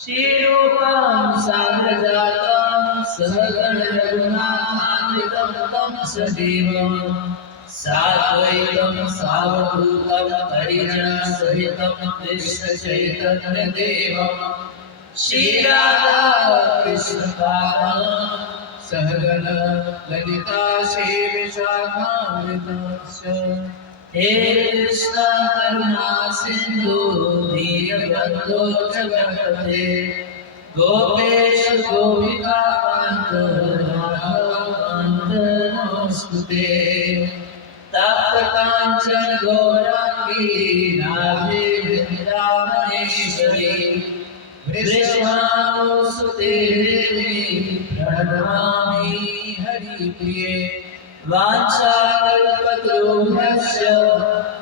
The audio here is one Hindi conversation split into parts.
श्रीरूपं साग्रजातं सहगण रघुनाथान्वितं तं सजीवं साद्वैतं सावधूतं परिजनसहितं कृष्णचैतन्यदेवं श्रीराधा कृष्णपादान् सहगण ललिता श्रीविशाखान्वितस्य हे कृष्ण करुणा सिंधु दीनबंधो जगत्पते गोपेश गोपिका कांत राधाकांत नमोस्तुते तप्त कांचन गौरांगी राधे वृंदावनेश्वरी वृषभानुसुते देवी प्रणमामि हरिप्रिये वाञ्छाकल्पतरुभ्यश्च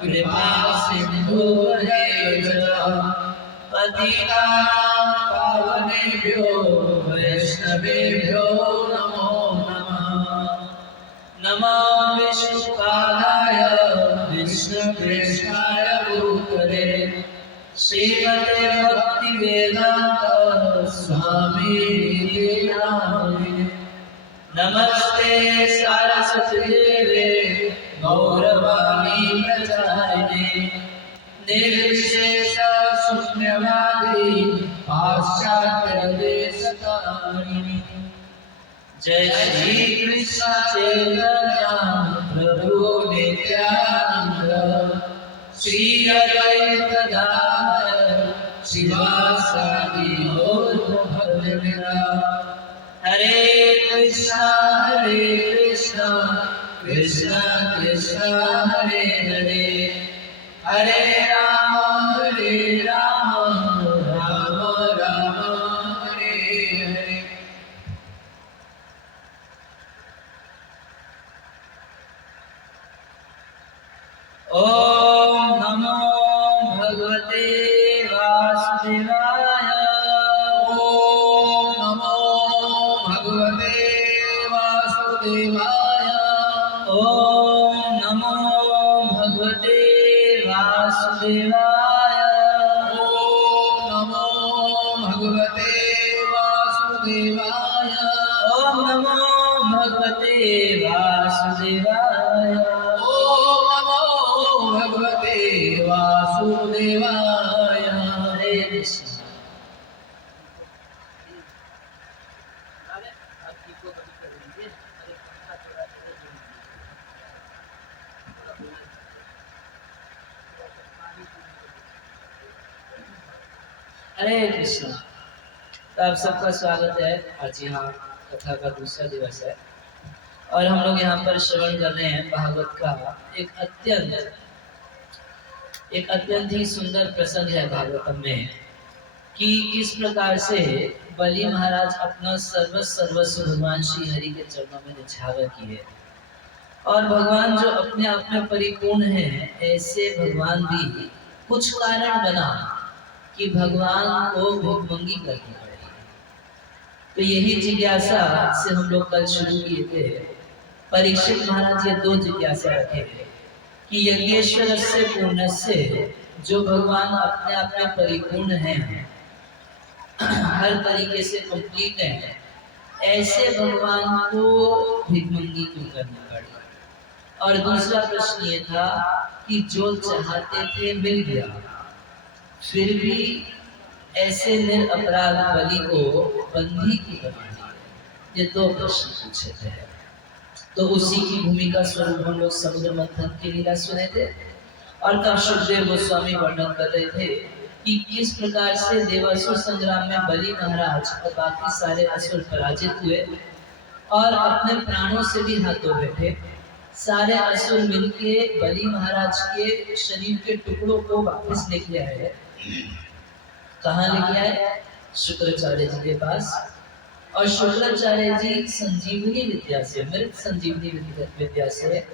कृपा सिन्धुभ्येव च पतितानां पावनेभ्यो वैष्णवेभ्यो नमो नमः। नमो विष्णुपादाय कृष्णप्रेष्ठाय भूतले श्रीमते भक्तिवेदान्त स्वामिने नामिने। नमस्ते सरस्वती देवे गौरवाणी प्रचारिणे निर्विशेष शून्यवादी पाश्चात्य देशतारिणे। जय श्री कृष्ण चैतन्य प्रभु नित्यानंद श्री अद्वैत गदाधर श्रीवासादि गौर भक्तवृंद। हरे कृष्णा कृष्णा कृष्णा हरे हरे हरे राम राम राम हरे हरे। ओम नमो भगवते वासुदेवाय। ओम नमो भगवते वासुदेवाय। ओम नमो भगवते वासुदेवाय। ओम नमो भगवते वासुदेवाय। ओम नमो भगवते वासुदेवाय। ओम नमो भगवते वासुदेवाय। हरे कृष्ण। हरे कृष्ण। तो आप सबका स्वागत है। आज यहाँ कथा का दूसरा दिवस है और हम लोग यहाँ पर श्रवण कर रहे हैं भागवत का एक अत्यंत ही सुंदर प्रसंग है भागवतम में कि किस प्रकार से बलि महाराज अपना सर्वस्व भगवान श्री हरि के चरणों में निछावर किए और भगवान जो अपने आप में परिपूर्ण है ऐसे भगवान भी कुछ कारण बना कि भगवान को भिखमंगी करनी पड़ेगी। तो यही जिज्ञासा से हम लोग कल शुरू किए थे। परीक्षित महाराज ये दो जिज्ञासा रखे कि यज्ञेश्वर से पूर्ण से जो भगवान अपने आप में परिपूर्ण है, हर तरीके से कंप्लीट है, ऐसे भगवान को भिखमंगी क्यों करनी पड़ी। और दूसरा प्रश्न ये था कि जो चाहते थे मिल गया, फिर भी ऐसे निरपराध बलि को बंदी की बनानी। ये दो प्रश्न पूछे थे। तो उसी की भूमिका स्वरूप हम लोग समुद्र मंथन की लीला सुने थे और तब सुखदेव गोस्वामी वर्णन कर रहे थे कि किस प्रकार से देवासुर संग्राम में बलि महाराज और बाकी सारे असुर पराजित हुए और अपने प्राणों से भी हाथ धो बैठे। सारे असुर मिलके बलि महाराज के शरीर के टुकड़ों को वापस लेके आए। कहाँ लेके आए? शुक्राचार्य जी के पास। और शुक्राचार्य जी संजीवनी विद्या से, मृत संजीवनी विद्या से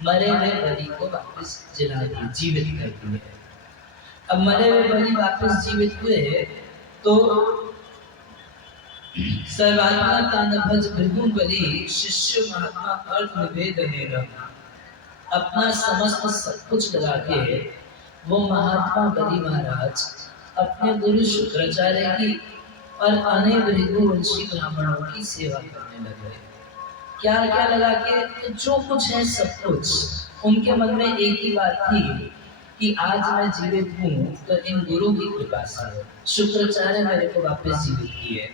मरे हुए बलि को वापस जिला दिए, जीवित कर दिए। अब मरे हुए बलि वापस जीवित हुए तो सर्वात्मा तानभज भृगुन बलि शिष्य महात्मा अर्थ निवेदन अपना समस्त सब कुछ लगा के वो महात्मा बलि महाराज अपने गुरु शुक्राचार्य की और अनेक भृगुवंशी ब्राह्मणों की सेवा करने लगे। क्या क्या लगा के, तो जो कुछ है सब कुछ। उनके मन में एक ही बात थी कि आज मैं जीवित हूँ तो इन गुरु की कृपा से, शुक्राचार्य मेरे को वापस जीवित किए।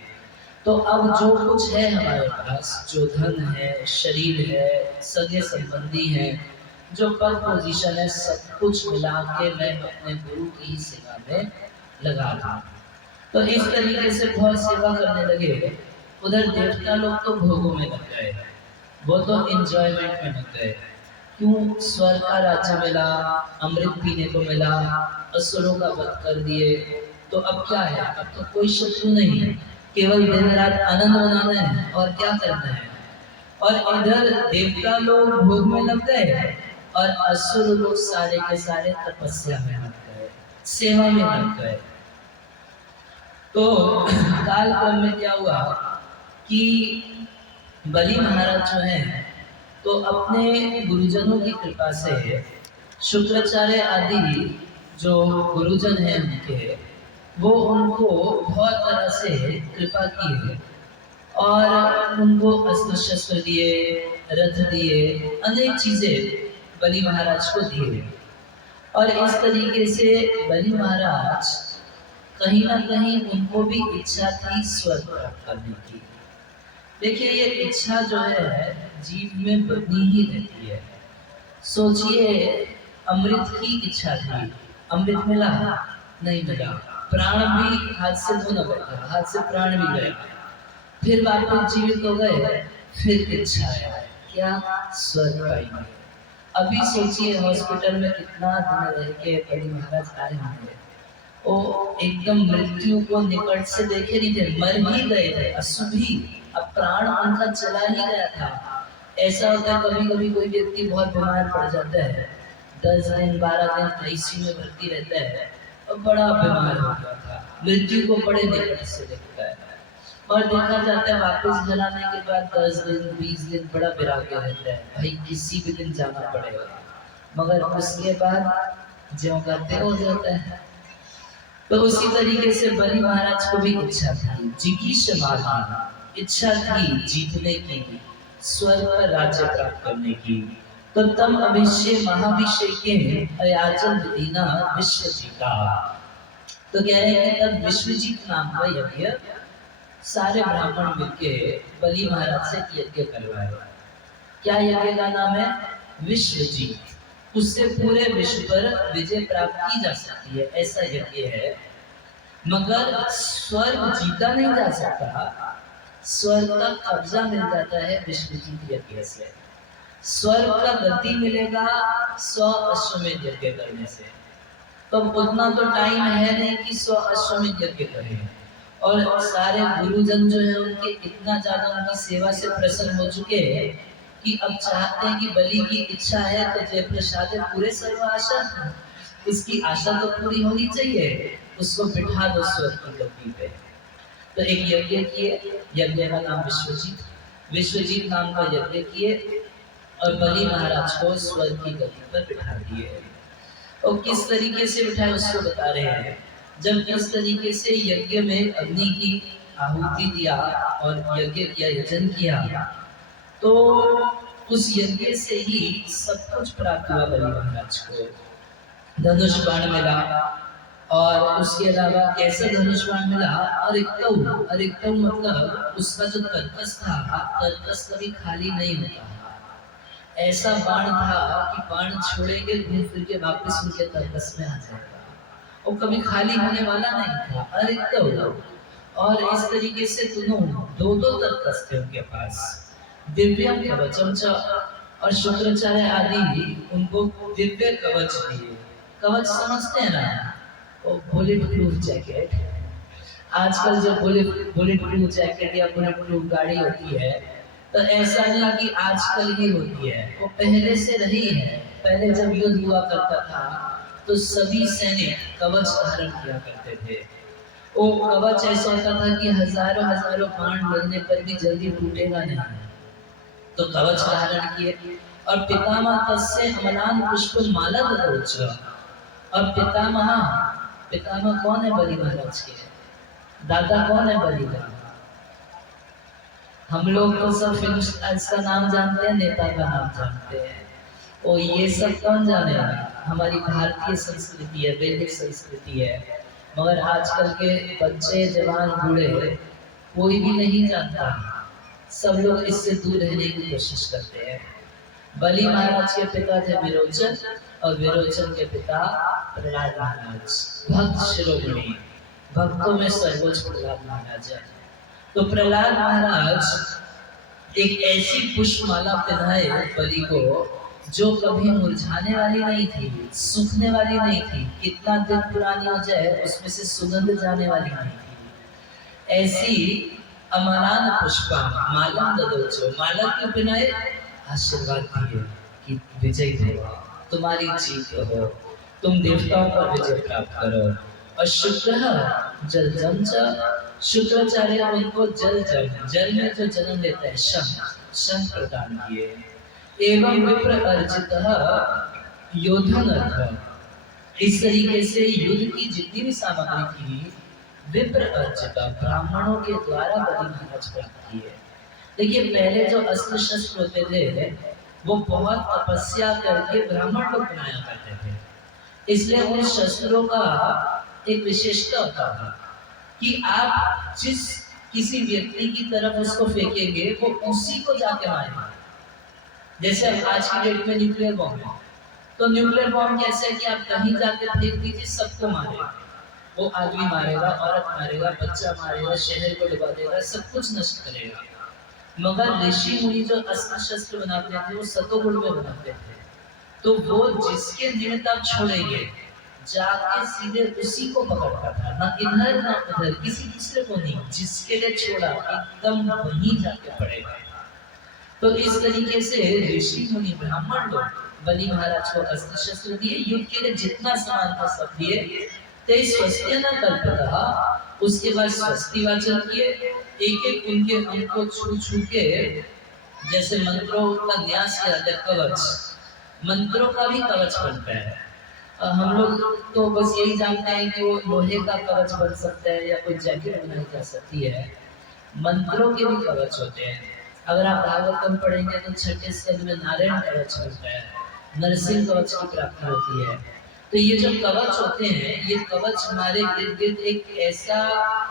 तो अब जो कुछ है हमारे पास, जो धन है, शरीर है, सगे संबंधी है, जो पद पोजीशन है, सब कुछ मिला के मैं अपने गुरु की ही सेवा में लगा था। तो इस तरीके से बहुत सेवा करने लगे। उधर देवता लोग तो भोगों में लग गए, वो तो एंजॉयमेंट में लग गए। क्यों? स्वर्ग का राज्य मिला, अमृत पीने को मिला, असुरों का वध कर दिए, तो अब क्या है? अब तो कोई शत्रु नहीं है, केवल दिन रात आनंद मनाना है और क्या करना है। और इधर देवता लोग भोग में लग गए और असुर लोग सारे के सारे तपस्या में लग गए, सेवा में लग गए। तो काल क्रम में क्या हुआ कि बलि महाराज जो हैं तो अपने गुरुजनों की कृपा से, शुक्राचार्य आदि जो गुरुजन हैं उनके, वो उनको बहुत तरह से कृपा की और उनको अस्त्र शस्त्र दिए, रथ दिए, अनेक चीजें बलि महाराज को दिए। और इस तरीके से बलि महाराज कहीं ना कहीं उनको भी इच्छा थी स्वर्ग प्राप्त करने की। देखिए ये इच्छा जो है जीव में बनी ही रहती है। सोचिए अमृत की इच्छा थी, अमृत मिला? नहीं मिला। प्राण भी हाथ से धो न बैठा, हाथ से प्राण भी गया, फिर वापस जीवित हो गए, फिर इच्छा है क्या? स्वर्ग पाएंगे। अभी सोचिए हॉस्पिटल में कितना दिन रह के बलि महाराज आए होंगे, वो एकदम मृत्यु को निकट से देखे नहीं थे, मर ही गए थे, अशुभी, अब प्राण उनका चला ही गया था। ऐसा होता है कभी कभी कोई व्यक्ति बहुत बीमार पड़ जाता है, 10 दिन 12 दिन आईसीयू में भर्ती रहता है और बड़ा बीमार हो गया था, मृत्यु को बड़े निकट से देखता है और देखा जाता है वापस घर आने के बाद 10 दिन 20 दिन बड़ा विराग्य रहता है, भाई किसी भी दिन जाना पड़ेगा, मगर उसके बाद ज्यों करते हो जाता है। तो उसी तरीके से बलि महाराज को भी इच्छा थी, जिज्ञासा, इच्छा थी जीतने की, स्वर्ग का राज्य प्राप्त करने की। तो तम अभिषेक महाभिषेक अयाचन विधिना विश्वजीता। तो कह रहे हैं कि तब विश्वजीत नाम का यज्ञ सारे ब्राह्मण मिलके बलि महाराज से यज्ञ करवाए। क्या यज्ञ का नाम है? विश्वजीत। उससे पूरे विश्व पर विजय प्राप्त की जा सकती है, ऐसा यज्ञ है। मगर स्वर्ग जीता नहीं जा सकता, स्वर्ग का कब्जा मिल जाता है विश्वजीत यज्ञ से। स्वर्ग का गति मिलेगा 100 अश्वमेध यज्ञ करने से। तो उतना तो टाइम है नहीं कि 100 अश्वमेध यज्ञ करें। और सारे गुरुजन जो है उनके इतना ज्यादा उनकी सेवा से प्रसन्न हो चुके हैं कि अब चाहते हैं कि बलि की इच्छा है तो जय प्रसाद पूरे सर्व आशा, उसकी आशा तो पूरी होनी चाहिए, उसको बिठा दो स्वर्ग की गद्दी पे। तो एक यज्ञ किए, यज्ञ का नाम विश्वजीत, विश्वजीत नाम का यज्ञ किए और बलि महाराज को स्वर्ग की गद्दी पर बिठा दिए। और किस तरीके से बिठाए उसको बता रहे हैं। जब इस तरीके से यज्ञ में अग्नि की आहुति दिया और यज्ञ किया, यजन किया, तो उस यज्ञ से ही सब कुछ प्राप्त हुआ बलि महाराज को। धनुष बाण मिला और उसके अलावा कैसे धनुष बाण मिला, और एक मतलब उसका जो कर्कश था, कर्कश कभी खाली नहीं होता, ऐसा बाण था कि बाण छोड़ेंगे घूम फिर के वापस उनके कर्कश में आ जाएगा, वो कभी खाली होने वाला नहीं था, अरिक्तम। और इस तरीके से दोनों दो कर्कश थे उनके पास, दिव्यम कवचम च, और शुक्राचार्य आदि उनको दिव्य कवच दिए। कवच समझते हैं ना, वो बुलेट प्रूफ जैकेट। आजकल जो बुलेट प्रूफ जैकेट या बुलेट प्रूफ गाड़ी होती है, तो ऐसा नहीं कि आजकल ही होती है, वो पहले से रही है। पहले जब युद्ध हुआ करता था तो सभी सैनिक कवच धारण किया करते थे। वो कवच ऐसा होता था कि हजारों हजारों बाण लगने पर भी जल्दी टूटेगा नहीं, तो कवच धारण किए। और पितामह तस्य अमलान पुष्प माला दरोच, और पितामह पितामह कौन है बलि महाराज के, दादा कौन है बलि का? हम लोग तो सब फिल्म स्टार्स का नाम जानते हैं, नेता का नाम जानते हैं, और ये सब कौन जानेगा? हमारी भारतीय संस्कृति है, वैदिक संस्कृति है, मगर आजकल के बच्चे, जवान, बूढ़े कोई भी नहीं जानता। सब लोग इससे दूर रहने की कोशिश करते हैं। बलि महाराज के पिता थे विरोचन, और विरोचन के पिता प्रहलाद महाराज, भक्त शिरोमणि, भक्तों में सर्वोच्च प्रहलाद महाराज है। तो प्रहलाद महाराज एक ऐसी पुष्पमाला पहनाए बलि को जो कभी मुरझाने वाली नहीं थी, सूखने वाली नहीं थी, कितना दिन पुरानी हो जाए उसमें से सुगंध जाने वाली नहीं थी। ऐसी अमरान पुष्पा मालम ददोचो, माला क्यों पहनाए? आशीर्वाद दिए कि विजय हो, तुम्हारी जीत हो, तुम देवताओं पर विजय प्राप्त करो। और शुक्र जल जम, शुक्राचार्य उनको जल जम, जल में जो जन्म लेता है शंख प्रदान किए। एवं विप्र अर्जितः योधन अर्थ, इस तरीके से युद्ध की जितनी भी सामग्री थी विप्र अर्जित, ब्राह्मणों के द्वारा बलि महाराज प्राप्त किए। देखिए पहले जो अस्त्र शस्त्र होते थे वो बहुत तपस्या करके ब्राह्मण लोग बनाया करते थे, इसलिए उन शस्त्रों का एक विशेषता होता है कि आप जिस किसी व्यक्ति की तरफ उसको फेंकेंगे वो उसी को जाके मारेगा। जैसे आज की डेट में न्यूक्लियर बॉम्ब है, तो न्यूक्लियर बॉम्ब कैसे है कि आप कहीं जाके फेंक दीजिए, सबको मारेगा। वो आदमी मारेगा, औरत मारेगा, बच्चा मारेगा, शहर को डुबा देगा, सब कुछ नष्ट करेगा। मगर ऋषि मुनि जो अस्त्र शस्त्र बनाते थे वो सतोगुण में बनाते थे, तो वो जिसके निमित्त आप छोड़ेंगे जाके सीधे उसी को पकड़ता था, ना इधर ना उधर, किसी दूसरे को नहीं, जिसके लिए छोड़ा एकदम वहीं जाके पड़ेगा। तो इस तरीके से ऋषि मुनि ब्राह्मण लोग बलि महाराज को अस्त्र शस्त्र दिए, युद्ध के लिए जितना सामान था सब दिए। ते स्वस्ति न कल्पता, उसके बाद स्वस्ति वाचन किए, एक एक उनके अंग को छू छू के जैसे मंत्रों का न्यास किया जाता है, कवच, मंत्रों का भी कवच बनता है। हम लोग तो बस यही जानते हैं कि वो लोहे का कवच बन सकता है या कोई जैकेट बनाई जा सकती है, मंत्रों के भी कवच होते हैं। अगर आप भागवतम पढ़ेंगे तो छठे स्कंद में नारायण कवच होता है, नरसिंह कवच की प्राप्ति होती है। तो ये जो कवच होते हैं, ये कवच हमारे इर्द गिर्द एक ऐसा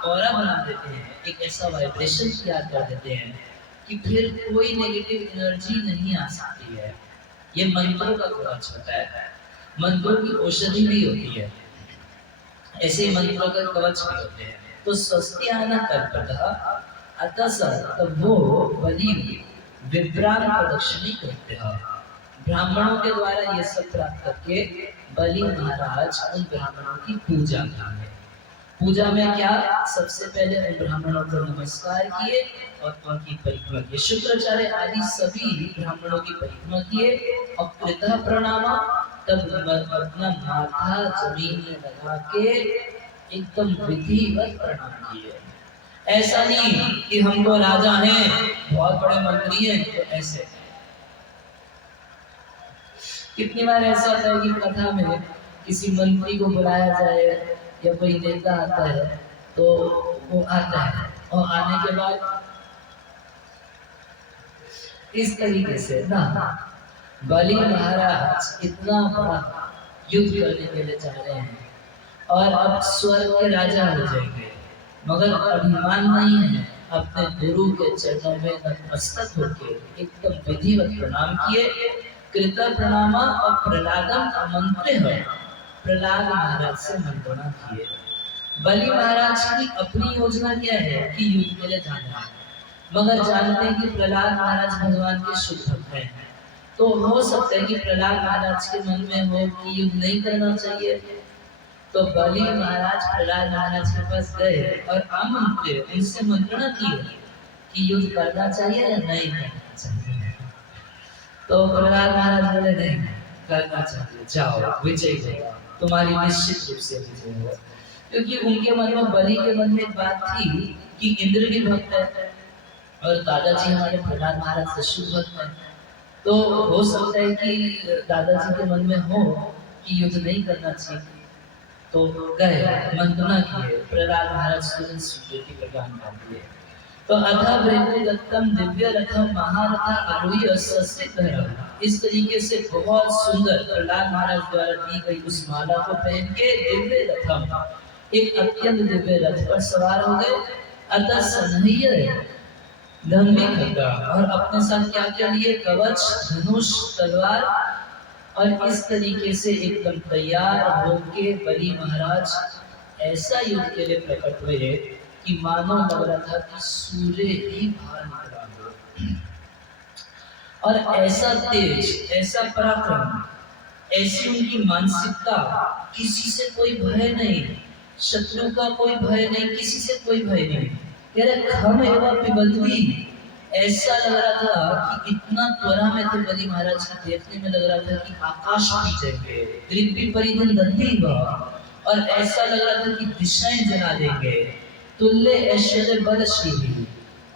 ऑरा बना देते हैं, एक ऐसा वाइब्रेशन तैयार कर देते हैं कि फिर कोई नेगेटिव एनर्जी नहीं आ सकती है। ये मंत्रों का कवच होता है, मंत्रों की औषधि भी होती है, ऐसे मंत्रों का कवच भी होते हैं। तो स्वस्त्याना कल्पतः अतः तब वो बलि विप्रान प्रदक्षिणी करते हैं, ब्राह्मणों के द्वारा ये सब प्राप्त करके बलि महाराज उन ब्राह्मणों की पूजा किए। पूजा में क्या, सबसे पहले उन ब्राह्मणों को नमस्कार किए और उनकी परिक्रमा की, शुक्राचार्य आदि सभी ब्राह्मणों की परिक्रमा किए और कृतः प्रणाम, तब अपना माथा जमीन में लगा के एकदम विधिवत प्रणाम किए। ऐसा नहीं कि हम तो राजा हैं, बहुत बड़े मंत्री हैं, तो ऐसे। कितनी बार ऐसा होता है कि कथा में किसी मंत्री को बुलाया जाए या कोई नेता आता है, तो वो आता है और आने के बाद इस तरीके से ना, बलि महाराज इतना बड़ा युद्ध करने के लिए जा रहे हैं और अब स्वर्ग के राजा हो जाएंगे, मगर अभिमान नहीं है, अपने गुरु के चरणों में नतमस्तक होकर एकदम विधिवत प्रणाम किए। कृत प्रणाम और प्रहलादम आमंत्रित है, प्रहलाद महाराज से मंत्रणा किए। बलि महाराज की अपनी योजना क्या है कि युद्ध के लिए जाना है, मगर जानते हैं कि प्रहलाद महाराज भगवान के शुद्ध भक्त हैं, तो हो सकता है कि प्रहलाद महाराज के मन में हो कि युद्ध नहीं करना चाहिए। तो बलि महाराज प्रहलाद महाराज के पास गए और आमंत्रित, उनसे मंत्रणा की कि युद्ध करना चाहिए या नहीं करना चाहिए। तो प्रहलाद महाराज बोले नहीं करना चाहिए, जाओ विजय हो, तुम्हारी निश्चित रूप से विजय हो। क्योंकि उनके मन में, बलि के मन में एक बात थी कि इंद्र भी भक्त है और दादाजी हमारे प्रहलाद महाराज से शुभ भक्त है, तो हो सकता है कि दादाजी के मन में हो कि युद्ध नहीं करना चाहिए। तो गए, मंथना किए, प्रहलाद महाराज तुरंत स्वीकृति प्रदान कर दिए। तो अथा ब्रह्म दत्तम दिव्य रथम महारथा आरूह्य सस्तिधरम, इस तरीके से बहुत सुंदर प्रहलाद महाराज द्वारा दी गई उस माला को पहन के दिव्य रथम, एक अत्यंत दिव्य रथ पर सवार हो गए। अतः सन्हैय लंबी खड्गा, और अपने साथ क्या क्या लिए, कवच, धनुष, तलवार, और इस तरीके से एकदम तैयार होके बलि महाराज ऐसा युद्ध के लिए प्रकट हुए कि मानो लग रहा था कि सूर्य ही बाहर निकला हो। और ऐसा तेज, ऐसा पराक्रम, ऐसी उनकी मानसिकता, किसी से कोई भय नहीं, शत्रु का कोई भय नहीं, किसी से कोई भय नहीं। यार खम एवं पिबंदी, ऐसा लग रहा था कि इतना त्वरा में थे बलि महाराज को देखने में, लग रहा था कि आकाश भी जाएंगे, दृप्ति परिधन दंती हुआ, और ऐसा लग रहा था कि दिशाएं जला देंगे। तुल्य ऐश्वर्य बलशाली,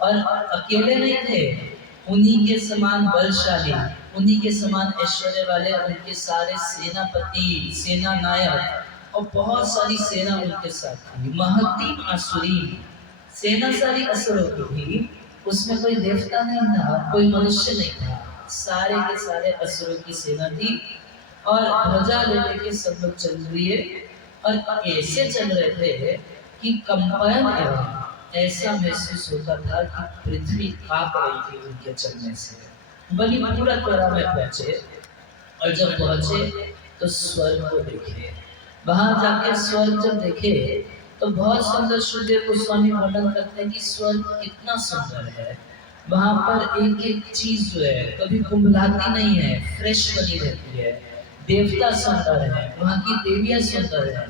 और अकेले नहीं थे, उन्हीं के समान बलशाली, उन्हीं के समान ऐश्वर्य वाले उनके सारे सेनापति, सेना नायक और बहुत सारी सेना उनके साथ थी। महती असुरी, सेना सारी असुरों की थी, उसमें कोई देवता नहीं था, कोई मनुष्य नहीं था, सारे के सारे असुरों की सेना थी। और ध्वजा लेके सब लोग चल रहे, और ऐसे चल रहे थे कि कंपन एवं ऐसा महसूस होता था कि पृथ्वी कांप रही थी उनके चलने से। बलि पूरा त्वरा में पहुंचे, और जब पहुंचे तो स्वर्ग को देखे। वहां जाके स्वर्ग जब देखे तो बहुत सुंदर, सुखदेव गोस्वामी वर्णन करते हैं कि स्वर्ग कितना सुंदर है। वहां पर एक एक चीज जो है कभी कुंभलाती नहीं है, फ्रेश बनी रहती है। देवता सुंदर है, वहां की देवियां सुंदर है,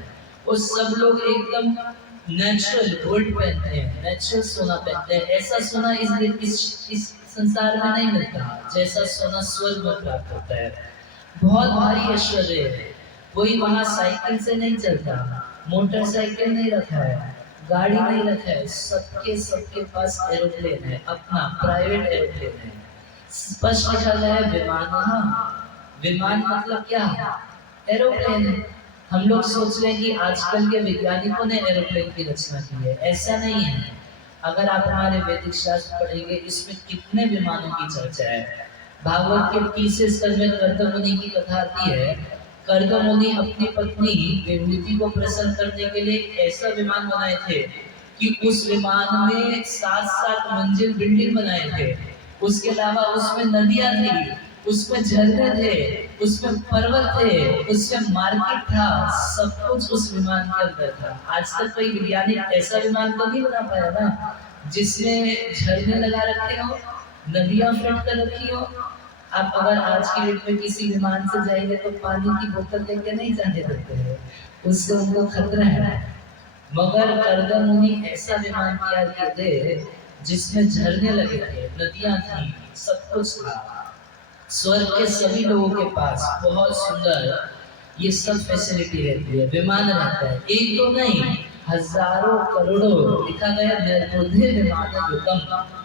और सब लोग एकदम नेचुरल गोल्ड पहनते हैं, नेचुरल सोना पहनते हैं। ऐसा सोना इस संसार में नहीं मिलता जैसा सोना स्वर्ग में प्राप्त होता है। बहुत भारी ऐश्वर्य है। कोई वहां साइकिल से नहीं चलता, मोटरसाइकिल नहीं रखा है, गाड़ी नहीं रखा है, सबके पास एरोप्लेन है, अपना प्राइवेट एरोप्लेन है। स्पष्ट लिखा गया है विमान। विमान मतलब क्या, एरोप्लेन। हम लोग सोच रहे हैं कि आजकल के वैज्ञानिकों ने एरोप्लेन की रचना की है, ऐसा नहीं है। अगर आप हमारे वैदिक शास्त्र पढ़ेंगे, इसमें कितने विमानों की चर्चा है। भागवत के 30वें स्कंद में कर्दम मुनि की कथा आती है। कर्दम मुनि अपनी पत्नी विभूति को प्रसन्न करने के लिए एक ऐसा विमान बनाए थे कि उस विमान में 7-7 मंजिल बिल्डिंग बनाए थे। उसके अलावा उसमें नदियां थी, उसमें झरने थे, उसमें पर्वत थे, उसमें मार्केट था, सब कुछ उस विमान के अंदर था। आज तक कोई वैज्ञानिक ऐसा विमान तो नहीं बना पाया ना, जिसमें झरने लगा रखे हो, नदियां फिट कर रखी हो। आप अगर आज की डेट में किसी विमान से जाएंगे तो पानी की बोतल लेके नहीं जाने देते हैं, उससे उनको खतरा है। मगर कर्दम मुनि ऐसा विमान तैयार किए थे जिसमें झरने लगे थे, नदियां थी, सब कुछ था। स्वर्ग के सभी लोगों के पास बहुत सुंदर ये सब फैसिलिटी रहती है, विमान रहता है। एक तो नहीं, हजारों करोड़ों, लिखा गया निर्बुद्धि विमान युगम।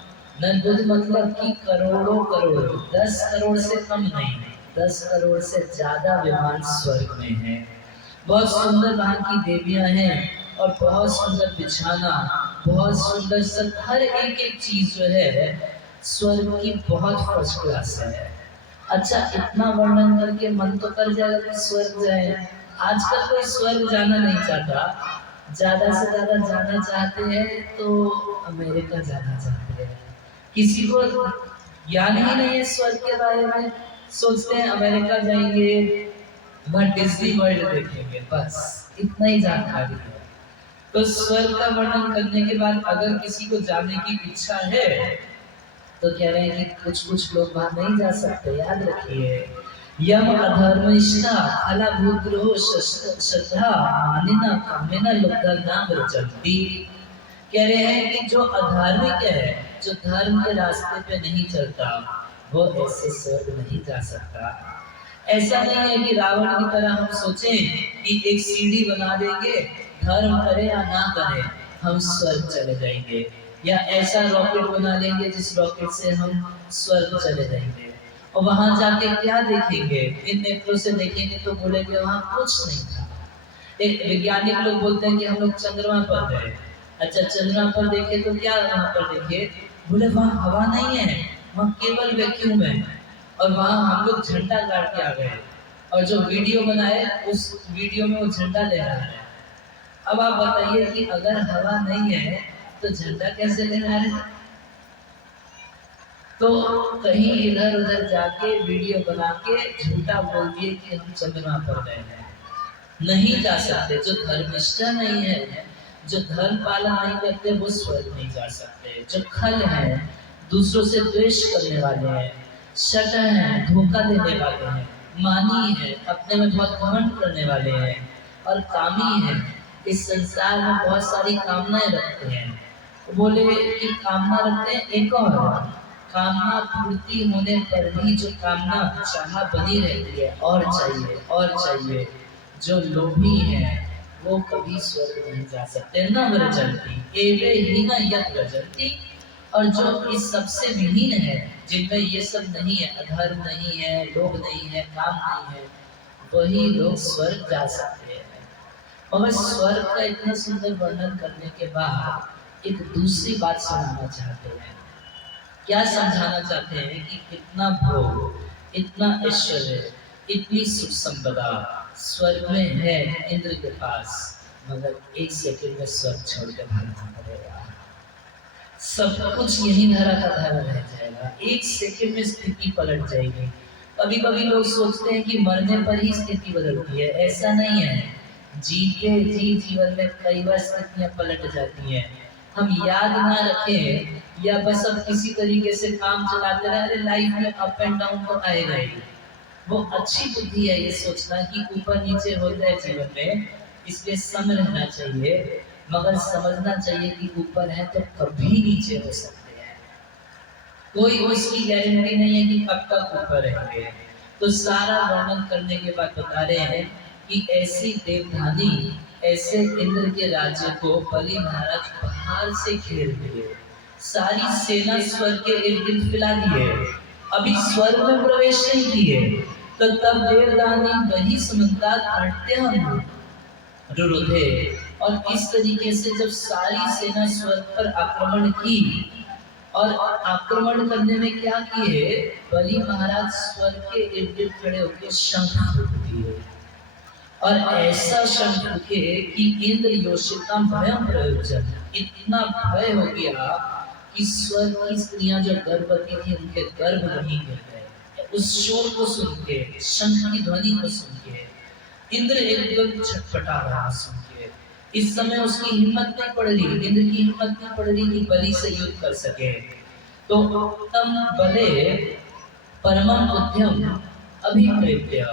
निर्बुद्ध मतलब कि करोड़ों करोड़, 10 करोड़ से कम नहीं, 10 करोड़ से ज्यादा विमान स्वर्ग में है। बहुत सुंदर वहाँ की देवियां हैं, और बहुत सुंदर बिछाना, बहुत सुंदर सब, हर एक एक चीज जो है स्वर्ग की बहुत फर्स्ट क्लास है। अच्छा, इतना वर्णन करके मन तो कर जाएगा कि स्वर्ग जाए। आजकल कोई स्वर्ग जाना नहीं चाहता, ज्यादा से ज्यादा जाना चाहते हैं तो अमेरिका जाना चाहते हैं। किसी को ज्ञान ही नहीं है स्वर्ग के बारे में, सोचते हैं अमेरिका जाएंगे, वह डिज्नी वर्ल्ड देखेंगे, बस इतना ही जानकारी है। तो स्वर्ग का वर्णन करने के बाद अगर किसी को जाने की इच्छा है तो कह रहे हैं कि कुछ कुछ लोग वहां नहीं जा सकते, याद रखिए। यम अधर्मिष्ठा फलभूद्रोह श्रद्धा मानिना कामिना लुब्धा नाम रचती। कह रहे हैं कि जो अधार्मिक है, जो धर्म के रास्ते पे नहीं चलता, वो ऐसे स्वर्ग नहीं जा सकता। ऐसा नहीं है कि रावण की तरह हम सोचें कि एक सीढ़ी बना देंगे, धर्म करे या ना करे हम स्वर्ग चले जाएंगे, या ऐसा रॉकेट बना लेंगे जिस रॉकेट से हम स्वर्ग चले जाएंगे। और वहां जाके क्या देखेंगे, इन नेत्रों से देखेंगे तो बोलेंगे वहां कुछ नहीं था। एक वैज्ञानिक लोग बोलते हैं कि हम लोग चंद्रमा पर गए। अच्छा, चंद्रमा पर देखे तो क्या वहां पर देखे? बोले वहां हवा नहीं है, वहां केवल वैक्यूम है। और वहां हम लोग झंडा गाड़ के आ गए, और जो वीडियो बनाए उस वीडियो में वो झंडा ले रहा है। अब आप बताइए कि अगर हवा नहीं है तो झंडा कैसे ले रहा है? तो कहीं इधर उधर जाके वीडियो बना के झूठा बोल दिए कि हम चंद्रमा पर गए हैं। नहीं जा सकते। जो धर्मिष्ठा नहीं है, जो धर्म पालन नहीं करते, वो स्वर्ग नहीं जा सकते। जो खल है, दूसरों से द्वेष करने वाले हैं, शठ हैं, धोखा देने वाले हैं, मानी है, अपने में बहुत घमंड करने वाले हैं, और कामी है, इस संसार में बहुत सारी कामनाएं रखते हैं। बोले कि कामना रखते हैं एक और, कामना पूर्ति होने पर भी जो कामना चाह बनी रहती है, और चाहिए और चाहिए। जो लोभी है वो कभी स्वर्ग नहीं जा सकते। न व्रजंती एवे ही न यत् व्रजंती। और जो इस सबसे विहीन है, जिनमें ये सब नहीं है, अधर्म नहीं है, लोभ नहीं है, काम नहीं है, वही लोग स्वर्ग जा सकते हैं। मगर स्वर्ग का इतना सुंदर वर्णन करने के बाद एक दूसरी बात सुनाना चाहते हैं। क्या समझाना चाहते हैं कि कितना भोग, इतना ऐश्वर्य, इतनी सुख संपदा स्वर्ग में है इंद्र के पास, मगर एक सेकंड में स्वर्ग छोड़ के भागना पड़ेगा। सब कुछ यही धरा का धरा रह जाएगा, एक सेकंड में स्थिति पलट जाएगी। कभी कभी लोग सोचते हैं कि मरने पर ही स्थिति बदलती है, ऐसा नहीं है। जीवन में कई बार स्थितियां पलट जाती हैं। हम याद ना रखें या बस अब किसी तरीके से काम चलाते रहे, लाइफ में अप एंड डाउन तो आएगा ही। वो अच्छी बुद्धि है ये सोचना कि ऊपर नीचे होता है जीवन में, इसलिए सम रहना चाहिए। मगर समझना चाहिए कि ऊपर है तो कभी नीचे हो सकते हैं, कोई उसकी गारंटी नहीं है कि कब तक ऊपर रहेंगे। तो सारा वर्णन करने के बाद बता रहे हैं कि ऐसी देवधानी, ऐसे इंद्र के राज्य को बलि महाराज बाहर से घेर लिए, सारी सेना स्वर्ग के इर्द गिर्द फैला दिए, अभी स्वर्ग में प्रवेश नहीं किए। तो तब देवदानी वही समझदार अट्यम रुरुधे, और इस तरीके से जब सारी सेना स्वर्ग पर आक्रमण की, और आक्रमण करने में क्या किए, बलि महाराज स्वर्ग के इर्द गिर्द खड़े होकर शंख फूंक दिए, और ऐसा शंख फूके कि इंद्र योषिता भयं प्रयोजन, इतना भय हो गया कि स्वर्ग की स्त्रियां जो गर्भवती थी उनके गर्भ नहीं गिर गए। उस शोर को सुन के, शंख की ध्वनि को सुन के इंद्र एकदम छटपटा रहा सुन के। इस समय उसकी हिम्मत नहीं पड़ रही, इंद्र की हिम्मत नहीं पड़ रही कि बलि से युद्ध कर सके। तो उत्तम बले परमम उद्यम अभिप्रेत्य,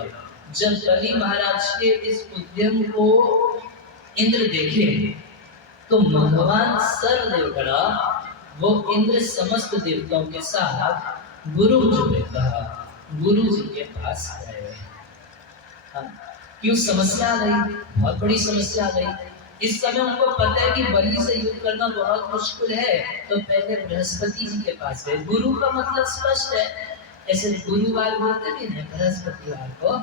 जब बलि महाराज के इस उद्यम को इंद्र देखे तो भगवान सर्वदेवगणा, वो इंद्र समस्त देवताओं के साथ गुरु जी ने कहा, गुरु जी के पास गए। क्यों समस्या आ गई, बहुत बड़ी समस्या आ गई। इस समय उनको पता है कि बलि से युद्ध करना बहुत मुश्किल है, तो पहले बृहस्पति जी के पास गए। गुरु का मतलब स्पष्ट है, ऐसे गुरुवार बोलते भी हैं बृहस्पतिवार को,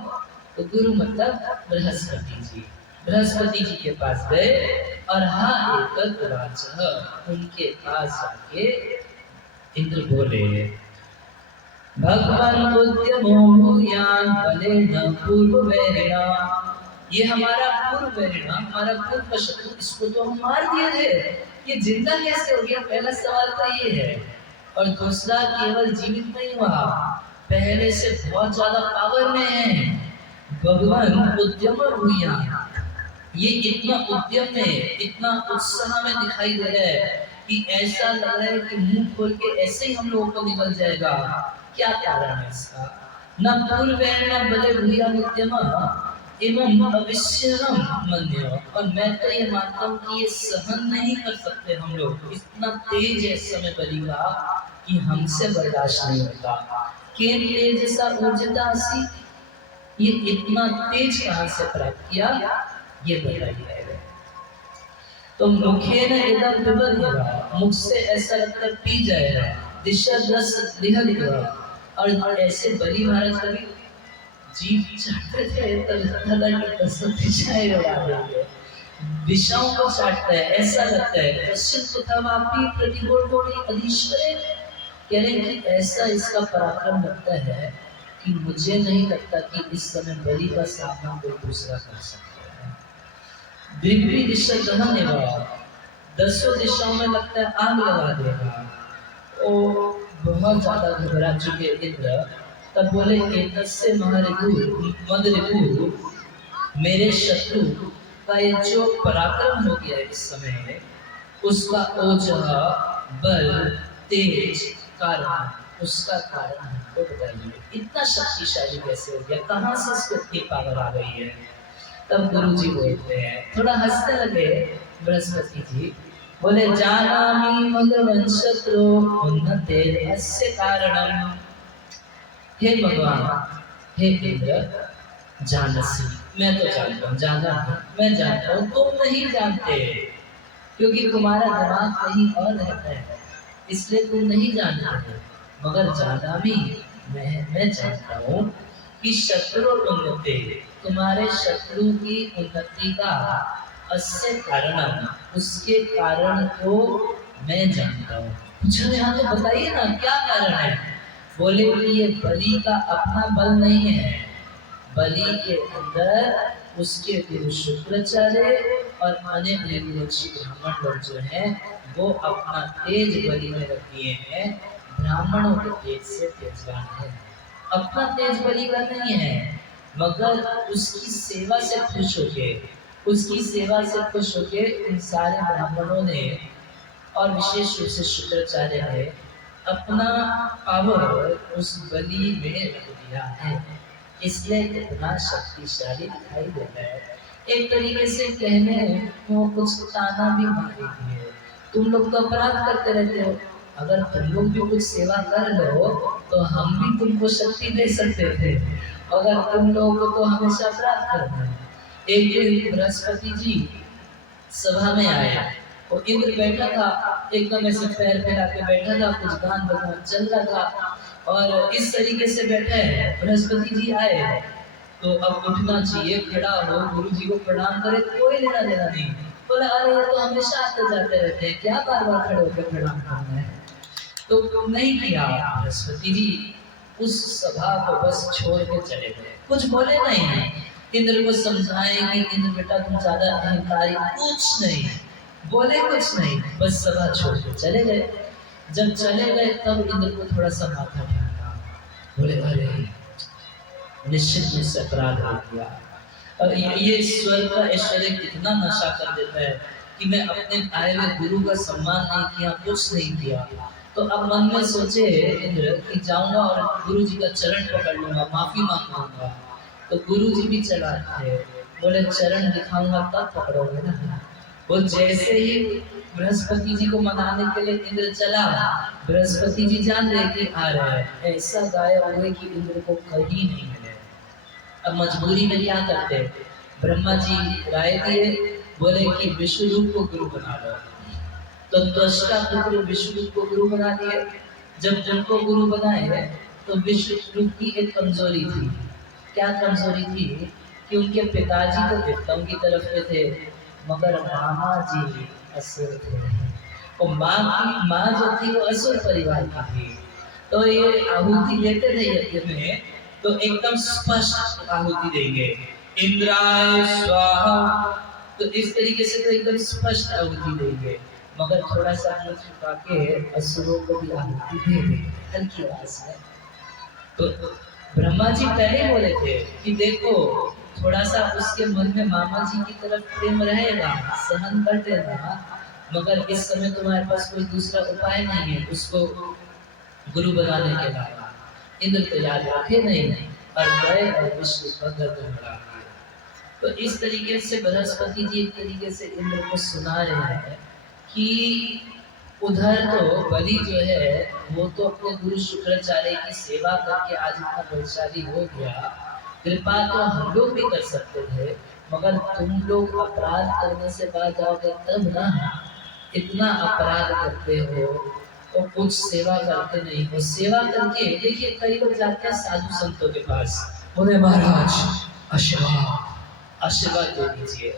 तो गुरु मतलब बृहस्पति जी। बृहस्पति जी के पास गए और हाँ एक उनके पास जाके इंद्र बोले, भगवान उद्यमोयान बलेन पूर्ववैरिणा, ये हमारा पूर्ववैरिणा, हमारा पूर्व का शत्रु, इसको तो हम मार दिए थे, ये जिंदा कैसे हो गया? पहला सवाल तो ये है। और दूसरा, केवल जीवित नहीं हुआ, पहले से बहुत ज्यादा पावर में है। भगवान उद्यम हुआ, ये इतना उद्यम में, इतना उत्साह में दिखाई दे रहा है कि ऐसा लग रहा है कि मुंह खोल के ऐसे ही हम लोगों को निकल जाएगा। क्या कारण है इसका? न पूर्व न बले भूया उद्यम एवं अविश्यम मन्य, और मैं तो ये मानता हूँ कि ये सहन नहीं कर सकते हम लोग, इतना तेज है इस समय बलि का कि हमसे बर्दाश्त नहीं होता। केन तेज सा ऊर्जितासी, ये इतना तेज कहां से प्राप्त किया, ये बताइए। तो मुखे न इदम पिबत, मुख से ऐसा लगता पी जाएगा, दिशा दस लिहल, और ऐसे बलि महाराज कभी जीभ चाटते थे तो लगता था कि 10 दिशाएं उड़ा देंगे, दिशाओं को चाटता है, ऐसा लगता है। पश्चिम सुतमापि प्रतिगोटोनि अधीश्वरे, कह रहे हैं कि ऐसा इसका पराक्रम लगता है कि मुझे नहीं लगता कि इस समय बलि का सामना कोई दूसरा कर सकता है। दिव्य दिशा गहन एवं 10 दिशाओं में लगता है आग लगा देगा। ओ बहुत ज्यादा घबरा चुके इंद्र तब बोले एतस्य महरिपु मदरिपु, मेरे शत्रु का ये जो पराक्रम हो गया इस समय, उसका ओजः बल तेज कारण, उसका कारण हमको बताइए, इतना शक्तिशाली कैसे हो गया, कहाँ से इसको इतनी पावर आ गई है। तब गुरु जी बोलते हैं, थोड़ा हंसने लगे बृहस्पति जी, बोले जानामि भगवन् शत्रु उन्नते अस्य कारणम। हे भगवान, हे इंद्र, जानसी, मैं तो जानता हूँ, जाना है मैं जानता हूँ, तुम नहीं जानते क्योंकि तुम्हारा दिमाग कहीं और रहता है, इसलिए तुम नहीं जानते हो। मगर जाना भी मैं जानता हूँ कि शत्रु उन्नति, तुम्हारे शत्रु की उन्नति का अस्य कारण, उसके कारण को मैं जानता हूँ। पूछो यहाँ तो बताइए ना क्या कारण है। बोले कि ये बलि का अपना बल नहीं है, बलि के अंदर उसके गुरु शुक्राचार्य और अनेक ऋषि ब्राह्मण लोग जो हैं वो अपना तेज बलि में रख दिए हैं, ब्राह्मणों के तेज से तेजवान है, अपना तेज बलि का नहीं है, मगर उसकी सेवा से खुश होके, उसकी सेवा से खुश होके इन सारे ब्राह्मणों ने और विशेष रूप से शुक्राचार्य ने अपना पावर उस बलि में रख दिया है, इसलिए इतना शक्तिशाली दिखाई देता है। एक तरीके से कहने वो कुछ ताना भी मारी है, तुम लोग तो अपराध करते रहते हो, अगर तुम लोग भी कुछ सेवा कर लो तो हम भी तुमको शक्ति दे सकते थे, अगर तुम लोगों को तो हमेशा अपराध करना है। एक दिन बृहस्पति जी सभा में आया, वो इंद्र बैठा था, एकदम ऐसे पैर फैला के बैठा था, कुछ गान बजान चल रहा था और इस तरीके से बैठे हैं। बृहस्पति जी आए तो अब उठना चाहिए, खड़ा हो, गुरु जी को प्रणाम करे, कोई लेना देना नहीं। बोला अरे ये तो हमेशा आते जाते रहते हैं, क्या बार बार खड़े होकर प्रणाम करना है। तो नहीं किया बृहस्पति जी, उस सभा को बस छोड़ के चले गए, कुछ बोले नहीं। इंद्र को समझाए कि इंद्र बेटा तुम ज्यादा अहंकारी, कुछ नहीं बोले, कुछ नहीं, बस सभा छोड़ के चले गए। जब चले गए तब इंद्र को थोड़ा सा माथा ठंडा, बोले अरे निश्चित मुझसे अपराध हो गया, और ये स्वर्ग का ऐश्वर्य कितना नशा कर देता है कि मैं अपने आए हुए गुरु का सम्मान नहीं किया, कुछ नहीं किया। तो अब मन में सोचे इंद्र कि जाऊंगा और गुरु जी का चरण पकड़ लूंगा, माफी मांगूंगा। तो गुरु जी भी चला थे, बोले चरण दिखाऊंगा तब पकड़ोगे ना। वो जैसे ही बृहस्पति जी को मनाने के लिए इंद्र चला, बृहस्पति जी जान रहे कि आ रहे हैं, ऐसा गायब हुए कि इंद्र को कहीं नहीं मिले। अब मजबूरी में क्या करते, ब्रह्मा जी राय दिए, बोले कि विष्णु को गुरु बना लो। तो त्वष्टा पुत्र विष्णु को गुरु बना दिए। जब जिनको गुरु बनाए तो विष्णु की एक कमजोरी थी। क्या कमजोरी थी कि उनके पिताजी तो देवताओं की तरफ में थे, मगर मामा जी असुर थे, और माँ जो थी वो असुर परिवार की थी। तो ये आहुति देते थे यज्ञ में तो एकदम स्पष्ट आहुति देंगे, इंद्राय स्वाहा, तो इस तरीके से तो एकदम स्पष्ट आहुति देंगे, मगर थोड़ा सा मुंह छुपा के असुरों को भी आहुति दे देंगे हल्की आवाज में। तो ब्रह्मा जी पहले बोले थे कि देखो थोड़ा सा उसके मन में मामा जी की तरफ प्रेम रहेगा, सहन कर लेना, मगर इस समय तुम्हारे पास कोई दूसरा उपाय नहीं है उसको गुरु बनाने के अलावा। इंद्र तो याद रखे नहीं और गए और विष्णु का गर्दन बढ़ा दिया। तो इस तरीके से बृहस्पति जी एक तरीके से इंद्र को सुना रहे हैं कि उधर तो बलि जो है वो तो अपने गुरु शुक्राचार्य की सेवा करके आज इतना बलशाली हो गया, कृपा तो हम लोग भी कर सकते थे, मगर तुम लोग अपराध करने से बाहर जाओगे तब ना, इतना अपराध करते हो और कुछ सेवा करते नहीं हो। सेवा करके देखिए कई लोग जाते हैं साधु संतों के पास, बोले महाराज आशीर्वाद आशीर्वाद दे दीजिए।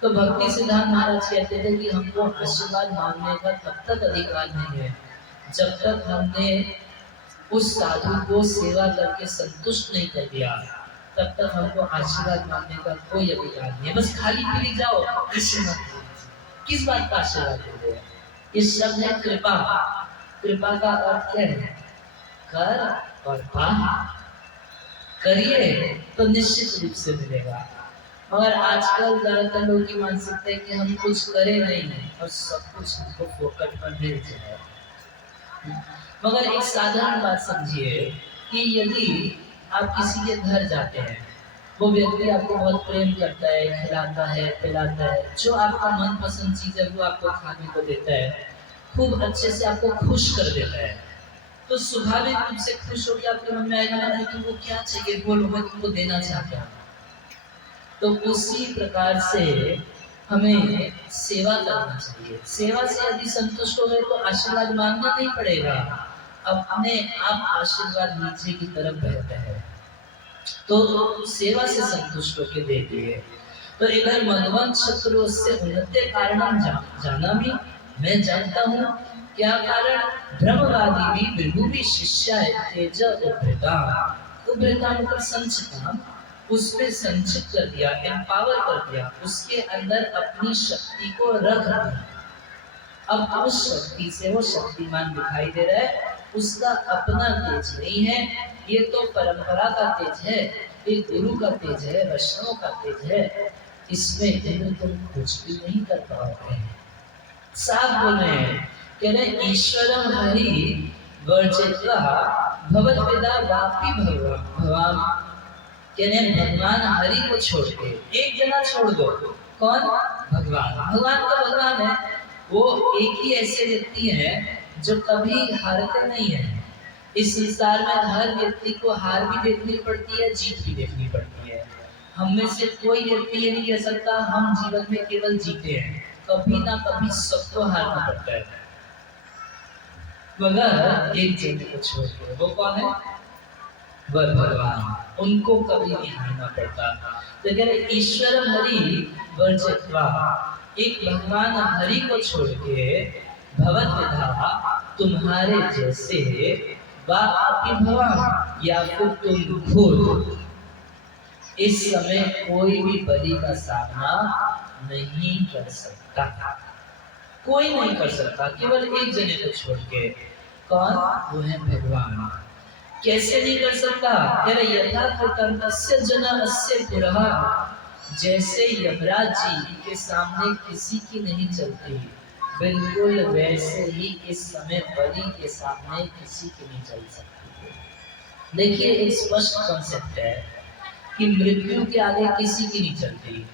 तो भक्ति सिद्धांत महाराज कहते थे कि हमको आशीर्वाद मांगने का तब तक अधिकार नहीं है जब तक हमने उस साधु को सेवा करके संतुष्ट नहीं कर दिया, तब तक हमको आशीर्वाद मांगने का कोई अधिकार नहीं है। बस खाली पीली जाओ आशीर्वाद, किस बात का आशीर्वाद दे रहे हैं? ये शब्द है कृपा। कृपा का अर्थ क्या है? कर और पा। करिए तो निश्चित रूप से मिलेगा। मगर आजकल ज्यादातर लोगों की मानसिकता है कि हम कुछ करें नहीं और सब कुछ हमको फोकट पर मिल जाए। मगर एक साधारण बात समझिए कि यदि आप किसी के घर जाते हैं, वो व्यक्ति आपको बहुत प्रेम करता है, खिलाता है, पिलाता है, जो आपका मनपसंद चीज है वो आपको खाने को देता है, खूब अच्छे से आपको खुश कर देता है, तो स्वाभाविक रूप से खुश होकर आपके मन में आएगा ना, तुमको क्या चाहिए बोलो, मैं तुमको देना चाहता हूँ। तो उसी प्रकार से हमें सेवा करना चाहिए। सेवा से यदि संतुष्ट हो गए तो आशीर्वाद मांगना नहीं पड़ेगा, अपने आप आशीर्वाद नीचे की तरफ बहता है। तो सेवा से संतुष्ट होकर दे दिए। तो इधर मधुवंत शत्रु से उन्नति कारण जाना भी मैं जानता हूँ। क्या कारण? ब्रह्मवादी भी भृगु भी शिष्या है तेज उभ्रता। उभ्रता मतलब संचिता, उस पे संचित कर दिया, एम्पावर कर दिया, उसके अंदर अपनी शक्ति को रख दिया। अब उस शक्ति से वो शक्तिमान दिखाई दे रहा है, उसका अपना तेज नहीं है, ये तो परंपरा का तेज है, ये गुरु का तेज है, वैष्णव का तेज है, इसमें इंद्र तुम कुछ भी नहीं कर पाओगे। साफ बोल रहे हैं, कह रहे ईश्वरम हरि वर्जित्वा भवद्विदा वापि भगवान। कह रहे भगवान हरि को छोड़ के एक जना छोड़ दो। कौन? भगवान। भगवान का भगवान है, वो एक ही ऐसे व्यक्ति है जो कभी हारते नहीं है। इस संसार में हर व्यक्ति को हार भी देखनी पड़ती है, जीत भी देखनी पड़ती है। हम में से कोई व्यक्ति ये नहीं कह सकता हम जीवन में केवल जीते हैं, कभी ना कभी सबको हारना पड़ता है, मगर एक जने को छोड़ के। वो कौन है? वह भगवान, उनको कभी नहीं हारना पड़ता। तो कह रहे ईश्वर हरि वर्जित्वा, एक भगवान हरि को छोड़ के भवत विधा तुम्हारे जैसे बापी भगवान या फिर तुम खुद इस समय कोई भी बलि का सामना नहीं कर सकता, कोई नहीं कर सकता, केवल एक जने को छोड़ के। कौन? वो है भगवान। कैसे नहीं कर सकता? यथा कृतंतस्य जनस्य पुरः, जैसे यमराज जी के सामने किसी की नहीं चलती, बिल्कुल वैसे ही इस समय बलि के सामने किसी की नहीं चल सकती। देखिए एक स्पष्ट कॉन्सेप्ट है कि मृत्यु के आगे किसी की नहीं चलती।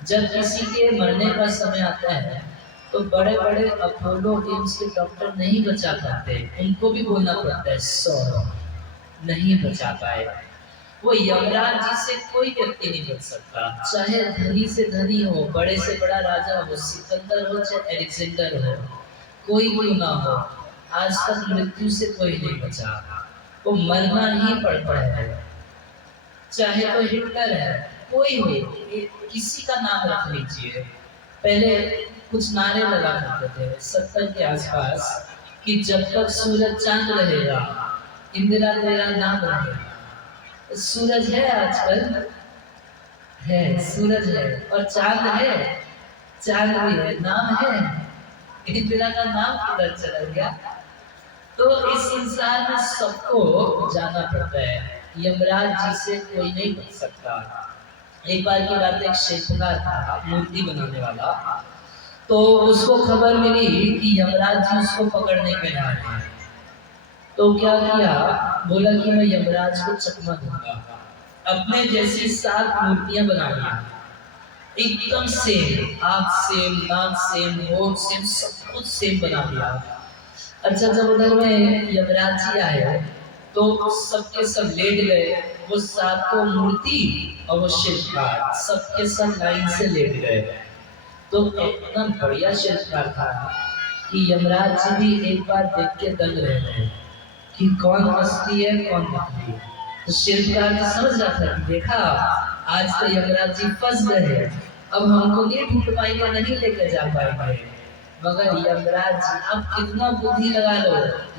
जब किसी के मरने का समय आता है तो बड़े बड़े अपोलो एम्स के डॉक्टर नहीं बचा पाते, उनको भी बोलना पड़ता है सॉरी, नहीं बचा पाए। वो यमराज जी से कोई व्यक्ति नहीं बच सकता, चाहे धनी से धनी हो, बड़े से बड़ा राजा हो, सिकंदर हो चाहे अलेक्जेंडर हो, कोई क्यों ना हो, आज तक मृत्यु से कोई नहीं बचा। वो मरना ही पड़ता है, चाहे तो हिटलर है, कोई हो, किसी का नाम रख लीजिए। पहले कुछ नारे लगा करते थे 70 के आसपास कि जब तक सूरज चांद रहेगा इंदिरा तेरा नाम रहेगा। सूरज है, आजकल है, सूरज है और चांद है, चांद भी है, नाम है, इंदिरा का नाम किधर चला गया? तो इस संसार में सबको जाना पड़ता है, यमराज जी से कोई नहीं बच सकता। एक बार की बात, एक शिल्पकार था मूर्ति बनाने वाला, तो उसको खबर मिली कि यमराज जी उसको पकड़ने के लिए आ रहे हैं। तो क्या किया? बोला कि मैं यमराज को चकमा दूंगा। अपने जैसी 7 मूर्तियां बना लिया, एकदम सेम, आँख सेम, नाक सेम, होठ सेम, सब कुछ सेम बना दिया। अच्छा, जब उधर में यमराज जी आए तो सबके सब लेट गए, वो 7 मूर्ति और वो शिल्पकार सबके सब लाइन से लेट गए। तो इतना बढ़िया शिल्पकार था कि यमराज जी भी एक बार देख के दंग रह गए कि कौन असली है कौन नकली है। तो शिल्पकार ने समझ जाता है, देखा आज तो यमराज जी फंस गए, अब हमको नहीं ढूंढ पाएंगे, नहीं लेकर जा पाएंगे। मगर यमराज जी आप कितना बुद्धि लगा लो,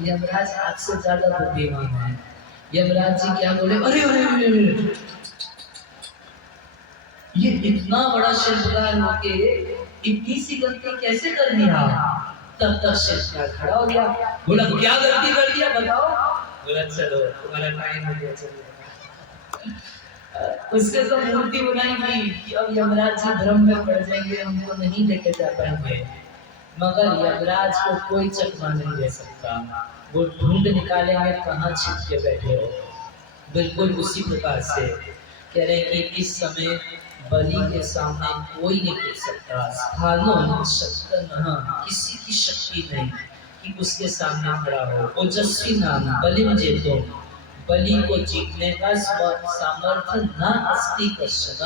यमराज आपसे ज्यादा बुद्धिमान है। यमराज जी क्या बोले, अरे अरे अरे अरे, ये इतना बड़ा शिल्पकार होके इतनी सी गलती कैसे कर दिया। तब तक शिल्पकार खड़ा हो गया, बोला क्या गलती कर दिया बताओ। बोला चलो तुम्हारा टाइम हो गया, चलो। उससे तो मूर्ति बनाई थी कि अब यमराज जी भ्रम में पड़ जाएंगे, हमको नहीं लेके जा पाएंगे। मगर यमराज को कोई चकमा नहीं दे सकता, वो ढूंढ निकालेंगे कहाँ छिप के बैठे हो। बिल्कुल उसी प्रकार से कह रहे हैं कि इस समय बलि के सामने कोई नहीं टिक सकता। स्थानों शक्तनः, किसी की शक्ति नहीं कि उसके सामने खड़ा हो। ओजस्वी नाम बलिम जेतो, बलि को जीतने का सामर्थ्य न अस्ति कश्चन,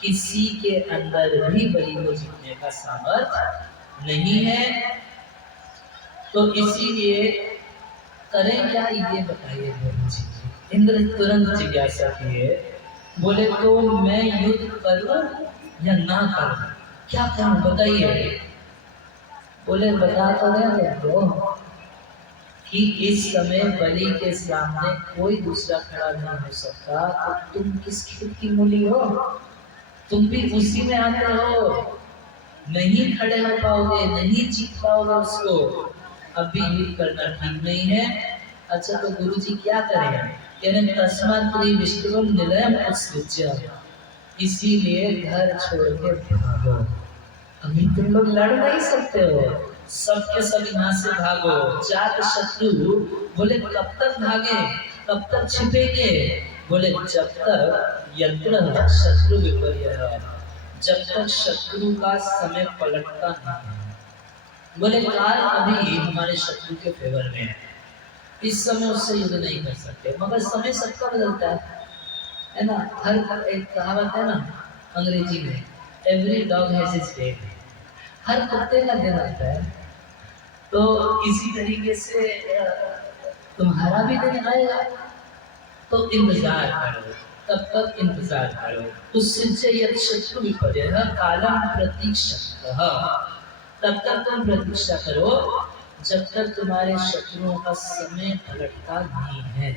किसी के अंदर भी बलि को जीतने का सामर्थ्य नहीं है। तो इसीलिए करें क्या, ये बताइए प्रभु जी। इंद्र तुरंत जिज्ञासा किए, बोले तो मैं युद्ध करूं या ना करूं, क्या करूं बताइए। बोले बता तो रहे हो कि इस समय बलि के सामने कोई दूसरा खड़ा नहीं हो सकता, तो तुम किस खेत की मूली हो, तुम भी उसी में आते हो, नहीं खड़े हो पाओगे, नहीं जीत पाओगे उसको, अभी युद्ध करना ठीक नहीं है। अच्छा तो गुरुजी क्या करें, कहने तस्मात् विष्णुवम निलयम उत्सृज्य, इसीलिए घर छोड़ के भागो। अभी तुम लोग लड़ नहीं सकते हो, सबके सब यहाँ से भागो। जात शत्रु, बोले कब तक भागे, कब तक छिपेंगे, बोले जब तक यत्र शत्रु विपर्यय, जब तक शत्रु का समय पलटता नहीं। बोले काल अभी हमारे शत्रु के फेवर में है, इस समय उससे युद्ध नहीं कर सकते, मगर समय सबका बदलता है ना। हर एक कहावत है ना अंग्रेजी में, every dog has his day, हर कुत्ते का दिन आता है। तो इसी तरीके से तुम्हारा भी दिन आएगा, तो इंतजार करो, तब तक इंतजार करो। उससे यद शत्रु विपर्यय कालम प्रतीक्षतः, तब तक तुम प्रतीक्षा करो जब तक तुम्हारे शत्रुओं का समय पलटता नहीं है।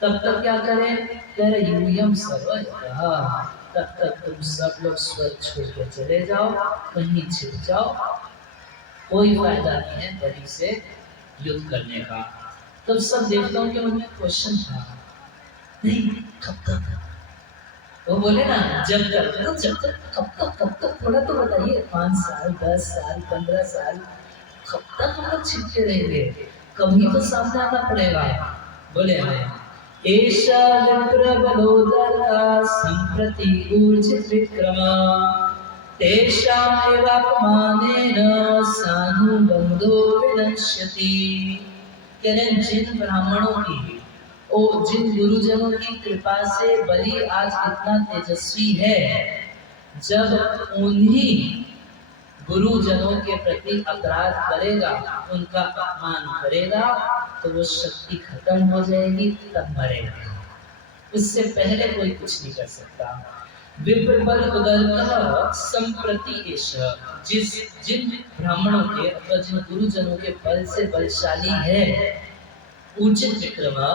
तब तक क्या करें, कह रहे यूयम सर्वतः, तब तक तुम सब लोग स्वर्ग छोड़ के चले जाओ, कहीं छिप जाओ, कोई फायदा नहीं है बलि से युद्ध करने का। तब सब देवताओं के मन में क्वेश्चन था, नहीं कब तक, वो बोले ना जब तक, तो जब तक कब तक थोड़ा तो बताइए, 5 साल 10 साल 15 साल, कब तक हम लोग छिपके रहेंगे, कभी तो सामने आना पड़ेगा। बोले हाँ, एषा विप्रबलोदरा संप्रति ऊर्जित विक्रमा, तेषामेवापमानेन सानुबन्धो विनश्यति। कह रहे जिन ब्राह्मणों की, जिन गुरुजनों की कृपा से बलि आज इतना तेजस्वी है, जब उन्हीं गुरुजनों के प्रति अपराध करेगा, उनका अपमान करेगा, तो वो शक्ति खत्म हो जाएगी, तब मरेगा। उससे पहले कोई कुछ नहीं कर सकता। विप्रबल उदरकः संप्रति एष, जिन ब्राह्मणों के अथवा जिन गुरुजनों के बल से बलशाली है, उचित विक्रमा,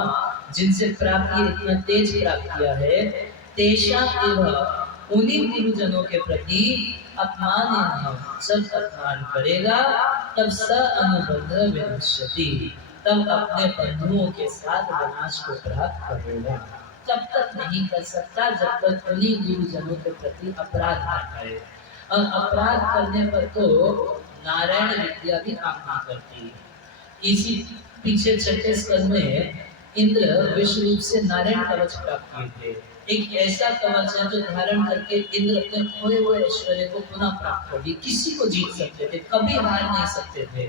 जिनसे प्राप्ति इतना तेज प्राप्त किया है, तेषा एव, उन्हीं गुरुजनों के प्रति अपमान, जब अपमान करेगा तब स अनुबंध विनश्यति, तब अपने बंधुओं के साथ विनाश को प्राप्त करेगा। तब तक नहीं कर सकता जब तक उन्हीं गुरुजनों के प्रति अपराध न करे। और अपराध करने पर तो नारायण विद्या भी काम नहीं करती। इसी पीछे 6 स्कंद में इंद्र विश्व रूप से नारायण कवच प्राप्त किए थे। एक ऐसा कवच है जो धारण करके इंद्र अपने खोए हुए ऐश्वर्य को पुनः प्राप्त कर दिए, किसी को जीत सकते थे, कभी हार नहीं सकते थे।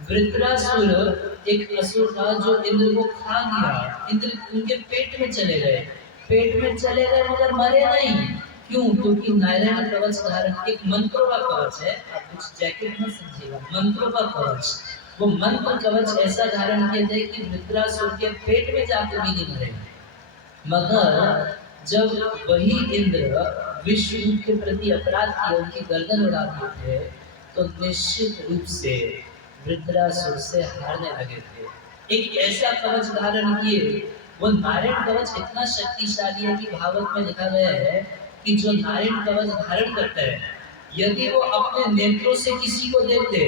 वृत्रासुर एक असुर था जो इंद्र को खा गया, इंद्र उनके पेट में चले गए मगर मरे नहीं। क्यों? क्योंकि नारायण कवच धारण, एक मंत्रों का कवच है, आप कुछ जैकेट में समझिएगा, मंत्रों का कवच, वो मंत्र कवच ऐसा धारण किए थे कि वृत्रासुर के पेट में जाकर भी नहीं मरे। मगर जब वही इंद्र विश्व के प्रति अपराध किए, उनकी गर्दन उड़ा दिए थे, तो निश्चित रूप से वृत्रासुर से हारने लगे थे। एक ऐसा कवच धारण किए, वो नारायण कवच इतना शक्तिशाली है कि भागवत में लिखा गया है कि जो नारायण कवच धारण करता है, यदि वो अपने नेत्रों से किसी को देते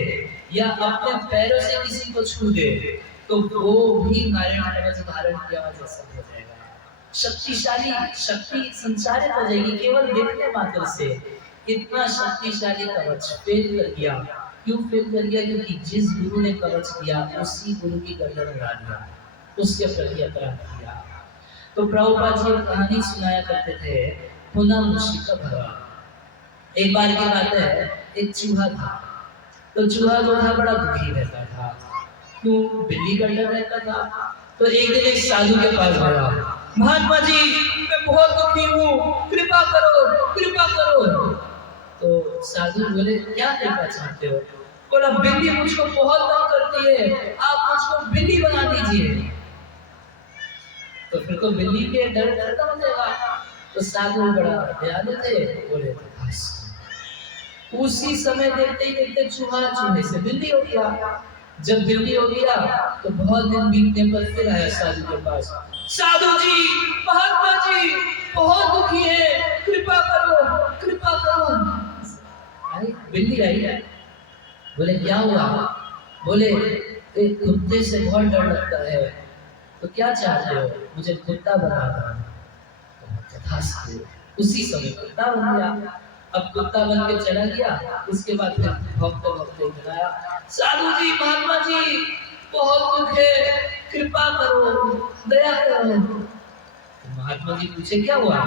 या अपने पैरों से किसी को छू दे, तो वो भी नारायण कवच धारण किया हुआ जैसा हो जाएगा। शक्तिशाली शक्ति संचारित हो जाएगी केवल देखने मात्र से। इतना शक्तिशाली कवच फेल कर दिया। क्यों फेल कर गया? क्योंकि जिस गुरु ने कवच दिया उसी गुरु की गर्दन उड़ा दिया, उसके प्रति अपराध किया। तो प्रभुपाद जी कहानी सुनाया करते थे, पुनः मुशिका भरा। एक बार की बात है, एक चूहा था। तो चूहा जो था बड़ा दुखी रहता था। क्यों? बिल्ली का डर रहता था। तो एक दिन एक साधु के पास गया, महात्मा जी मैं बहुत दुखी हूँ, कृपा करो कृपा करो। तो साधु बोले क्या कृपा चाहते हो? बोला बिल्ली मुझको बहुत तंग करती है, आप मुझको बिल्ली बना दीजिए। तो फिर तो बिल्ली के डर खत्म हो जाएगा। तो साधु बड़ा दयालु थे, बोले बस। उसी समय देखते ही देखते चूहा चूहे से बिल्ली हो गया। जब बिल्ली हो गया तो बहुत दिन बीतने पर फिर आया साधु के पास, साधु जी महात्मा जी बहुत दुखी है, कृपा करो कृपा करो। आई बिल्ली आई है। बोले क्या हुआ? बोले एक कुत्ते से बहुत डर लगता है, तो क्या चाहते हो? मुझे कुत्ता बना दो। उसी समय कुत्ता बन गया। अब कुत्ता बन के चला गया। उसके बाद फिर भौंकते भौंकते बताया, साधु जी महात्मा जी बहुत दुख है, कृपा करो दया करो। तो महात्मा जी पूछे क्या हुआ?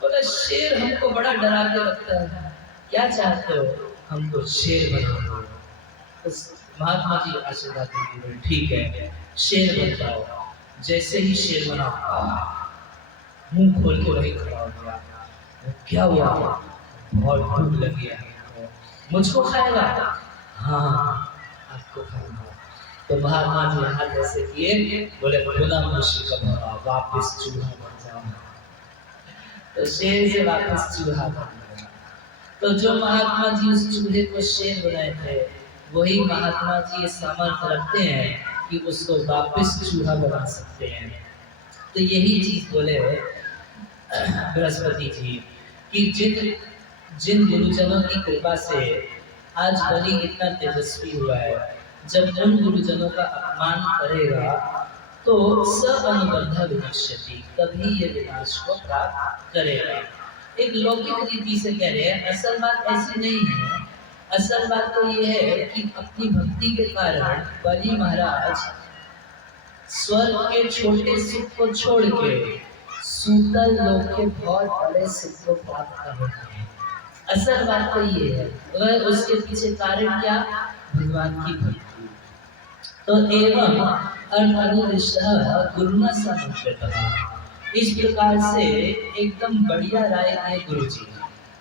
बोले शेर हमको बड़ा डरा के रखता है, क्या चाहते हो? हमको शेर बना दो। तो महात्मा जी आशीर्वाद देते, ठीक है शेर बन जाओ। जैसे ही शेर बना, मुंह खोल के वही खड़ा हो गया। क्या हुआ? बहुत भूख लगी है, मुझको खाएगा? हाँ आपको खाएगा। तो महात्मा जी हाथ ऐसे किए, बोले पुनः मुशिका भरा, वापस चूहा बन जाओ। तो शेर से वापस चूहा बन गया। तो जो महात्मा जी उस चूहे को शेर बनाए थे, वही महात्मा जी सामर्थ्य रखते हैं कि उसको वापस चूहा बना सकते हैं। तो यही चीज बोले बृहस्पति जी कि जिन गुरुजनों की कृपा से आज बलि इतना तेजस्वी हुआ है, जब उन गुरुजनों का अपमान करेगा तो स अनुबंध विनश्यति, तभी ये विनाश को प्राप्त करेगा। एक लौकिक रीति से कह रहे हैं, असल बात ऐसी नहीं है। असल बात तो ये है कि अपनी भक्ति के कारण बलि महाराज स्वर्ग के छोटे सुख को छोड़ के सूतल लोक के बहुत बड़े सुख को प्राप्त कर रहे हैं। असल बात तो ये है, और उसके पीछे कारण क्या? भगवान की भक्ति। तो एवं अनुदिष्टः गुरुना समुच्यतः, इस प्रकार से एकदम बढ़िया राय दिए गुरुजी।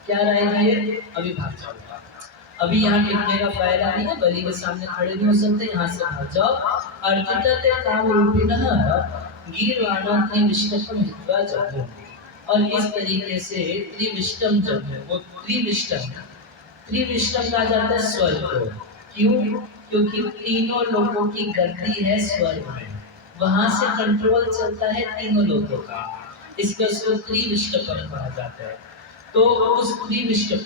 क्या राय दिए? अभी भाग जाओ, अभी यहाँ टिकने का फायदा नहीं है, बलि के सामने खड़े नहीं हो सकते, यहाँ से भाग जाओ। अर्चितते काम रूपिणः गीर्वाणं त्रिविष्टम हित्वा जगो। और इस तरीके से त्रिविष्टम जगो, वो त्रिविष्टम कहा जाता है स्वर्ग को। क्यों? क्योंकि तीनों लोगों की गद्दी है स्वर्ग में, वहां से कंट्रोल चलता है तीनों लोगों का, इसलिए उसको त्रिविष्टम कहा जाता है। तो उस त्रिविष्टम,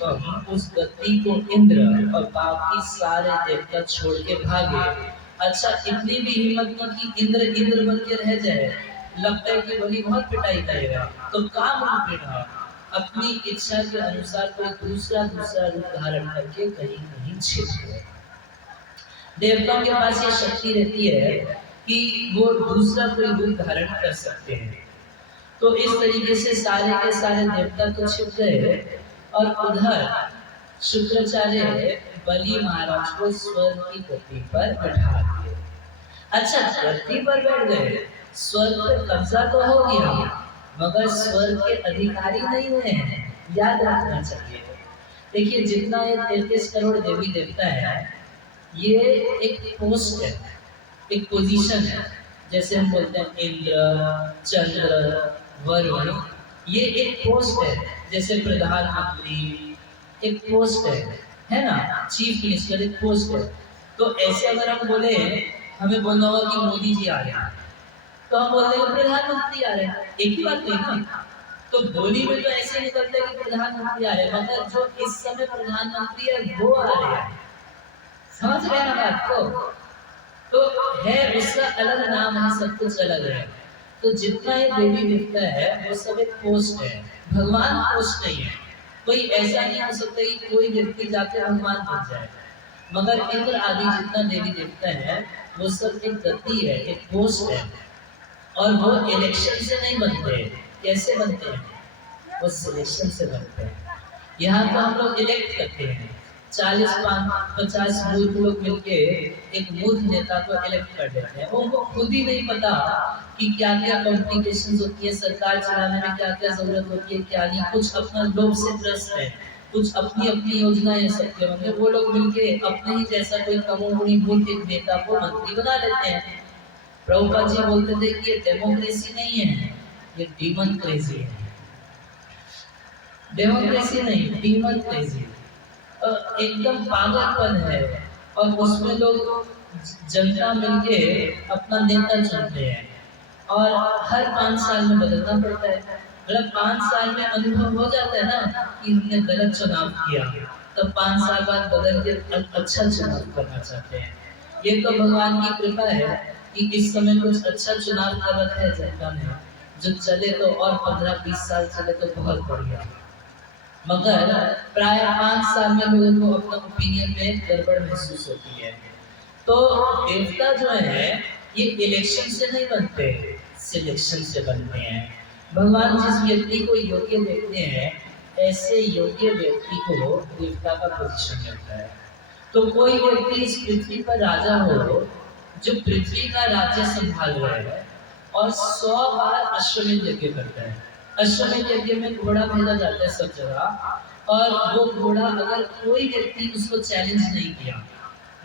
उस गद्दी को इंद्र और बाकी सारे देवता छोड़ के भागे। अच्छा इतनी भी हिम्मत नहीं कि इंद्र इंद्र बन के रह जाए, लगता है कि बलि बहुत पिटाई करेगा, तो काम रूपिणः अपनी इच्छा के अनुसार कोई दूसरा रूप धारण करके कहीं कहीं छिप गए। देवताओं के पास ये शक्ति रहती है कि वो दूसरा कोई रूप धारण कर सकते हैं। तो इस तरीके से सारे के सारे देवता तो छिप गए, और उधर शुक्राचार्य बलि महाराज को स्वर्ग की गद्दी पर बैठा दिए। अच्छा गद्दी पर बैठ गए, स्वर्ग पर कब्जा तो हो गया, मगर स्वर्ग के अधिकारी नहीं हुए हैं, याद रखना चाहिए। देखिए जितना ये 33 करोड़ देवी देवता है, ये एक पोस्ट है, एक पोजीशन है। जैसे हम बोलते हैं इंद्र, चंद्र, वरुण, ये एक पोस्ट है। जैसे प्रधानमंत्री एक पोस्ट है ना, चीफ मिनिस्टर एक पोस्ट है। तो ऐसे अगर हम बोले, हमें बोलना होगा कि मोदी जी आ रहे हैं, तो हम बोल देंगे प्रधानमंत्री आ रहे हैं, एक ही बात नहीं ना। तो बोली में तो ऐसे निकलता है कि प्रधानमंत्री आ रहे हैं, मगर जो इस समय प्रधानमंत्री है वो आ रहे हैं। समझ रहे हैं बात को? तो है, उसका अलग नाम है, सब कुछ अलग है। तो जितना ये देवी देवता है वो सब एक पोस्ट है, भगवान पोस्ट नहीं है। कोई ऐसा नहीं हो सकता कि कोई व्यक्ति जाके भगवान बन जाए। मगर इंद्र आदि जितना देवी देवता है वो सब एक गति है, एक पोस्ट है। और वो इलेक्शन से नहीं बनते। कैसे बनते हैं? वो सिलेक्शन से बनते हैं। यहाँ तो हम लोग इलेक्ट करते हैं, 40-50 मूर्ख लोग मिलके एक मूर्ख नेता को इलेक्ट कर देते हैं। उनको खुद ही नहीं पता कि क्या क्या कॉम्प्लिकेशंस होती है, सरकार चलाने में क्या क्या जरूरत होती है, क्या नहीं। कुछ अपना लोभ से ग्रस्त है, कुछ अपनी अपनी योजनाएं सबके मन में, वो लोग मिलके अपने ही जैसा कोई कमोगुणी मूर्ख एक नेता को मंत्री बना लेते हैं। प्रभुपाद जी बोलते थे कि ये डेमोक्रेसी नहीं है, ये डीमन क्रेजी है। डेमोक्रेसी नहीं, डीमन क्रेजी, एकदम पागलपन है। और उसमें लोग जनता मिलके अपना नेता चुनते हैं और हर 5 साल में बदलना पड़ता है। मतलब 5 साल में अनुभव हो जाता है ना कि हमने गलत चुनाव किया, तब 5 साल बाद बदल के अच्छा चुनाव करना चाहते हैं। ये तो भगवान की कृपा है कि इस समय कुछ अच्छा चुनाव कर रखा है जनता ने, जो चले तो और 15-20 साल चले तो बहुत बढ़िया। मगर प्राय 5 साल में लोगों को अपना ओपिनियन में गड़बड़ महसूस होती है। तो देवता जो है ये इलेक्शन से नहीं बनते, सिलेक्शन से बनते हैं। भगवान जिस व्यक्ति को योग्य देखते हैं, ऐसे योग्य व्यक्ति को देवता का पोजीशन मिलता है। तो कोई व्यक्ति इस पृथ्वी पर राजा हो जो पृथ्वी का राज्य संभाल रहा है और 100 बार अश्वमेध यज्ञ करता है। अश्वमेध यज्ञ में घोड़ा भेजा जाता है सब जगह, और वो घोड़ा अगर कोई व्यक्ति उसको चैलेंज नहीं किया,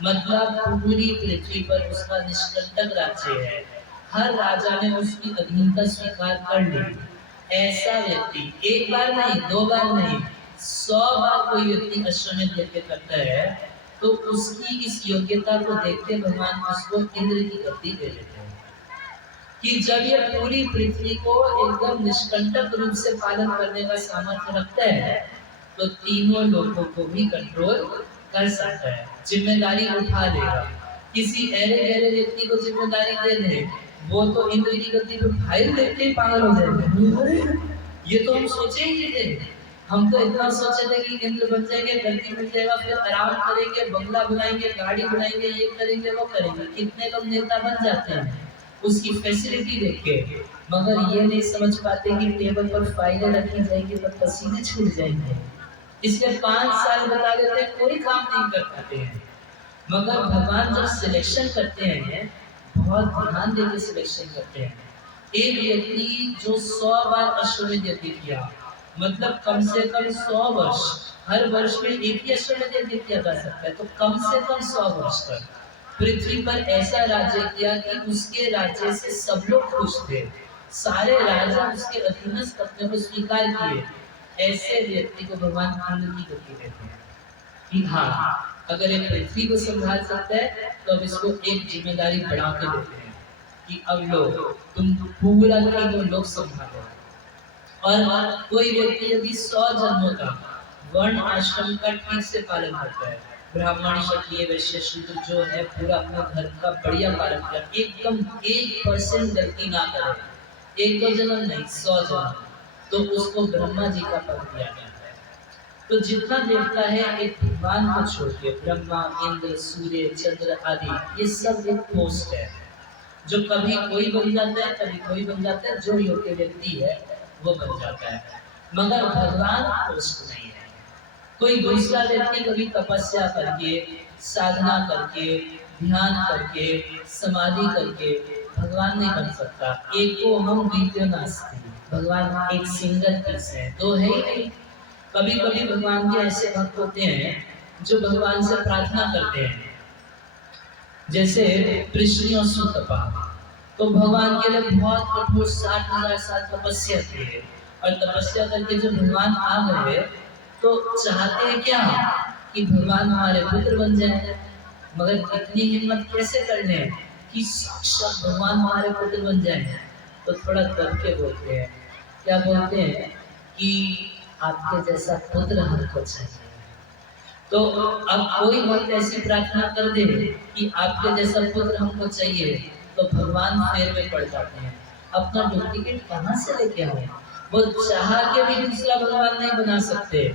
मतलब पूरी पृथ्वी पर उसका निष्कंटक राज्य है, हर राजा ने उसकी अधीनता स्वीकार कर ली, ऐसा व्यक्ति एक बार नहीं, 2 बार नहीं, 100 बार कोई व्यक्ति अश्वमेध यज्ञ करता है, तो उसकी इस योग्यता को देखते भगवान उसको इंद्र की गद्दी दे देते हैं कि जब ये पूरी पृथ्वी को एकदम निष्कंटक रूप से पालन करने का सामर्थ्य रखता है, तो तीनों लोगों को भी कंट्रोल कर सकता है, जिम्मेदारी उठा लेगा। किसी ऐरे गहरे व्यक्ति को जिम्मेदारी दे दे, वो तो इंद्र की गद्दी पर फाइल देख के पागल हो जाएगा। ये तो हम सोचे ही नहीं थे। हम तो इतना सोचे थे कि इंद्र बन जाएंगे, गद्दी मिल जाएगा, फिर आराम करेंगे, बंगला बनाएंगे, गाड़ी बनाएंगे, ये करेंगे, वो करेंगे। कितने लोग नेता बन जाते हैं उसकी फैसिलिटी देख के, मगर ये नहीं समझ पाते कि टेबल पर फाइलें रखी जाएंगी तो पसीने छूट जाएंगे। इसलिए 5 साल बता देते हैं, कोई काम नहीं कर पाते हैं। मगर भगवान जब सिलेक्शन करते हैं, बहुत ध्यान देकर सिलेक्शन करते हैं। एक व्यक्ति जो 100 बार अश्वमेध यज्ञ किया, मतलब कम से कम 100 वर्ष, हर वर्ष में एक ही अश्वमेध यज्ञ किया जा सकता है, तो कम से कम 100 वर्ष तक पृथ्वी पर ऐसा राज्य किया कि उसके राज्य से सब लोग खुश थे, सारे राजा उसके अधीनस्थ अपने को स्वीकार किए। ऐसे व्यक्ति को भगवान इंद्र की गति देते हैं कि हाँ, अगर एक पृथ्वी को संभाल सकता है तो अब इसको एक जिम्मेदारी बढ़ा के देते हैं कि अब लो, तुम पूरा तीनों लोग संभालो। और कोई व्यक्ति यदि 100 जन्मों का वर्ण आश्रम का ठीक से पालन करता है, ब्राह्मण, क्षत्रिय, वैश्य, शूद्र जो है पूरा अपने धर्म का बढ़िया पालन करे, एकदम 1% गलती ना करे, 1-2 जन्म नहीं, 100 जन्म, तो उसको ब्रह्मा जी का पद दिया जाता है। तो जितना देवता है एक भगवान को छोड़ के, ब्रह्मा, इंद्र, सूर्य, चंद्र आदि, ये सब एक पोस्ट है जो कभी कोई बन जाता है, कभी कोई बन जाता है, जो योग्य व्यक्ति है वो बन जाता है। मगर भगवान पोस्ट नहीं है। कोई दूसरा व्यक्ति कभी तपस्या करके, साधना करके, ध्यान करके, समाधि करके भगवान नहीं बन सकता। एको हम द्वितीयो नास्ति, भगवान एक सिंगल पीस है, दो है ही नहीं। कभी कभी भगवान के ऐसे भक्त होते हैं जो भगवान से प्रार्थना करते हैं जैसे कृष्ण और सुतपा, तो भगवान के लिए बहुत कठोर 60,000 साल तपस्या की है, और तपस्या करके जब भगवान आ गए तो चाहते हैं क्या कि भगवान हमारे पुत्र बन जाए, मगर इतनी हिम्मत कैसे करने कि साक्षात भगवान हमारे पुत्र बन जाए। तो थोड़ा डर के बोलते हैं, क्या बोलते हैं कि आपके जैसा पुत्र हमको चाहिए। तो अब कोई भक्त ऐसी प्रार्थना कर दे कि आपके जैसा पुत्र हमको चाहिए, तो भगवान फेर में पड़ जाते हैं, अपना डुप्लीकेट कहाँ से लेके आए, वो चाह के भी दूसरा भगवान नहीं बना सकते।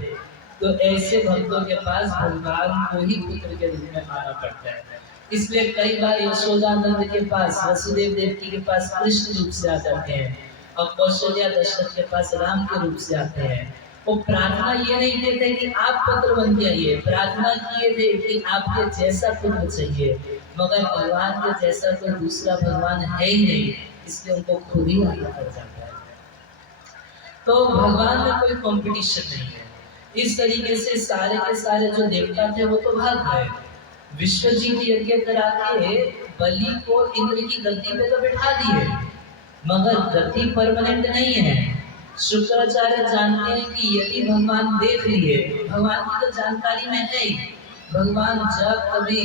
तो ऐसे भक्तों के पास भगवान को ही पुत्र के रूप में आना पड़ता है। इसलिए कई बार यशोदानंद के पास, वसुदेव देवकी के पास कृष्ण रूप से आ जाते हैं, और कौशल्या दशरथ के पास राम के रूप से आते हैं। वो प्रार्थना ये नहीं कहते कि आप पुत्र बन के आइए, प्रार्थना किए थे कि आपके जैसा पुत्र चाहिए, मगर भगवान के जैसा कोई दूसरा भगवान है ही नहीं, इसलिए उनको खुद ही आना पड़ जाता है। तो भगवान में कोई कंपटीशन नहीं है। इस तरीके से सारे के सारे जो देवता थे वो तो भाग गए, विश्वजीत यज्ञ करा के बलि को इंद्र की गद्दी पे तो बिठा दिए, मगर गति परमानेंट नहीं है। शुक्राचार्य जानते हैं कि यदि भगवान देख लिए, भगवान की तो जानकारी में है ही, भगवान जब कभी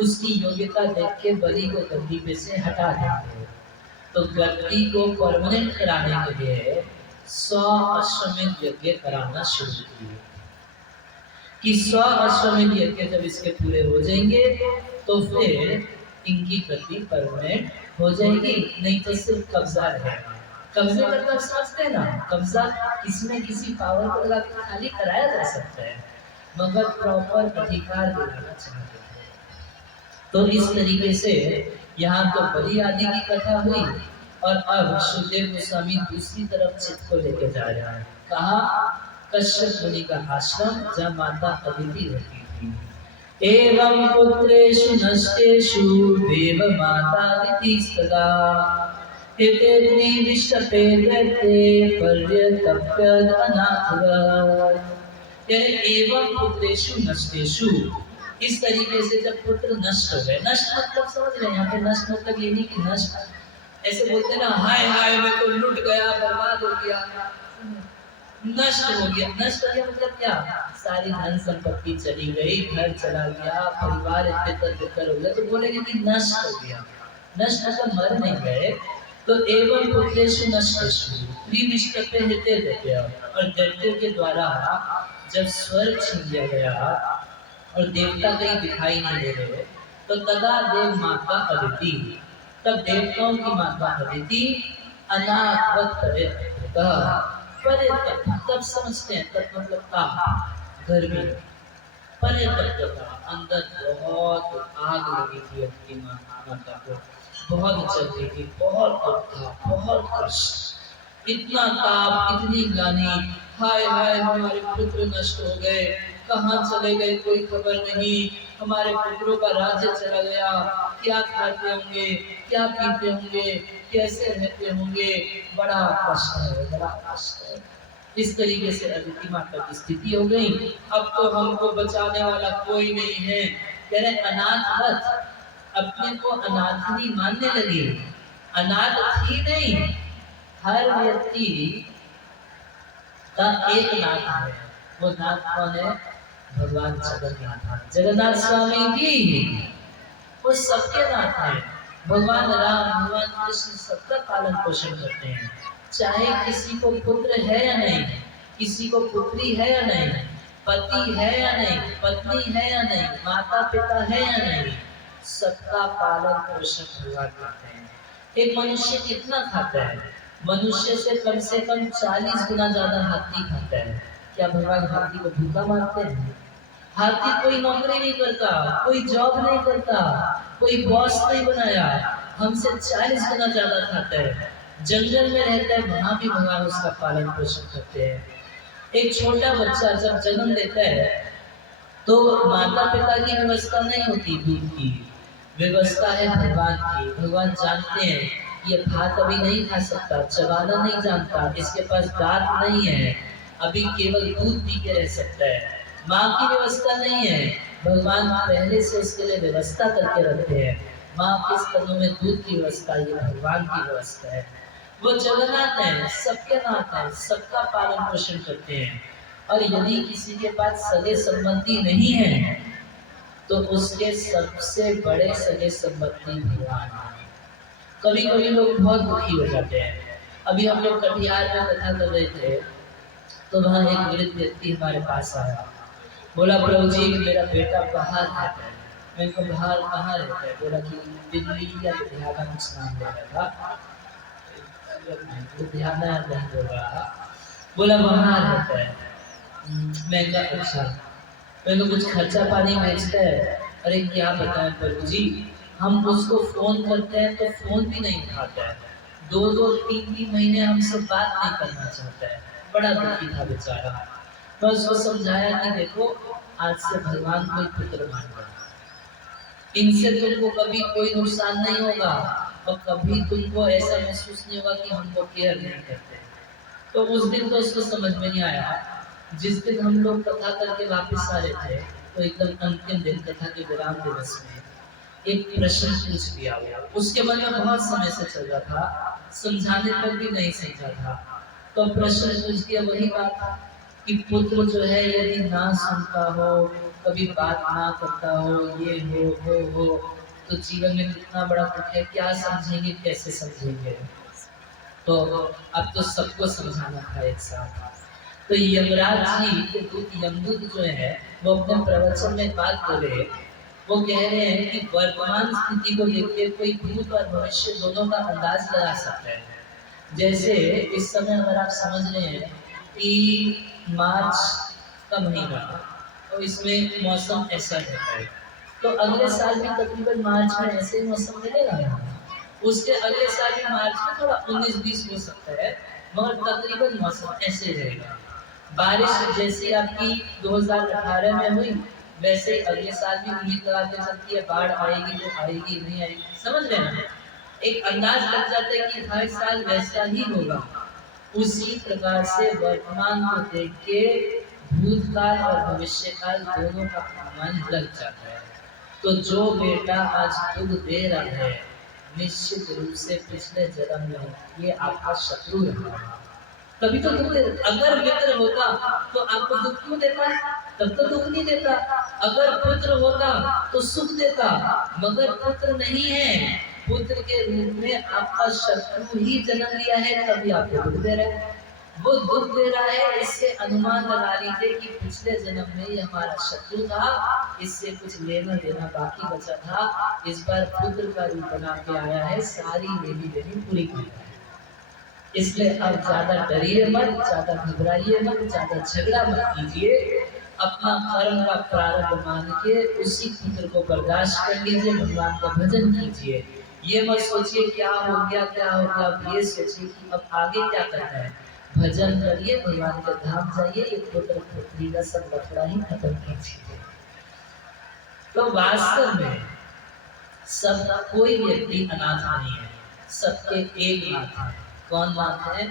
उसकी योग्यता देख के बलि को गद्दी पे से हटा देते हैं। तो गद्दी को परमानेंट कराने के लिए 100 अश्वमेध यज्ञ कराना शुरू किए कि 100 अश्वमेध यज्ञ जब इसके पूरे हो जाएंगे तो फिर इनकी गति परमानेंट हो जाएगी, नहीं तो सिर्फ कब्जा रहेगा। कब्जे का तो समझते हैं ना, कब्जा इसमें किसी पावर को लगा के खाली कराया जा सकता है, मगर प्रॉपर अधिकार दिलाना चाहते हैं। तो इस तरीके से यहाँ तो बलि आदि की कथा हुई, और अब सुखदेव गोस्वामी दूसरी तरफ चित्त को लेके जा रहा है। कहा कश्यप मुनि का आश्रम जहाँ माता अदिति रहती थी। एवं पुत्रेषु नष्टेषु देव माता अदिति सदा हिते त्रिविष्टपे दैत्ये पर्यतप्यद अनाथवत्। एवं पुत्रेषु नष्टेषु, इस तरीके से जब पुत्र नष्ट हो गए, नष्ट मतलब समझ रहे हैं यहाँ पे, नष्ट मतलब ये नहीं कि नष्ट ऐसे बोलते ना, हाय हाय मैं तो लुट गया, बर्बाद हो गया, नष्ट हो गया। नष्ट हो गया मतलब क्या, सारी धन संपत्ति चली गई, घर चला गया, परिवार इधर हो गया, तो बोलेंगे कि नष्ट हो गया। नष्ट मतलब मर नहीं गए। तो एवं पुत्रेषु नष्टेषु त्रिविष्टपे हिते दैत्य, और दैत्यों के द्वारा जब स्वर्ग छीन लिया गया और देवता कहीं दिखाई नहीं दे रहे, तो तदा देव माता अदिति, तब देवताओं की माता अदिति अनाथवत तब समझते हैं, तब मतलब ताप, गर्मी, पर्यतप्यता, अंदर बहुत आग लगी थी अपनी माता को, बहुत जल रही थी, बहुत दुख था, बहुत कष्ट, इतना ताप, इतनी ग्लानि, हाय हाय हमारे पुत्र नष्ट हो गए, कहाँ चले गए कोई खबर नहीं, हमारे पुत्रों का राज्य चला गया, क्या खाते होंगे, क्या पीते होंगे, कैसे रहते होंगे, बड़ा कष्ट है, बड़ा कष्ट है। इस तरीके से अदिति माता की स्थिति हो गई। अब तो हमको बचाने वाला कोई नहीं है, कह रहे अनाथवत, अपने को अनाथनी मानने लगी। अनाथ थी नहीं, हर व्यक्ति का एक नाथ है, वो नाथ कौन है, भगवान जगन्नाथ, जगन्नाथ स्वामी जी, वो सबके नाथ है। भगवान राम, भगवान कृष्ण सबका पालन पोषण करते हैं, चाहे किसी को पुत्र है या नहीं, किसी को पुत्री है या नहीं, पति है या नहीं, पत्नी है या नहीं, माता पिता है या नहीं, सबका पालन पोषण भगवान करते हैं। एक मनुष्य कितना खाता है, मनुष्य से कम 40 गुना ज्यादा हाथी खाता है। क्या भगवान हाथी को भूखा मारते हैं? हाथी कोई नौकरी नहीं करता, कोई जॉब नहीं करता, कोई बॉस नहीं बनाया, हमसे 40 गुना ज्यादा खाता है, जंगल में रहता है, वहां भी भगवान उसका पालन पोषण करते हैं। एक छोटा बच्चा जब जन्म लेता है तो माता पिता की व्यवस्था नहीं होती, दूध की व्यवस्था है भगवान की। भगवान जानते हैं ये भात अभी नहीं खा सकता, चबाना नहीं जानता, इसके पास दांत नहीं है, अभी केवल दूध पी के रह सकता है। माँ की व्यवस्था नहीं है, भगवान पहले से उसके लिए व्यवस्था करके रखते हैं। माँ के स्तनों में दूध की व्यवस्था, ये भगवान की व्यवस्था है। वो जगन्नाथ है, सबके नाथ है, सबका पालन पोषण करते हैं। और यदि किसी के पास सगे संबंधी नहीं है तो उसके सबसे बड़े सगे संबंधी भगवान हैं। कभी कभी लोग बहुत दुखी हो जाते हैं। अभी हम लोग कटिहार में कथा कर रहे थे, तो वहाँ एक वृद्ध व्यक्ति हमारे पास आया, बोला प्रभु जी मेरा बेटा बाहर रहता है। मैं को बाहर कहाँ रहता है? बोला कि दिल्ली या लुधियाना, कुछ नाम ले रहा था, लुधियाना नहीं बोल रहा, बोला वहाँ रहता है। मैं कहा अच्छा, मैं तो कुछ खर्चा पानी भेजता है। अरे क्या बताएं प्रभु जी, हम उसको फोन करते हैं तो फोन भी नहीं उठाता है, दो दो तीन तीन महीने हमसे बात नहीं करना चाहता है। बड़ा दुखी था बेचारा। मैं उसको समझाया कि देखो, आज से भगवान को पुत्र मान लो, इनसे तुमको कभी कोई नुकसान नहीं होगा और कभी तुमको ऐसा महसूस नहीं होगा कि हमको केयर नहीं करते। तो उस दिन तो उसको समझ में नहीं आया। जिस दिन हम लोग कथा करके वापस आ रहे थे, तो एकदम अंतिम दिन कथा के विराम दिवस में एक प्रश्न पूछ दिया गया। उसके मन में बहुत समय से चल रहा था, समझाने पर भी नहीं समझा था। तो प्रश्न पूछ दिया वही बात कि पुत्र जो है यदि ना सुनता हो, कभी बात ना करता हो, ये हो, तो जीवन में कितना बड़ा दुख है, क्या समझेंगे, कैसे समझेंगे। तो अब तो सबको समझाना था एक साथ। तो यमराज जी के दूत यमदूत जो है, वो अपने प्रवचन में बात बोले। वो कह रहे हैं कि वर्तमान स्थिति को देखकर कोई भूत और भविष्य दोनों का अंदाज लगा सकता है। जैसे इस समय अगर आप समझ रहे हैं कि मार्च का महीना, तो इसमें मौसम ऐसा रहता है, तो अगले साल भी तकरीबन मार्च में ऐसे ही मौसम मिलेगा ना। उसके अगले साल भी मार्च में थोड़ा 19-20 हो सकता है, मगर तकरीबन मौसम ऐसे रहेगा। बारिश जैसी आपकी 2018 में हुई, वैसे ही अगले साल भी उम्मीद लगा के चलती है, बाढ़ आएगी तो आएगी, नहीं आएगी, समझ रहे हैं। एक अंदाज लग जाता है कि हर साल वैसा ही होगा। उसी प्रकार से वर्तमान को देख के भूतकाल और भविष्यकाल दोनों का अनुमान लग जाता है। तो जो बेटा आज दुख दे रहा है, निश्चित रूप से पिछले जन्म में ये आपका शत्रु रहा। तभी तो दुख देता। अगर मित्र होता तो आपको दुख क्यों देता? तब तो दुख नहीं देता। अगर पुत्र होता तो सुख देता, मगर पुत्र नहीं है। पुत्र के रूप में आपका शत्रु ही जन्म लिया है, तभी आपको दुख दे रहा है। वो दुख दे रहा है, इससे अनुमान लगा लीजिए कि पिछले जन्म में ये हमारा शत्रु था, इससे कुछ लेना देना बाकी बचा था, इस बार पुत्र का रूप बना के आया है, सारी लेनी देनी पूरी कर है। इसलिए अब ज्यादा डरिए मत, ज्यादा घबराइए मत, ज्यादा झगड़ा मत कीजिए। अपना कर्म का प्रारंभ मान के उसी पुत्र को बर्दाश्त कर लीजिए, भगवान का भजन कीजिए। ये मत सोचिए क्या हो गया क्या हो गया, अब ये सोचिए कि अब आगे क्या करना है। भजन करिए, भगवान के धाम जाइए, ये पुत्र पुत्री का सब लफड़ा ही खत्म कीजिए। तो वास्तव में सब कोई व्यक्ति अनाथ नहीं है, सबके एक नाथ है। कौन नाथ है?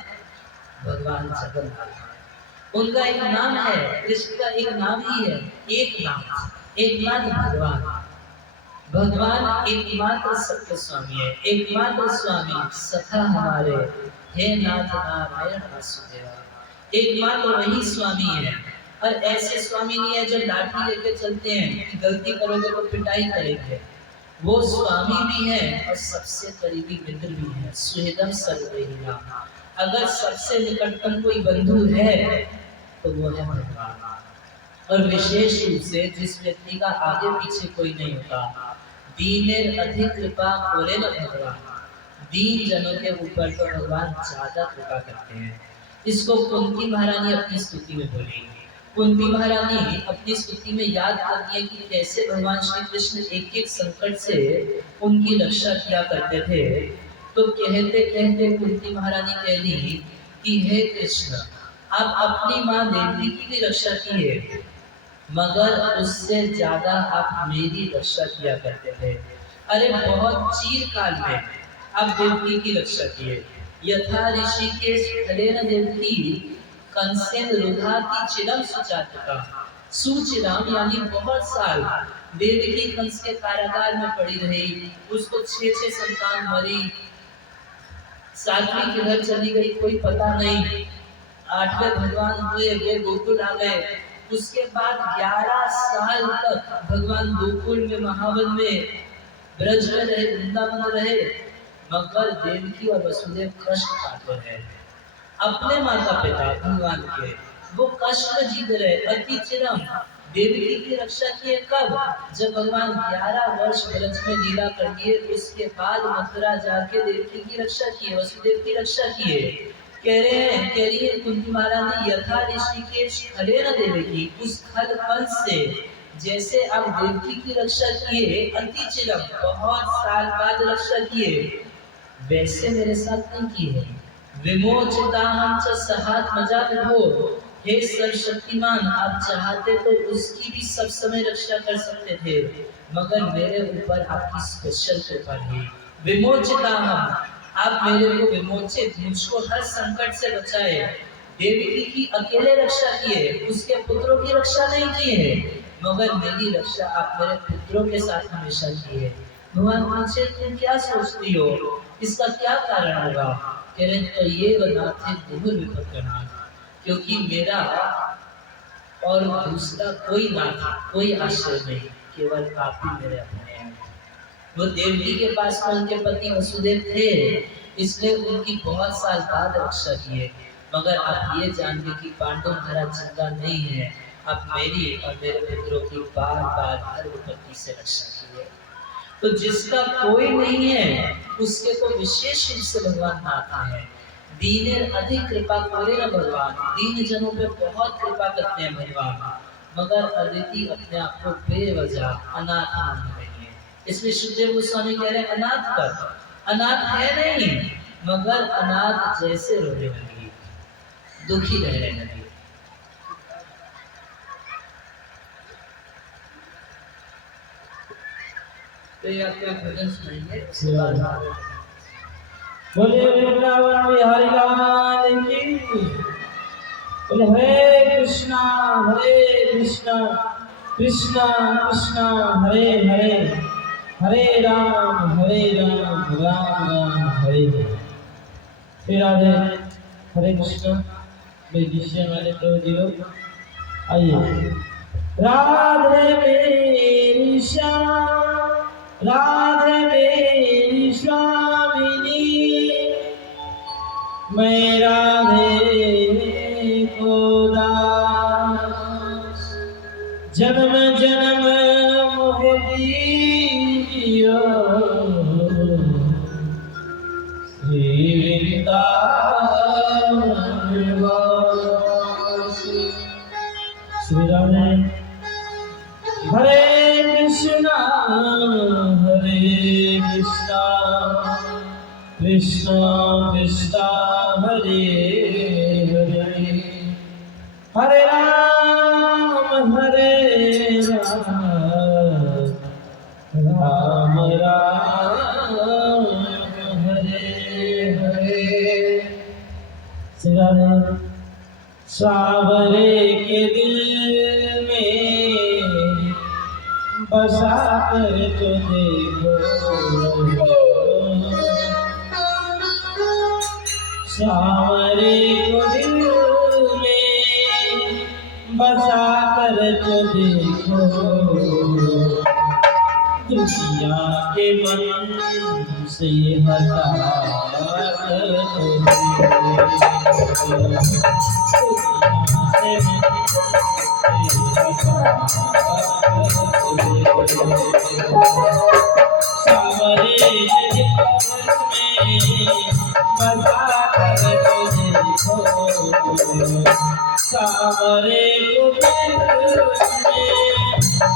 भगवान जगन्नाथ। उनका एक नाम है, कृष्ण का एक नाम ही है, एक नाथ। एक नाथ भगवान। भगवान एकमात्र सत्य स्वामी है, एकमात्र स्वामी सखा हमारे, हे नाथ नारायण वासुदेव। एकमात्र वही स्वामी है। और ऐसे स्वामी नहीं है जो लाठी लेके चलते हैं कि गलती करोगे तो पिटाई करेंगे। वो स्वामी भी है और सबसे करीबी मित्र भी है। सुहृदम सर्वदेहिना। अगर सबसे निकटतम कोई बंधु है तो वो है भगवान। और विशेष रूप से जिस व्यक्ति का आगे पीछे कोई नहीं होता, दीनेर अधिक कृपा करे न भगवान। दीन जनों के ऊपर तो भगवान ज्यादा कृपा करते हैं। इसको कुंती महारानी अपनी स्तुति में बोली। कुंती महारानी अपनी स्तुति में याद करती है कि कैसे भगवान श्री कृष्ण एक एक संकट से उनकी रक्षा किया करते थे। तो कहते कहते कुंती महारानी कहली कि हे कृष्ण, आप अपनी माँ देवकी की भी रक्षा किए, मगर उससे ज्यादा आप मेरी रक्षा किया करते थे। अरे बहुत चीर काल में आप देवकी की रक्षा किए। यथा ऋषि के फलेन देवकी कंसेन रुधा की चिरम सुचातुका। सुचिराम यानी बहुत साल देवकी कंस के कारागार में पड़ी रही, उसको 6 संतान मरी, 7वीं किधर चली गई कोई पता नहीं, 8वें भगवान हुए वे गोकुल आ गए। उसके बाद 11 साल तक भगवान गोकुल में महावन में ब्रज में रहे, वृंदावन में रहे, मगर देवकी और वसुदेव कष्ट पाते हैं अपने माता पिता भगवान के, वो कष्ट में जीत रहे। अति चिरम देवकी की रक्षा किए कब? जब भगवान 11 वर्ष ब्रज में लीला कर दिए, उसके बाद मथुरा जाके देवकी की रक्षा किए, वसुदेव की रक्षा किए। कह रही है कुंती महारानी, यथा ऋषिकेश खले न देवकी, उस खल फल से जैसे आप देवकी की रक्षा किए, अति चिरम बहुत साल बाद रक्षा किए, वैसे मेरे साथ नहीं की है। विमोचिताहं च सहात मजा विभो, हे सर्वशक्तिमान, आप चाहते तो उसकी भी सब समय रक्षा कर सकते थे, मगर मेरे ऊपर आपकी स्पेशल कृपा है। विमोचिताहं, आप मेरे को विमोचित, मुझको हर संकट से बचाए। देवकी की अकेले रक्षा किए, उसके पुत्रों की रक्षा नहीं की है, मगर मेरी रक्षा आप मेरे पुत्रों के साथ हमेशा की है। भगवान पूछे तुम क्या सोचती हो, इसका क्या कारण होगा? कह रहे तो ये बनाते दुर्ग विपद करना, क्योंकि मेरा और दूसरा कोई नाथ, कोई आश्रय नहीं, केवल आप ही मेरे अपने हैं। वो देवकी के पास में उनके पति वसुदेव थे, इसलिए उनकी बहुत साल बाद रक्षा किए, मगर आप ये जानते कि पांडव महाराज जिंदा नहीं है, आप मेरी और मेरे पुत्रों की बार बार हर विपत्ति से रक्षा किए। तो जिसका कोई नहीं है उसके तो विशेष रूप से भगवान नाथ है। दीन अधिक कृपा करे ना भगवान, दीन जनों पे बहुत कृपा करते हैं भगवान, मगर अदिति अपने आप को बेवजह अनाथ मान रही है। इसलिए सुखदेव गोस्वामी कह रहे हैं अनाथ कर, अनाथ है नहीं, मगर अनाथ जैसे रोने लगी, दुखी रहने लगी। तो ये आपको एक भजन सुनाएंगे। बोले वृंदावन बिहारी लाल की, बोले हरे कृष्णा कृष्णा कृष्णा हरे हरे, हरे राम राम राम हरे हरे। फिर आगे हरे कृष्णा बेदिशिया वाले प्रभु जी लोग आइए। राधे मेरी श्याम, राधे मेरी स्वामिनी, मैं राधे को दास, जन्म जन्म मोह दियो, श्री वृंदावन वासी। श्री राम हरे कृष्णा कृष्णा कृष्णा हरे हरे, हरे राम राम राम हरे हरे। सावरे के दिल में बसा कर तो देखो, सावरे को दिल में बसा कर तो देखो, दुनिया के मन से हटा कर तो देखो, सावरे बसा कर देखो, सावरे को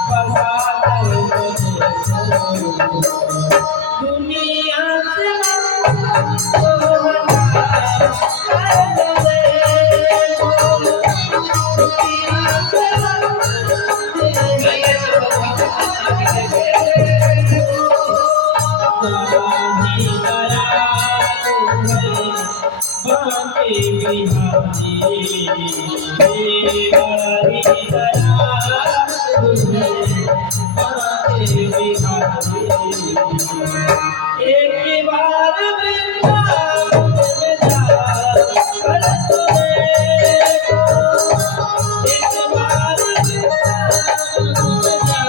बसा कर देखो, दुनिया से बाके बिहारी हरि दया तुझे बाके बिहारी एक बार वृंदावन में जा कर तुझे एक बार वृंदावन में जा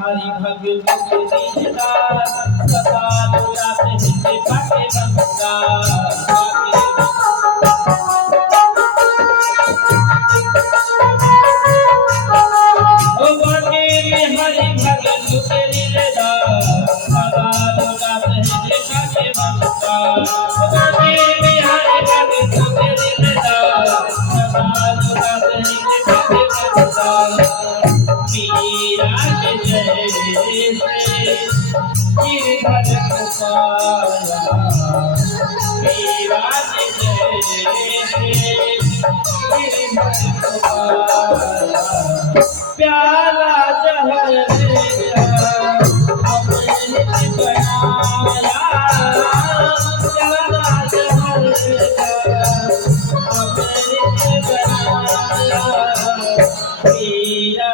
हरि भगत दीनदार सदा दुलाते हिंदे बाटे बंदा ओ बाटे हरि भगत दीनदार सदा दुलाते हिंदे बाटे बंदा ओ बाटे हरि भगत दीनदार सदा दुलाते हिंदे बाटे बंदा मीरा के जय से गिरधर पाया मीरा के जय से गिरधर पाया प्याला जहर दिया अमृत बनाया प्याला जहर दिया अमृत बनाया मीरा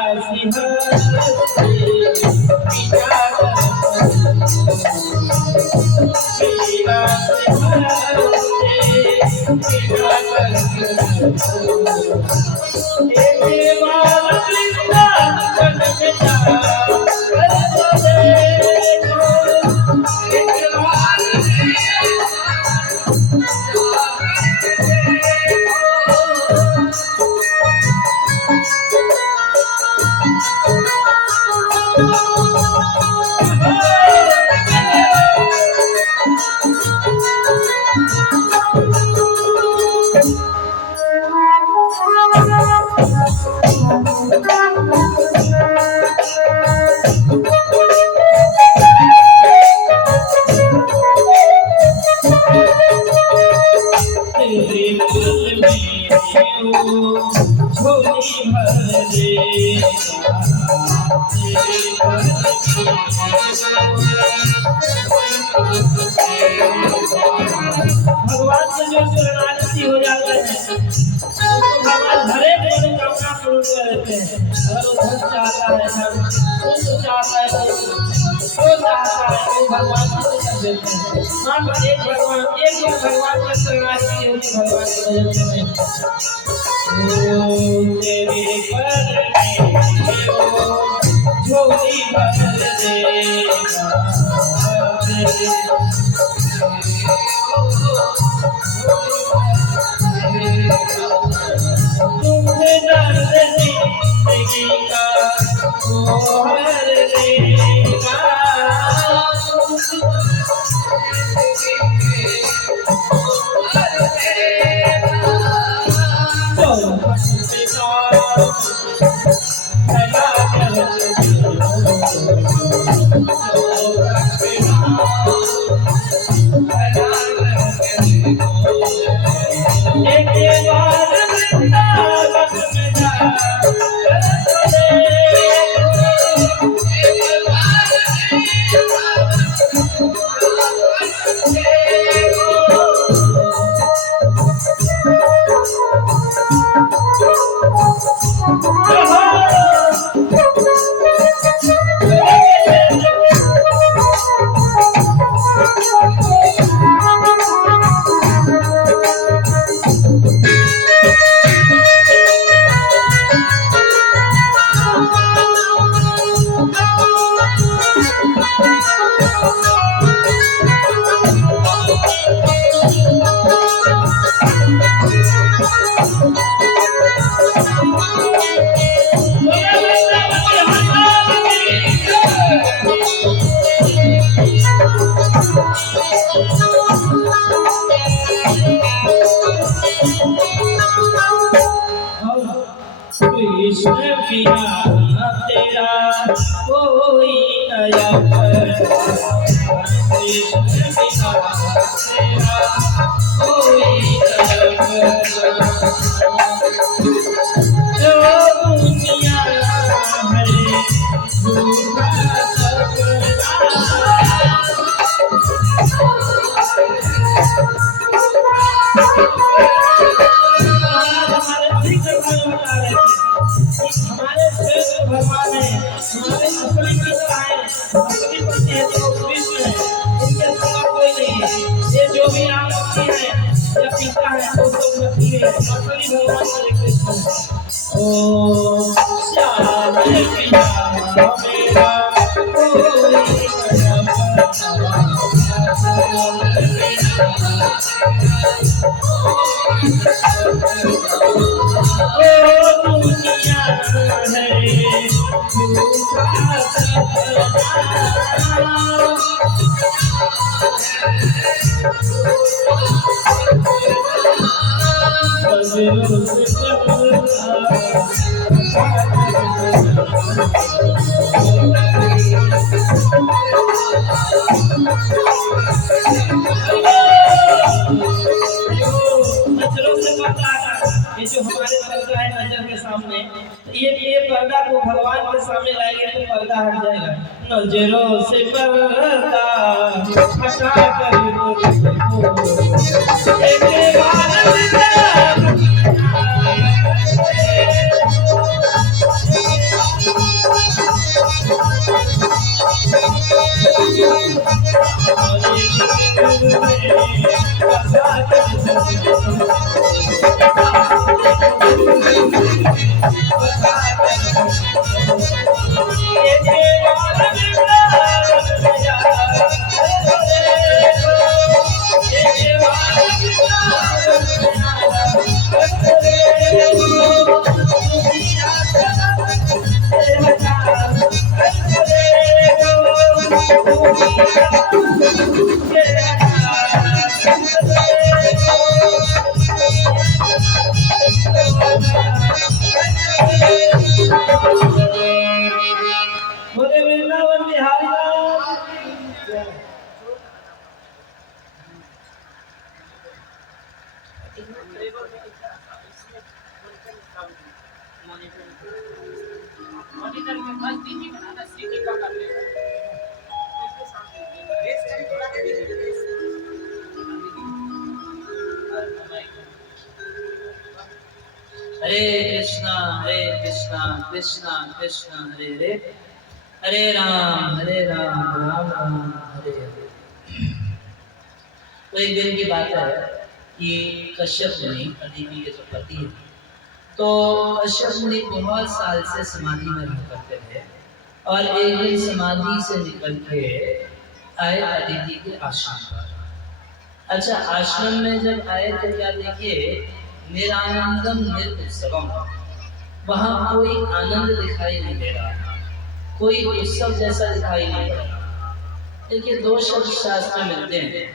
झोली भर दे भगवान से जो शरणागति हो जाता है उसको भगवान हर एक मनोकामना पूर्ण कर देते हैं। अगर वो धन चाहता है पुत्र चाहता है जो चाहता है वो भगवान को कर देते हैं। मान लो एक बार भगवान का शरणागति होगी भगवान के भजन में तेरे पर झोली भर तुम्हें दर्द जिंदगी का मोहर देगा कोई नया कृष्ण बिना तेरा कोई नया जो दुनिया है झूठा हमारे श्रेष्ठ भगवान है, हमारे असली मित्र हैं, असली पति है तो कृष्ण है, इनके सिवा कोई नहीं है। ये जो भी नाम रखते हैं या पीता है तो सब नकली है, असली भगवान श्री कृष्ण है। ओ श्याम पिया मेरा कोई नया दुनिया है झूठा ये जो हमारे पर्दा है नजर के सामने, ये पर्दा को भगवान के सामने लाएंगे तो पर्दा हट जाएगा। नजरों से पर्दा हटा कर बोले वृंदावन बिहारी लाल की जय। मॉनिटर में बस दीजिए बनाना सीटी पकड़ ले रेस करी थोड़ा दे दीजिए रेस हरे कृष्णा कृष्णा कृष्णा हरे हरे, हरे राम राम राम हरे हरे। तो एक दिन की बात है कि कश्यप मुनि अदिति के जो पति हैं, तो कश्यप मुनि बहुत साल से समाधि में रहा करते थे और एक दिन समाधि से निकल के आए अदिति के आश्रम पर। अच्छा, आश्रम में जब आए तो क्या देखिए, निरानंदम निरुत्सवम, वहां कोई आनंद दिखाई नहीं दे रहा, कोई उत्सव जैसा दिखाई नहीं दे रहा। देखिए, दो शब्द शास्त्र में मिलते हैं,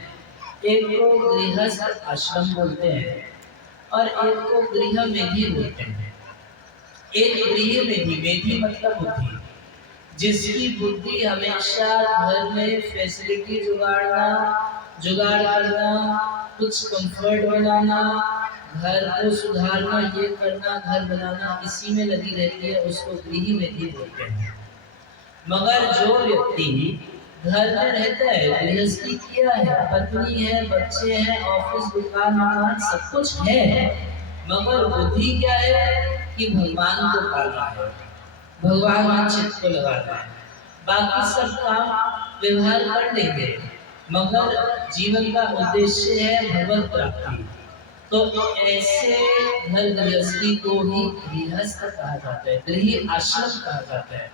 एक को गृहस्थ आश्रम बोलते हैं और एक को गृह मेधी बोलते हैं। एक गृह मेधी, मेधी मतलब बुद्धि, जिसकी बुद्धि हमेशा घर में फैसिलिटी जुगाड़ करना, कुछ कंफर्ट बनाना, घर को सुधारना, ये करना, घर बनाना, इसी में लगी रहती है, उसको गृह मेधी बोलते हैं। मगर जो व्यक्ति घर में रहता है, गृहस्थी किया है, पत्नी है, बच्चे हैं, ऑफिस दुकान मकान सब कुछ है, मगर बुद्धि क्या है कि भगवान को पालना है, भगवान में चित्त को लगाना है, बाकी सब काम व्यवहार कर लेंगे, मगर जीवन का उद्देश्य है भगवत प्राप्ति। तो ऐसे घर गृहस्थी को ही गृहस्थ कहा जाता है, गृह आश्रम कहा जाता है।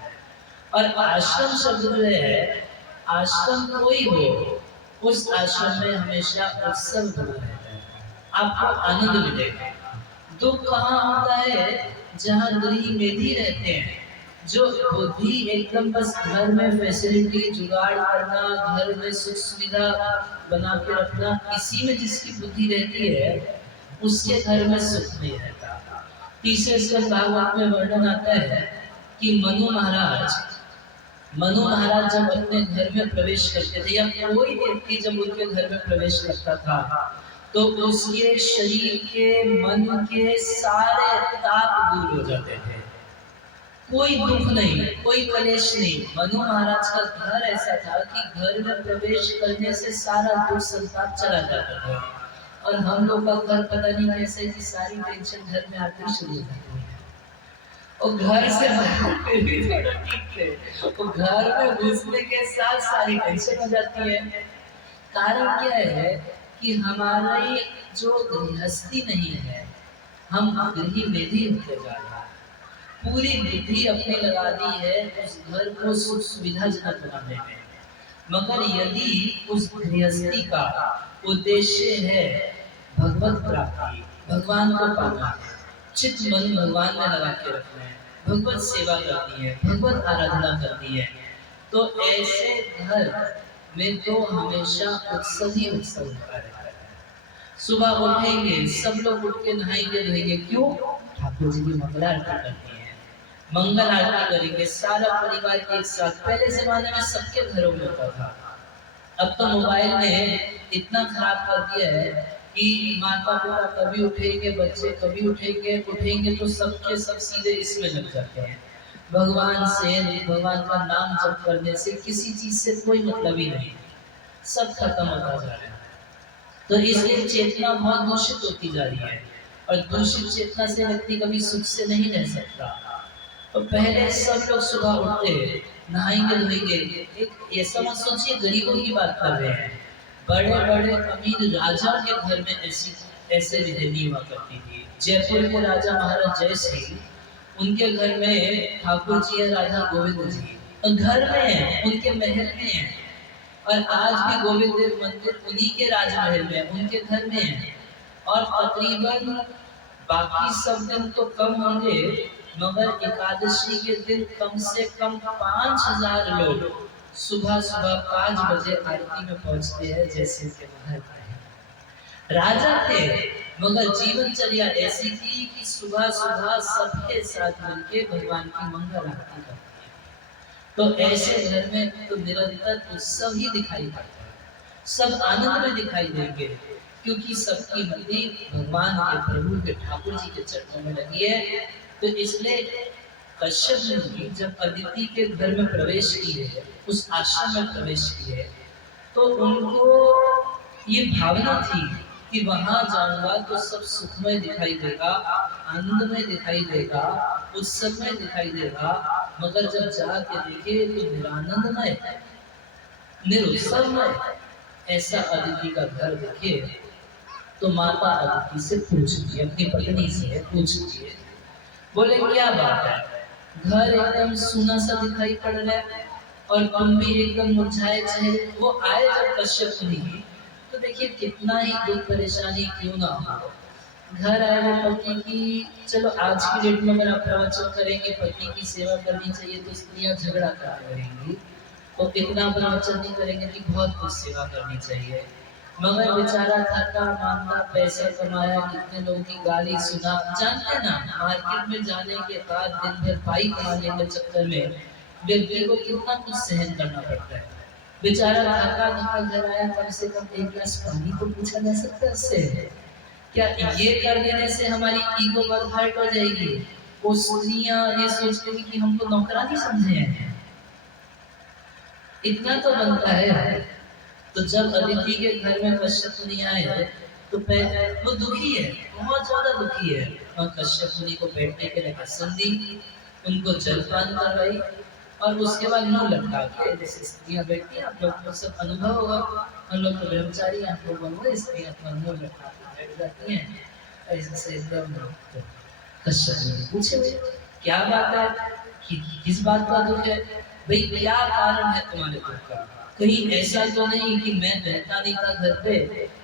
और आश्रम शब्द जो है, आश्रम कोई हो, उस आश्रम में हमेशा उत्सव बना रहता है, आपको आनंद मिलेगा। दुख कहाँ होता है? जहाँ गृह मेधी रहते हैं, जो बुद्धि एकदम बस घर में फैसिलिटी जुगाड़ करना, घर में सुख सुविधा बना के रखना, इसी में जिसकी बुद्धि रहती है, उसके घर में सुख नहीं रहता। तीसरे स्कंद भागवत में वर्णन आता है कि मनु महाराज मनु महाराज जब अपने घर में प्रवेश करते थे या कोई व्यक्ति जब उनके घर में प्रवेश करता था तो उसके शरीर के मन के सारे ताप दूर हो जाते थे। कोई दुख नहीं, कोई कलेश नहीं। मनु महाराज का घर ऐसा था कि घर में प्रवेश करने से सारा दुख संताप चला जाता था। और हम लोग का घर पता नहीं कैसे कि सारी टेंशन घर में आती शुरू हो जाती है। और घर से बाहर फिर भी थोड़ा ठीक थे, तो घर में घुसने के साथ सारी टेंशन हो जाती है। कारण क्या है कि हमारी जो गृहस्थी नहीं है, हम गृही मेधी होते जा रहे हैं। पूरी बुद्धि अपनी लगा दी है उस घर को सुख सुविधाजनक बनाने में। मगर यदि उस गृहस्थी का उद्देश्य है भगवत प्राप्ति, भगवान को पाना है, चित्त मन भगवान में लगा के रखना है, भगवत सेवा करनी है, भगवत आराधना करनी है, तो ऐसे घर में तो हमेशा उत्सव ही उत्सव होता रहता है। सुबह उठेंगे, सब लोग उठ के नहाएंगे धोएंगे। क्यों? ठाकुर जी की मंगल आरती करनी है, मंगल आरती करेंगे सारा परिवार एक साथ। पहले जमाने में सबके घरों में होता था। अब तो मोबाइल ने इतना खराब कर दिया है कि माता पिता कभी उठेंगे, बच्चे कभी उठेंगे तो सबके सब सीधे इसमें लग जाते हैं। भगवान से, भगवान का नाम जप करने से किसी चीज से कोई मतलब ही नहीं, सब खत्म होता जा रहा है। तो इसलिए चेतना बहुत दूषित होती जा रही है, और दूषित चेतना से व्यक्ति कभी सुख से नहीं रह सकता। तो पहले सब लोग सुबह उठते, नहाएंगे धोएंगे। एक ऐसा मत सोचिए गरीबों की बात कर रहे हैं, बड़े बड़े अमीर राजा के घर में ऐसे विधि हुआ करती थी। जयपुर के राजा महाराज जय सिंह, उनके घर में ठाकुर जी है, राधा गोविंद जी घर में है, उनके महल में है। और आज भी गोविंद देव मंदिर उन्हीं के राजमहल में, उनके घर में है। और तकरीबन बाकी सब दिन तो कम होंगे, मगर एकादशी के दिन कम से कम 5000 लोग सुबह सुबह 5 बजे आरती में पहुंचते हैं। जैसे के महल में राजा थे, मगर जीवनचर्या ऐसी थी कि सुबह सुबह सबके साथ मिलके भगवान की मंगल आरती करते हैं। तो ऐसे घर में तो निरंतर उत्सव ही दिखाई पड़ता है, सब आनंद में दिखाई देंगे, क्योंकि सबकी मति भगवान के, प्रभु के, ठाकुर जी के चरणों में लगी है। तो इसलिए कश्यप मुनि जब अदिति के घर में प्रवेश किए, उस आश्रम में प्रवेश किए, तो उनको ये भावना थी कि वहां जाऊंगा तो सब सुखमय दिखाई देगा, आनंदमय दिखाई देगा, उत्सवमय दिखाई देगा। मगर जब जाके देखे तो निरानंदमय, निरुत्सवमय ऐसा अदिति का घर देखे, तो माता अदिति से पूछती, अपनी पत्नी से पूछती, बोले क्या बात है, घर एकदम सूना सा दिखाई पड़ रहा है और तुम भी एकदम मुरझाए चेहरे। वो आए जब कश्यप मुनि, तो देखिए कितना ही दुख परेशानी क्यों ना हो, घर आए वो पति की, चलो आज की डेट में अगर आप प्रवचन करेंगे पति की सेवा करनी चाहिए तो स्त्रियां झगड़ा करेंगी, तो इतना प्रवचन नहीं करेंगे कि बहुत कुछ सेवा करनी चाहिए। मगर बेचारा थका मांदा, पैसा कमाया, कितने लोगों की गाली सुना, जानते ना, मार्केट में जाने के बाद दिन भर पाई कमाने के चक्कर में व्यक्ति को कितना कुछ सहन करना पड़ता है। बेचारा थका थका घर आया, कम से कम एक गिलास पानी तो पूछा जा सकता है उससे। क्या ये कर देने से हमारी ईगो बहुत हर्ट हो जाएगी? वो स्त्रियां ये सोचती कि हमको नौकरानी समझे हैं, इतना तो बनता है। तो जब अदिति के घर में कश्यप मुनि आए तो वो दुखी है, बहुत ज्यादा दुखी है। वहाँ कश्यप मुनि को बैठने के लिए आसन दी, उनको जलपान करवाई, और उसके बाद मुंह लटका के, जैसे स्त्रियां बैठती हैं, आप लोग को सब अनुभव होगा, हम लोग तो ब्रह्मचारी, आप लोग स्त्रियां अपना मुंह लटका के बैठ जाती हैं ऐसे से एकदम। तो कश्यप मुनि पूछे क्या बात है, किस बात का दुख है भाई, क्या कारण है तुम्हारे दुख का? कहीं ऐसा तो नहीं कि मैं रहता नहीं था घर पे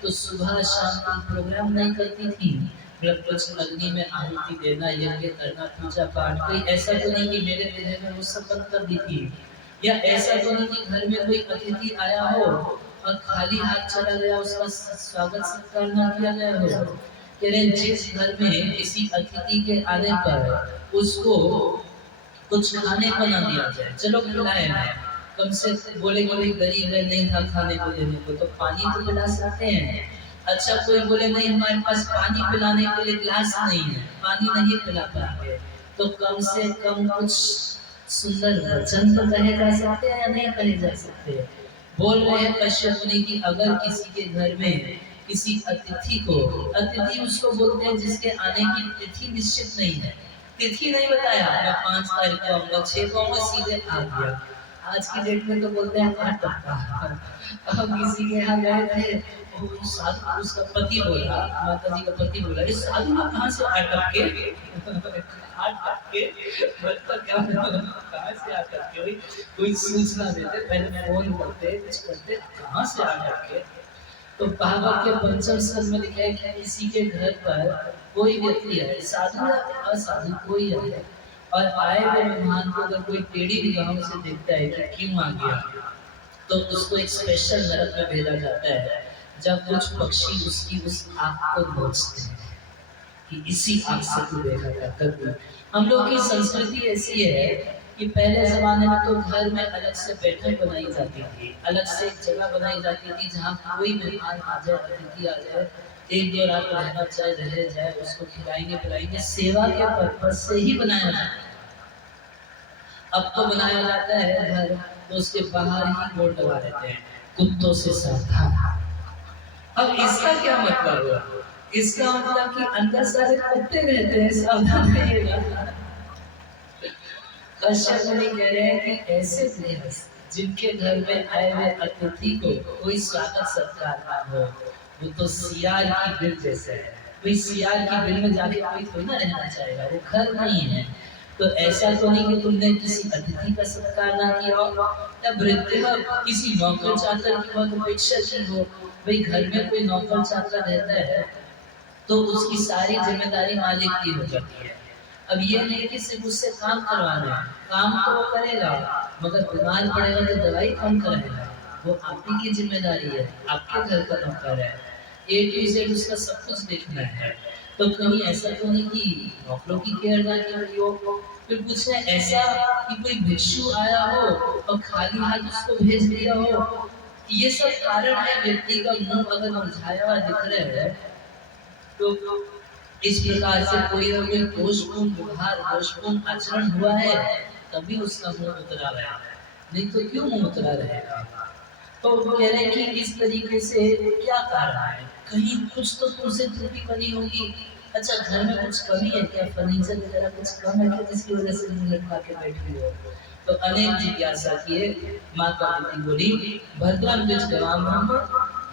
तो सुबह शाम को प्रोग्राम नहीं करती थी, मतलब कुछ अग्नि में आहुति देना, यज्ञ करना, पूजा पाठ, कहीं ऐसा तो नहीं कि मेरे घर में वो सब बंद कर दी थी, या ऐसा तो नहीं कि घर में कोई अतिथि आया हो और खाली हाथ चला गया, उसका स्वागत सत्कार न किया गया हो। कह रहे जिस घर में किसी अतिथि के आने पर उसको कुछ खाने को ना दिया जाए, चलो खिलाए ना, कम से बोले कोई गरीब है नहीं था खाने को देने को तो पानी तो पिला सकते हैं। अच्छा कोई बोले नहीं हमारे पास पानी पिलाने के लिए गिलास नहीं है, पानी नहीं पिला पाएंगे, तो कम से कम कुछ सुंदर वचन तो कहे जा सकते हैं या नहीं कहे जा सकते। बोल रहे हैं कश्यप मुनि कि अगर किसी के घर में किसी अतिथि को, अतिथि उसको बोलते हैं जिसके आने की तिथि निश्चित नहीं है, तिथि नहीं बताया मैं 5 तारीख को आऊंगा 6 को आऊंगा सीधे आ गया, आज की डेट में तो बोलते हैं 8 टक्का। हम किसी के यहाँ गए थे, वो साधु उसका पति बोला, माता जी का पति बोला ये साधु लोग कहाँ से 8 टक्के 8 टक्के मतलब क्या कहाँ से 8 टक्के, कोई सूचना देते पहले फोन करते कुछ करते कहाँ से 8 टक्के। तो भागवत के पंचम स्कंद में लिखा है कि किसी के घर पर कोई व्यक्ति है, साधु या असाधु कोई है, और आए हुए मेहमान को अगर कोई टेढ़ी निगाहों से देखता है कि क्यों आ गया, तो उसको एक स्पेशल नरक में भेजा जाता है जब कुछ पक्षी उसकी उस आंख को नोचते हैं कि इसी आंख से तू देखा करता तू। हम लोग की संस्कृति ऐसी है कि पहले जमाने में तो घर में अलग से बैठक बनाई जाती थी, अलग से एक जगह बनाई जाती थी जहाँ कोई मेहमान आ जाए, अतिथि आ जाए, 1-2 रात रहना चाहे रह जाए, उसको खिलाएंगे पिलाएंगे, सेवा के पर्पज से ही बनाया जाता है। अब तो बनाया जाता है घर तो उसके बाहर ही बोर्ड लगा देते हैं कुत्तों से सावधान। अब इसका क्या मतलब हुआ, इसका मतलब कि अंदर सारे कुत्ते रहते हैं, सावधान रहिएगा। कश्यप मुनि कह रहे हैं कि ऐसे गृहस्थ जिनके घर में आए हुए अतिथि को कोई स्वागत सत्कार ना हो, वो तो सियार की बिल जैसा है। कोई सियार की बिल में जाके कोई थोड़ी ना रहना चाहेगा, वो घर नहीं है। तो ऐसा तो नहीं कि तुमने किसी अतिथि का सत्कार ना किया हो, या वृद्ध किसी नौकर चाकर की बहुत अपेक्षा की हो। भाई घर में कोई नौकर चाकर रहता है तो उसकी सारी जिम्मेदारी मालिक की हो जाती है। अब ये नहीं कि सिर्फ उससे काम करवाना है, काम तो वो करेगा मगर बीमार पड़ेगा तो दवाई कौन कराएगा, वो आप ही की जिम्मेदारी है, आपके घर का नौकर है, A to Z उसका सब कुछ देखना है। तो कहीं ऐसा तो नहीं कि नौकरों की केयर ना की रही हो। फिर कुछ है ऐसा कि कोई भिक्षु आया हो और खाली हाथ उसको भेज दिया हो, ये सब कारण है। व्यक्ति का मुंह अगर मुरझाया हुआ दिख रहा है तो इस प्रकार से कोई ना कोई दोषपूर्ण व्यवहार, दोषपूर्ण आचरण हुआ है, तभी उसका मुंह उतरा रहा है, नहीं तो क्यों मुंह उतरा रहेगा। तो कह रहे हैं कि इस तरीके से क्या कारण है, कहीं कुछ तो तुमसे त्रुटि बनी होगी। अच्छा घर में कुछ कमी है क्या, फर्नीचर वगैरह कुछ कम है क्या जिसकी वजह से मुंह लटका के बैठी हो। तो अनेक जिज्ञासा किए, माता पिता बोली भद्रम द्विज ब्राह्मण,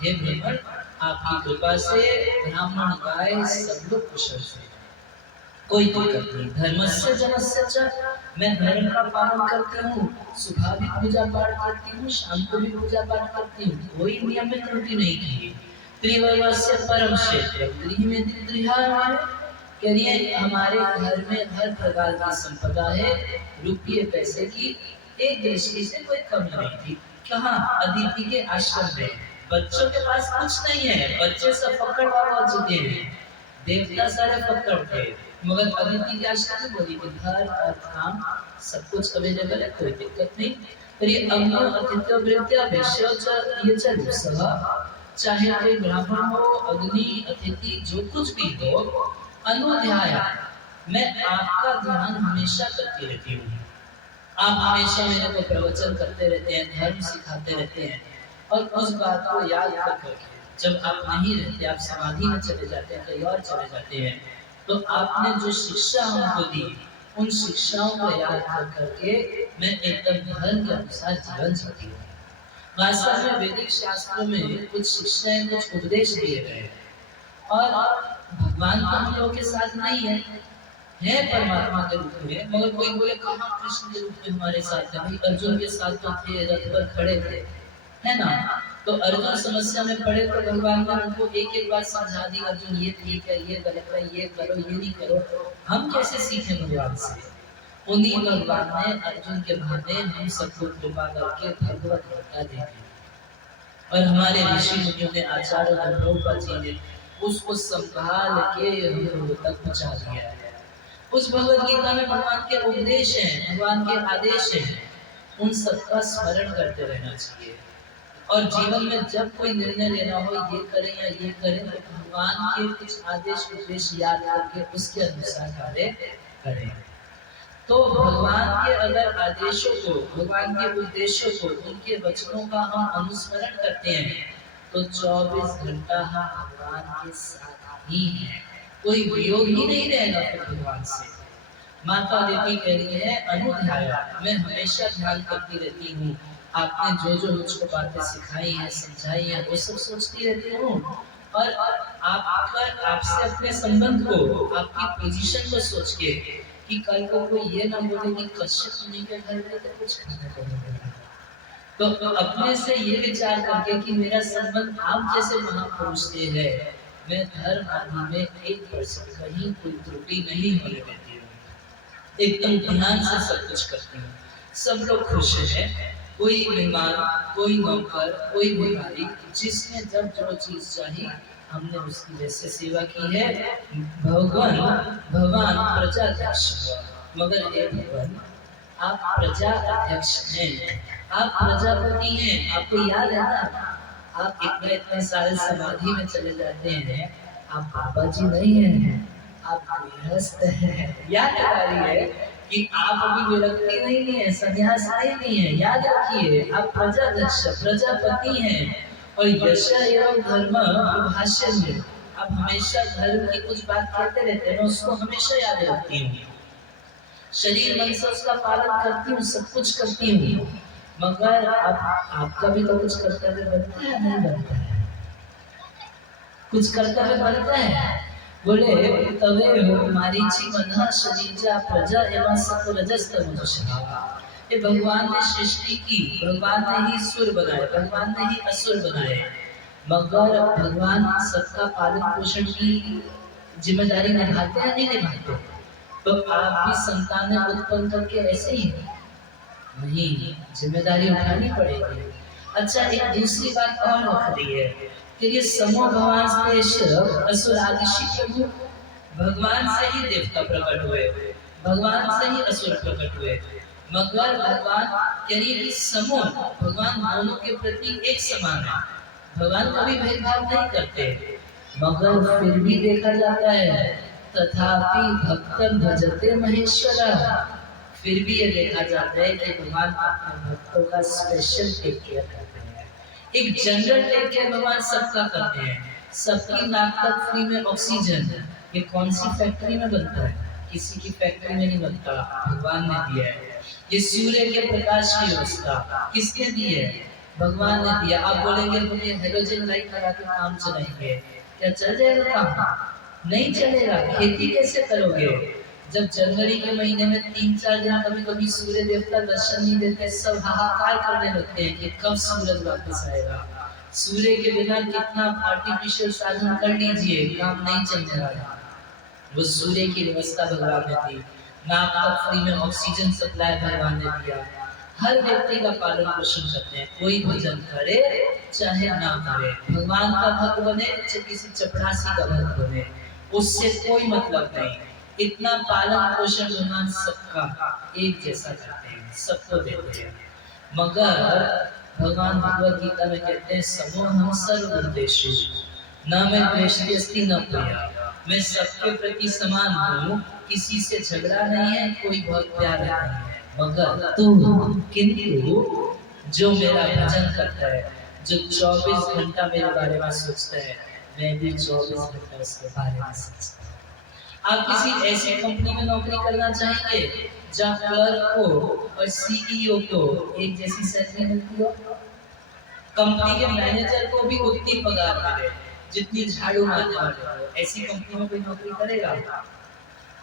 हे ब्राह्मण आपकी कृपा से ब्राह्मण गाय सब लोग कुशल से, कोई दिक्कत नहीं। धर्मस्य जनस्य च, मैं धर्म का पालन करती हूँ, सुबह भी पूजा पाठ करती हूँ, शाम को भी पूजा पाठ करती हूँ, कोई नियम में त्रुटि नहीं की। त्रिवर्गस्य परम क्षेत्र, गृह में त्रिहार कह रही है हमारे घर में हर प्रकार की संपदा है, रुपये पैसे की एक दृष्टि से कोई कमी नहीं थी। कहाँ, अदिति के आश्रम में। बच्चों के पास कुछ नहीं है, बच्चे सब पकड़वा हो चुके हैं, देवता सारे पकड़ थे, मगर अदिति के आश्रम में बोली कि घर और काम सब कुछ अवेलेबल है, कोई दिक्कत नहीं। फिर ये अग्नि अतिथ्य वृत्या विषय ये चल चाहे कोई ब्राह्मण हो, अग्नि अतिथि जो कुछ भी हो, अनुध्याय मैं आपका ध्यान हमेशा करती रहती हूँ। आप हमेशा मेरे को प्रवचन करते रहते हैं, धर्म सिखाते रहते हैं, और उस बात को याद कर जब आप नहीं रहते, आप समाधि में चले जाते हैं, कहीं और चले जाते हैं, तो आपने जो शिक्षा हमको दी, उन शिक्षाओं को याद कर करके मैं एकदम धर्म के अनुसार जीवन जीती हूँ। वास्तव में वैदिक शास्त्रों में कुछ शिक्षाएं, कुछ उपदेश दिए गए, और भगवान तो हम लोगों के साथ नहीं है परमात्मा के रूप में, मगर कोई बोले कहाँ कृष्ण के रूप में हमारे साथ है। भाई अर्जुन के साथ तो थे, रथ पर खड़े थे, है ना। तो अर्जुन समस्या में पड़े तो भगवान ने उनको एक एक बात समझा दी, अर्जुन ये ठीक है, ये गलत है, ये करो, ये नहीं करो। हम कैसे सीखे भगवान से, उन्हीं भगवान ने अर्जुन के बहाने हम सबको कृपा करके भगवत गीता दी थी, और हमारे ऋषि मुनियों ने, आचार्य प्रभुपाद जी ने उसको संभाल के हम लोगों तक पहुंचा दिया है। उस भगवत गीता में भगवान के उपदेश हैं, भगवान के आदेश हैं, उन सबका स्मरण करते रहना चाहिए। और जीवन में जब कोई निर्णय लेना हो, ये करें या ये करें, तो भगवान के कुछ आदेश उपदेश याद करके उसके अनुसार कार्य करें। तो भगवान के अगर आदेशों को, भगवान के उद्देश्यों को, उनके वचनों का हम अनुस्मरण करते हैं तो 24 घंटा हम भगवान के साथ ही हैं, कोई वियोग ही नहीं रहेगा फिर भगवान से। माता देवी कह रही है अनुध्याया, मैं हमेशा ध्यान करती रहती हूँ, आपने जो जो मुझको बातें सिखाई हैं, समझाई हैं, वो सब सोचती रहती हूँ। और आपसे अपने संबंध को, आपकी पोजीशन को सोच के कि कल को कोई ये ना बोले कि कश्यप मुनि के घर में तो कुछ खाने को नहीं मिला, तो अपने से ये विचार करके कि मेरा संबंध आप जैसे महापुरुष से है, मैं धर्म आदि में 1% कहीं कोई त्रुटि नहीं होने देती हूँ, एकदम ध्यान से सब कुछ करती हूँ। सब लोग खुश हैं, कोई बीमार, कोई नौकर, कोई भिखारी, जिसने जब जो चीज चाहिए हमने उसकी वैसे सेवा की है। भगवान प्रजाध्यक्ष हुआ, मगर हे भगवान आप प्रजा अध्यक्ष हैं, आप प्रजापति हैं। आपको याद है ना, आप इतने सारे समाधि में चले जाते हैं, आप बाबा जी नहीं हैं, आप गृहस्थ हैं। याद आ रही है कि आप अभी विरक्ति नहीं है, संन्यास नहीं है। याद रखिए आप प्रजाध्यक्ष, प्रजापति हैं। और यश एवं धर्म भाष्य में आप हमेशा धर्म की कुछ बात कहते रहते हैं, मैं उसको हमेशा याद रखती हूँ। शरीर मन से उसका पालन करती हूँ, सब कुछ करती हूँ, मगर अब आपका भी तो कुछ कर्तव्य बनता है, नहीं बनता है? कुछ कर्तव्य बनता है। बोले तवे मारीची मना शरीर प्रजा एवं सत्व रजस तमोजस्या। ये भगवान ने सृष्टि की, भगवान ने ही सुर बनाए, भगवान ने ही असुर बनाए, मगर भगवान सबका पालन पोषण की जिम्मेदारी निभाते हैं नहीं निभाते? तो आप भी संतान उत्पन्न करके ऐसे ही नहीं, जिम्मेदारी उठानी पड़ेगी। अच्छा, एक दूसरी बात और रख दी है कि ये समो भगवान असुर आदिशि प्रभु, भगवान से ही देवता प्रकट हुए, भगवान से ही असुर प्रकट हुए, मगर भगवान कह रही है कि समो, भगवान दोनों के प्रति एक समान है, भगवान कभी भेदभाव नहीं करते। मगर फिर भी देखा जाता है तथापि भक्तन भजते महेश्वर, फिर भी ये देखा जाता है कि भगवान अपने भक्तों का स्पेशल टेक केयर करते हैं। एक जनरल टेक केयर भगवान सबका करते हैं। सबकी नाक तक फ्री में ऑक्सीजन, ये कौन सी फैक्ट्री में बनता है? किसी की फैक्ट्री में नहीं बनता, भगवान ने दिया है। ये सूर्य के प्रकाश की व्यवस्था किसने दी है? भगवान ने दिया। आप बोलेंगे मुझे हेलोजन लाइट लगा के काम चलाएंगे, क्या चल जाएगा काम? नहीं चलेगा। खेती कैसे करोगे जब जनवरी के महीने में 3-4 दिन कभी कभी सूर्य देवता दर्शन नहीं देते, सब हाहाकार करने लगते हैं कि कब सूरज वापस आएगा। सूर्य के बिना कितना आर्टिफिशियल साधन कर लीजिए, काम नहीं चलने वाला। वो सूर्य की व्यवस्था भगवान ने दी, नाक तक फ्री में ऑक्सीजन सप्लाई भगवान ने दिया। हर व्यक्ति का पालन पोषण करते हैं, कोई भजन करे चाहे ना करे, भगवान का भक्त बने चाहे किसी चपरासी का भक्त बने, उससे कोई मतलब नहीं। इतना पालन पोषण भगवान सबका एक जैसा करते हैं, सबको देते हैं। मगर भगवान भगवत गीता में कहते हैं समोहम सर्वभूतेषु न मैं द्वेष्टि अस्ति न प्रिया, मैं सबके प्रति समान हूँ, किसी से झगड़ा नहीं है, कोई बहुत प्यारा नहीं है। मगर किंतु जो मेरा भजन करता है, जो 24 घंटा मेरे बारे में सोचता है, मैं भी 24 घंटा उसके बारे में सोचता हूँ। आप किसी ऐसी कंपनी में नौकरी करना चाहेंगे जहाँ क्लर्क को और सीईओ को एक जैसी सैलरी मिलती हो? कंपनी के मैनेजर को भी उतनी पगार मिले जितनी झाड़ू मारने वाले हो, ऐसी कंपनी में कोई नौकरी करेगा?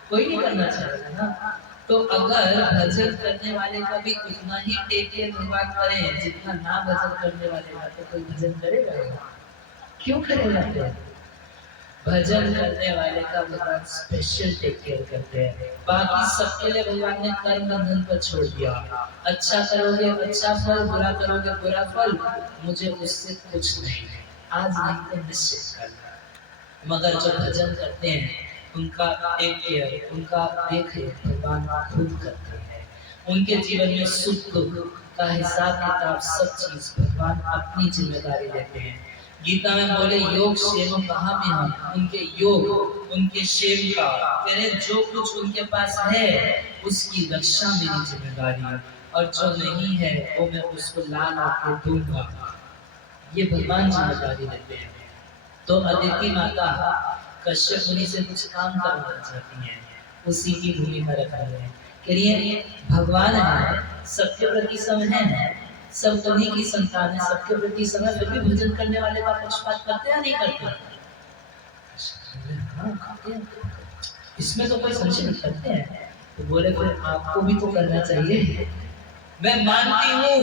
कोई नहीं करना चाहेगा ना। तो अगर भजन करने वाले का भी उतना ही टेक केयर भगवान करें जितना ना भजन करने वाले का, तो कोई भजन करेगा? क्यों करेगा? भजन करने वाले का भगवान स्पेशल टेक केयर करते हैं। बाकी सबके लिए भगवान ने कर्म बंधन पर छोड़ दिया। अच्छा करोगे अच्छा फल, बुरा करोगे बुरा फल, मुझे उससे कुछ नहीं, आज नहीं तो निश्चित कल। मगर जो भजन करते हैं उनका टेक केयर, उनका देख रेख भगवान खुद करते हैं। उनके जीवन में सुख दुख का हिसाब किताब सब चीज भगवान अपनी जिम्मेदारी लेते हैं। गीता में बोले योग क्षेम कहा में हम, उनके योग उनके क्षेम का तेरे जो कुछ उनके पास है उसकी रक्षा मेरी जिम्मेदारी है, और जो नहीं है वो मैं उसको ला ला के दूंगा। ये भगवान जिम्मेदारी लेते हैं। तो अदिति माता कश्यप मुनि से कुछ काम करवाना चाहती हैं, उसी की भूमिका रख रही है। कहिए भगवान है, सबके प्रति सम है, सब उन्हीं की संतान है, सबके प्रति सम है, फिर भी भजन करने वाले का पक्षपात करते हैं नहीं करते? हाँ करते हैं, इसमें तो कोई संशय नहीं करते हैं। तो बोले फिर आपको भी तो करना चाहिए। मैं मानती हूँ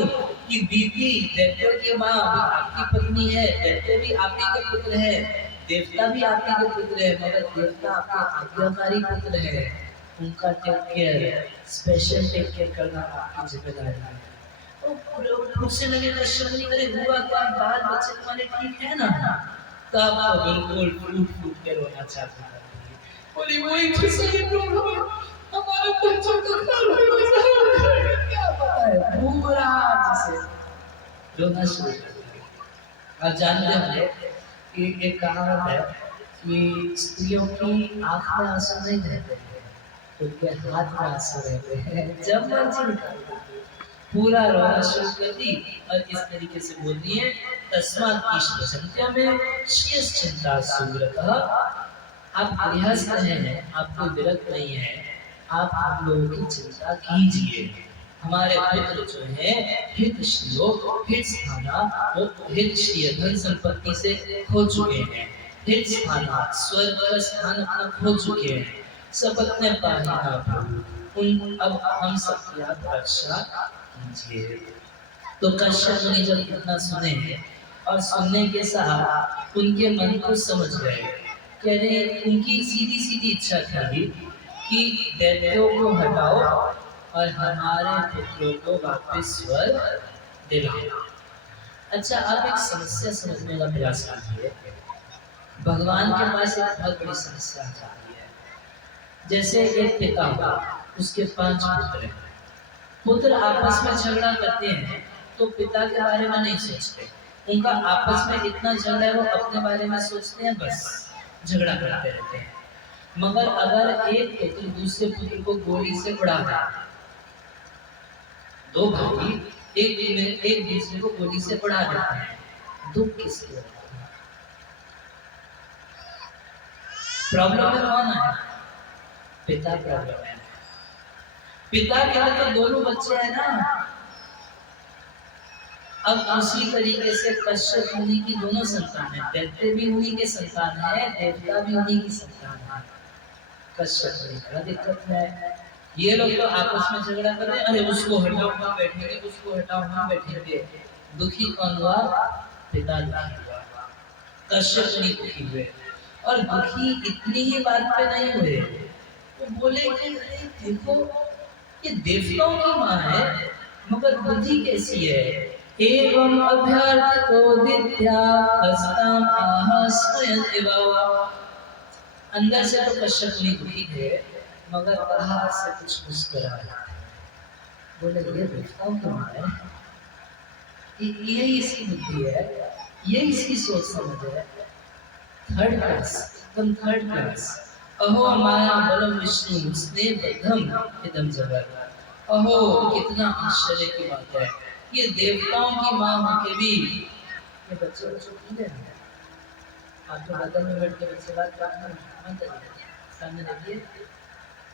कि दीदी दैत्यों की माँ भी आपकी पत्नी है, दैत्य भी आप ही के पुत्र है, देवता भी आप ही के पुत्र है, मगर देवता आपके आज्ञाकारी पुत्र है। उनका take care, special take care करना आपकी जिम्मेदारी है। तो पूछने लगे कश्यप मुनि, अरे हुआ क्या, बाल बच्चे तुम्हारे ठीक है ना? तब तो बिल्कुल फूट फूट के रोना चालू कर दिए। बोली वही तो सही प्रभु, हमारे बच्चों को क्या पता है, पूरा जिसे रोना शुरू कर दिया। आप जानते होंगे कि एक कहावत है कि स्त्रियों की आंख में आंसू नहीं रहते हैं, उनके हाथ में आंसू रहते हैं, जब मर्जी निकाल देती है। पूरा रोना शुरू कर दी और इस तरीके से बोल रही है, तस्मात् ईश्वर चिंत्या में शेष चिंता सुव्रतः। आप गृहस्थ हैं, आपको विरक्त नहीं है, आप हम लोगों की चिंता कीजिए। हमारे पुत्र जो है हित श्रियो हित स्थाना, वो हित श्रिय धन संपत्ति से खो चुके हैं, हित स्थाना स्वर्ग का स्थान अपना खो चुके हैं, सब अपने पाहिना प्रभु, उन अब हम सबकी आप रक्षा कीजिए। तो कश्यप मुनि जब इतना सुने और सुनने के साथ उनके मन को समझ गए, कह रहे उनकी सीधी सीधी इच्छा थी कि दैत्यों को हटाओ और हमारे पुत्रों को वापस स्वर्ग दिलाओ। अच्छा, आप एक समस्या समझने का प्रयास कीजिए। भगवान के पास एक बहुत बड़ी समस्या आ जाती है। जैसे एक पिता होगा, उसके 5 पुत्र हैं, पुत्र आपस में झगड़ा करते हैं तो पिता के बारे में नहीं सोचते, उनका आपस में इतना झगड़ा है वो अपने बारे में सोचते हैं, बस झगड़ा करते रहते हैं। मगर अगर एक पुत्र दूसरे पुत्र को गोली से उड़ा दे, दो भाई एक दूसरे को गोली से उड़ा देते हैं, दुख किसको होता है? प्रॉब्लम में कौन है? पिता प्रॉब्लम है। पिता के लिए तो दोनों बच्चे हैं ना। अब उसी तरीके से कश्यप मुनि की दोनों संतान है, दैत्य भी उन्हीं के संतान है, देवता भी उन्हीं की संतान है। कश्यप मुनि का दिक्कत है, ये लोग तो आपस में झगड़ा कर रहे हैं, अरे उसको हटाओ हम बैठेंगे, उसको हटाओ हम बैठेंगे। दुखी कौन हुआ? पिता दुखी हुआ, कश्यप मुनि दुखी हुए। और दुखी इतनी ही बात पे नहीं हुए, वो बोले कि अरे देखो ये देवताओं की माँ है, मगर बुद्धि कैसी है? एवं अभ्यर्थितो दित्या हस्ताम आह स्वयं एव। अंदर से तो कश्यप मुनि दुखी थे, मगर बाहर से कुछ मुस्कुराया। बोले ये देवताओं की माँ है, ये इसकी बुद्धि है, ये इसकी सोच समझ है। थर्ड क्लास, एकदम थर्ड क्लास। अहो माया बलम विष्णु स्नेह बद्धम इदम जगत। अहो कितना आश्चर्य की बात है, ये देवताओं की माँ होके भी ये बच्चे को चुप नहीं देना। आप तो बदल में बैठ के बच्चे बात करना मत करिए, सामने देखिए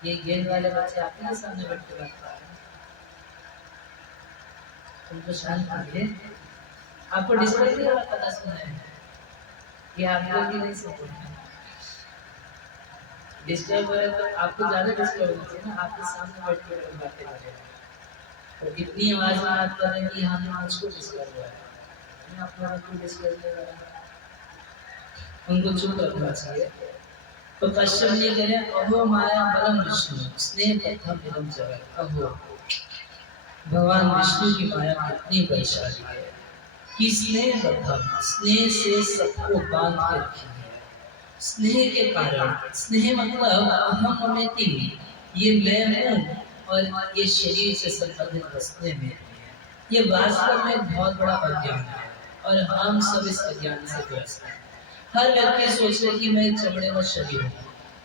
ये गेंद वाले बच्चे आपके सामने बैठ के बात कर रहे हैं, उनको शांत कीजिए। आपको डिस्प्ले भी वाला पता सुनना है कि आपको भी नहीं सपोर्ट डिस्टर्ब हो रहा है, तो आपको ज्यादा डिस्टर्ब होना चाहिए ना, आपके सामने बैठ के बातें कर रहे हैं तो इतनी आवाज में बात कर रहे हैं कि हम मुझको डिस्टर्ब हो रहा है, मैं आप लोगों को डिस्टर्ब कर रहा हूं, उनको चुप रखना चाहिए। तो कश्यप ने कह रहे अहो माया बलम विष्णु स्नेह प्रथम इदम जगत। अहो भगवान विष्णु की माया कितनी बलशाली है कि स्नेह प्रथम, स्नेह से सबको बांध के रखी है। स्नेह के कारण, स्नेह मतलब अहम ममैति, ये मैं हूँ और ये शरीर से संबंधित वस्तुएं मेरी हैं। ये वास्तव में बहुत बड़ा अज्ञान है और हम सब इस अज्ञान से ग्रस्त हैं। हर व्यक्ति सोच रहे कि मैं चमड़े में शरीर हूँ,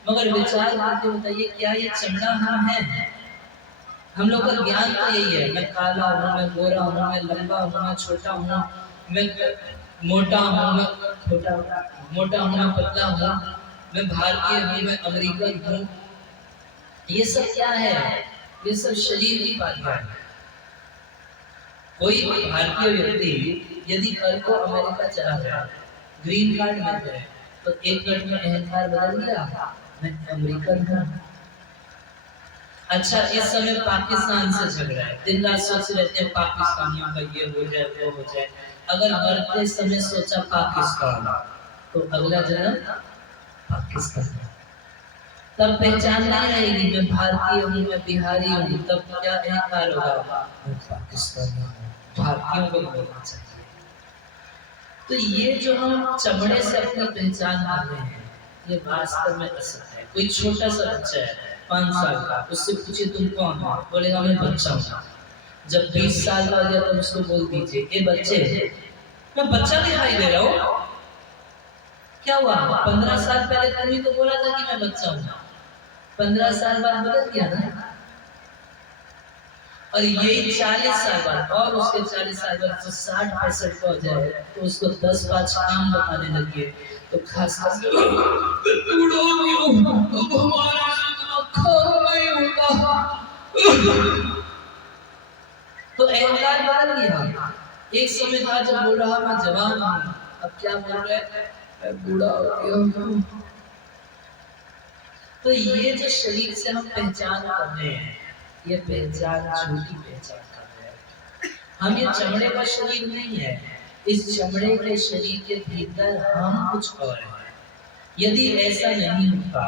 मगर विचार करके बताइए क्या ये चमड़ा हम हैं? हम लोग का ज्ञान तो यही है, मैं काला हूँ, मैं गोरा हूँ, मैं लंबा हूँ, मैं छोटा हूँ, मैं मोटा हूँ, मैं छोटा मोटा हूँ, मैं पतला हूँ, मैं भारतीय हूँ, मैं अमेरिकन हूँ। ये सब क्या है? ये सब शरीर की बात है। कोई भारतीय व्यक्ति यदि कल को अमेरिका चला जाए, ग्रीन कार्ड मिल जाए, तो एक मिनट में अहंकार बदल गया, मैं अमेरिकन हूँ। अच्छा, इस समय पाकिस्तान से झगड़ा है, दिन रात सोच रहते हैं पाकिस्तानियों का ये हो जाए वो हो जाए। अगर मरते समय सोचा पाकिस्तान, तो अगला जन्म पाकिस्तान, तब पहचान नहीं रहेगी मैं भारतीय हूँ, मैं बिहारी हूँ। तब क्या अहंकार होगा? मैं पाकिस्तानी हूँ। भारतीयों को बोलना चाहिए। तो ये जो हम चमड़े से अपनी पहचान कर रहे हैं, ये वास्तव में असत्य है। कोई छोटा सा बच्चा है 5 साल का, उससे पूछे तुम कौन हो, बोलेगा मैं बच्चा हूँ। जब 20 साल का हो गया तो उसको बोल दीजिए, ए बच्चे, मैं बच्चा दिखाई दे रहा हूँ, क्या हुआ? 15 साल पहले तुमने तो बोला था कि मैं बच्चा हूँ, 15 साल बाद बदल गया ना। और यही 40 साल बाद और उसके 40 साल बाद तो 60-65 का हो जाए तो उसको 10-5 काम बताने लगे, तो खास तो अहंकार बदल गया। एक समय था जब बोल रहा मैं जवान हूँ, अब क्या बोल रहा है मैं बूढ़ा हो गया हूँ। तो ये जो शरीर से हम पहचान कर रहे हैं, ये पहचान झूठी पहचान कर रहे हैं। हम ये चमड़े का शरीर नहीं है, इस चमड़े के शरीर के भीतर हम कुछ और हैं। यदि ऐसा नहीं होता,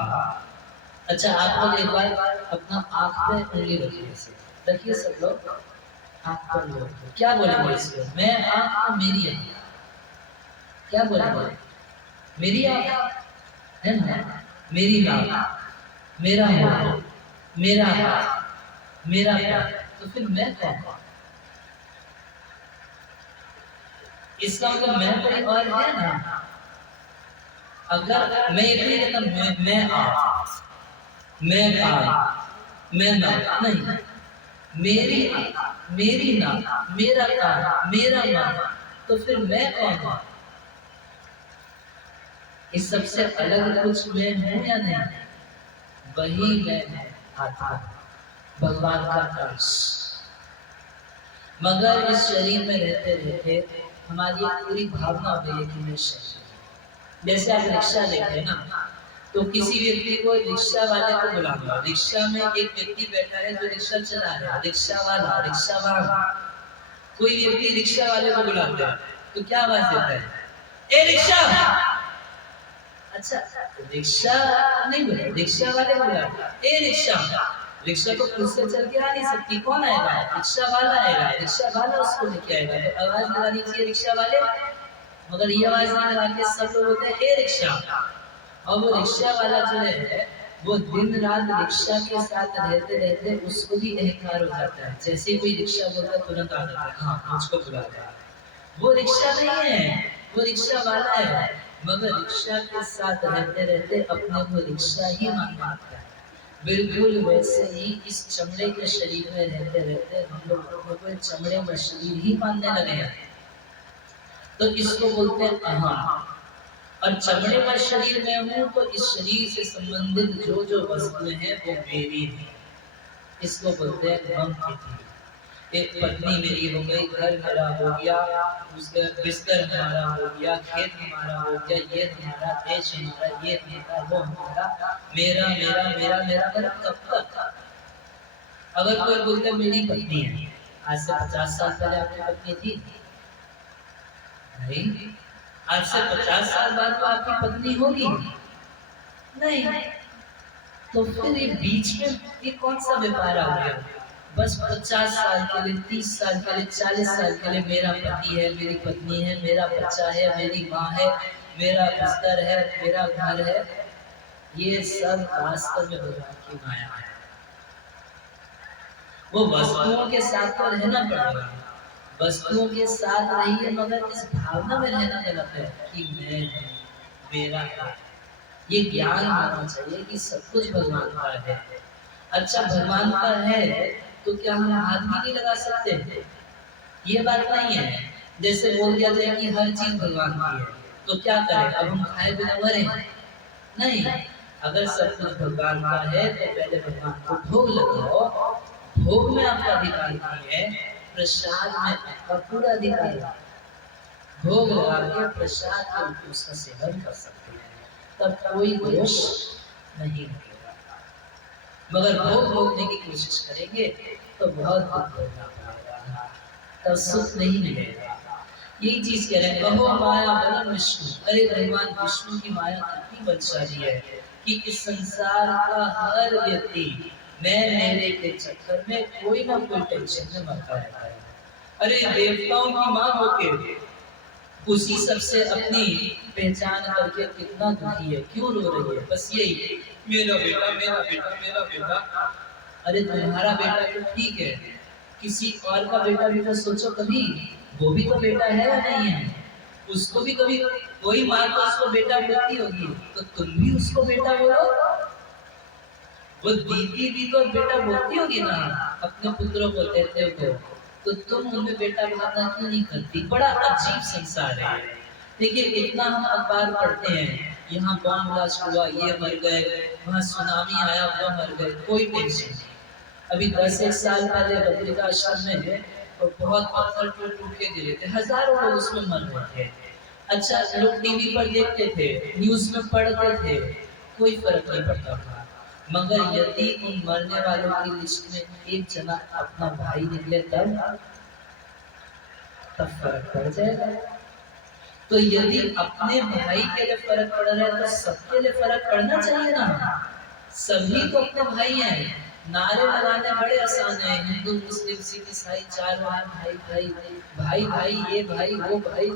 अच्छा आप लोग एक बार अपना आँख पे उंगली रखिए, रखिए सब लोग आँख पर लोग, क्या बोलेंगे इसको? मैं आँख, मेरी आँख, क्या बोलेंगे? मेरी आँख है ना, मेरी नाक, मेरा मुंह, मेरा हाथ, मेरा पैर, तो फिर मैं कौन हूँ? इसका मतलब मैं कोई और है ना। अगर मैं ये नहीं कहता मैं आँख, मैं कान, मैं नाक, नहीं, मेरी आँख, मेरी नाक, मेरा कान, मेरा मन, तो फिर मैं कौन हूँ? इस सबसे अलग कुछ मैं हूँ या नहीं? वही मैं है आत्मा, भगवान का अंश। मगर इस शरीर में रहते रहते हमारी एक पूरी भावना हो गई है कि मैं शरीर हूँ। जैसे आप रिक्शा लेते हैं ना, तो किसी व्यक्ति को रिक्शा वाले को बुलाना, रिक्शा में एक व्यक्ति बैठा है जो रिक्शा चला रहा है, रिक्शा वाला, रिक्शा वाला। कोई व्यक्ति रिक्शा वाले को बुलाता है तो क्या आवाज देता है? ए रिक्शा। अच्छा, रिक्शा नहीं बोला, रिक्शा वाले बोला ए रिक्शा। रिक्शा तो खुद से चल के आ नहीं सकती, कौन आएगा? रिक्शा वाला आएगा, रिक्शा वाला उसको लेके आएगा। तो आवाज लगानी चाहिए रिक्शा वाले, मगर ये आवाज नहीं लगा के सब लोग बोलते हैं ए रिक्शा। और वो रिक्शा वाला जो है वो दिन रात रिक्शा के साथ रहते रहते उसको भी अहंकार हो जाता है। जैसे कोई रिक्शा बोलता तुरंत आ जाता है, हाँ मुझको बुलाता है। वो रिक्शा नहीं है, वो रिक्शा वाला है, मगर रिक्शा के साथ रहते रहते अपने को रिक्शा ही मानना आता है। बिल्कुल वैसे ही इस चमड़े के शरीर में रहते रहते हम लोग अपने को चमड़े में शरीर ही मानने लगे हैं। तो इसको बोलते हैं अहम। और चमड़े का शरीर में हूँ तो इस शरीर से संबंधित जो जो वस्तुएं हैं वो मेरी है, इसको बोलते हैं मम। एक पत्नी मेरी हो गई, घर मेरा हो गया, उसका बिस्तर हमारा हो गया, खेत हमारा हो गया, ये हमारा, देश हमारा, ये हमारा, वो हमारा, मेरा मेरा मेरा मेरा मेरा। कब तक? अगर कोई बोलते मेरी पत्नी है, आज से 50 साल पहले आपकी पत्नी थी? नहीं। आज से 50 साल बाद तो आपकी पत्नी होगी नहीं। तो फिर ये बीच में ये कौन सा व्यापार आ गया? बस 50 साल के लिए, 30 साल के लिए, 40 साल के लिए मेरा पति है, मेरी पत्नी है, मेरा बच्चा है, मेरी माँ है, मेरा बिस्तर है, मेरा घर है, ये सब वास्तव में भगवान की माया है। वो वस्तुओं के साथ तो रहना पड़ेगा, वस्तुओं के साथ रहिए, मगर इस भावना में रहना गलत है कि मैं हूँ, मेरा है। ये ज्ञान होना चाहिए कि सब कुछ भगवान का है। अच्छा, भगवान का है तो क्या हम हाथ भी नहीं लगा सकते? ये बात नहीं है। जैसे बोल दिया जाए कि हर चीज भगवान की है, तो क्या करें? अब हम खाए बिना मरे? नहीं। अगर सब कुछ भगवान का है तो पहले भगवान को भोग लगाओ। भोग में आपका अधिकार नहीं है, प्रसाद में आपका पूरा अधिकार है। भोग लगा के प्रसाद के रूप में उसका सेवन कर सकते हैं, तब कोई दोष नहीं लगेगा। मगर भोग भोगने की कोशिश करेंगे तो बहुत दुख भोगना पड़ेगा, तब सुख नहीं मिलेगा। यही चीज कह रहे हैं, कहो माया बलम विष्णु। अरे भगवान विष्णु की माया कितनी बलशाली है कि इस संसार का हर व्यक्ति मैं मेरे के चक्कर में कोई ना कोई टेंशन में मरता रहता है। अरे देवताओं की मां होके उसी सबसे अपनी पहचान करके कितना दुखी है, क्यों रो रही है? बस यही, मेरा बेटा, मेरा बेटा, मेरा बेटा। अरे तुम्हारा बेटा तो ठीक है, किसी और का बेटा भी तो सोचो कभी, वो भी तो बेटा है या नहीं है? उसको भी कभी कोई माँ तो उसको बेटा बोलती होगी, तो तुम भी उसको बेटा बोलो। वो दीदी भी तो बेटा बोलती होगी ना अपने पुत्रों को, कहते हो तो तुम उनमें बेटा भावना क्यों नहीं करती? बड़ा अजीब संसार है। देखिए, इतना हम अखबार पढ़ते हैं, यहाँ बम ब्लास्ट हुआ, ये मर गए, वहाँ सुनामी आया, वो मर गए, कोई टेंशन नहीं। अभी 10-1 साल पहले बद्रिका आश्रम में और बहुत पत्थर टूट के गिरे थे, हजारों लोग उसमें मर रहे थे। अच्छा, लोग टीवी पर देखते थे, न्यूज में पढ़ते थे, कोई फर्क नहीं पड़ता था। मगर यदि उन मरने वालों की लिस्ट में एक जना अपना भाई निकले तब फर्क पड़ जाएगा। तो यदि अपने भाई के लिए फर्क पड़ रहा है तो सबके लिए फर्क पड़ना चाहिए ना। सभी तो अपने भाई हैं। नारे लगाने बड़े आसान है, हिंदू मुस्लिम सिख ईसाई चार भाई भाई भाई भाई, ये भाई वो भाई।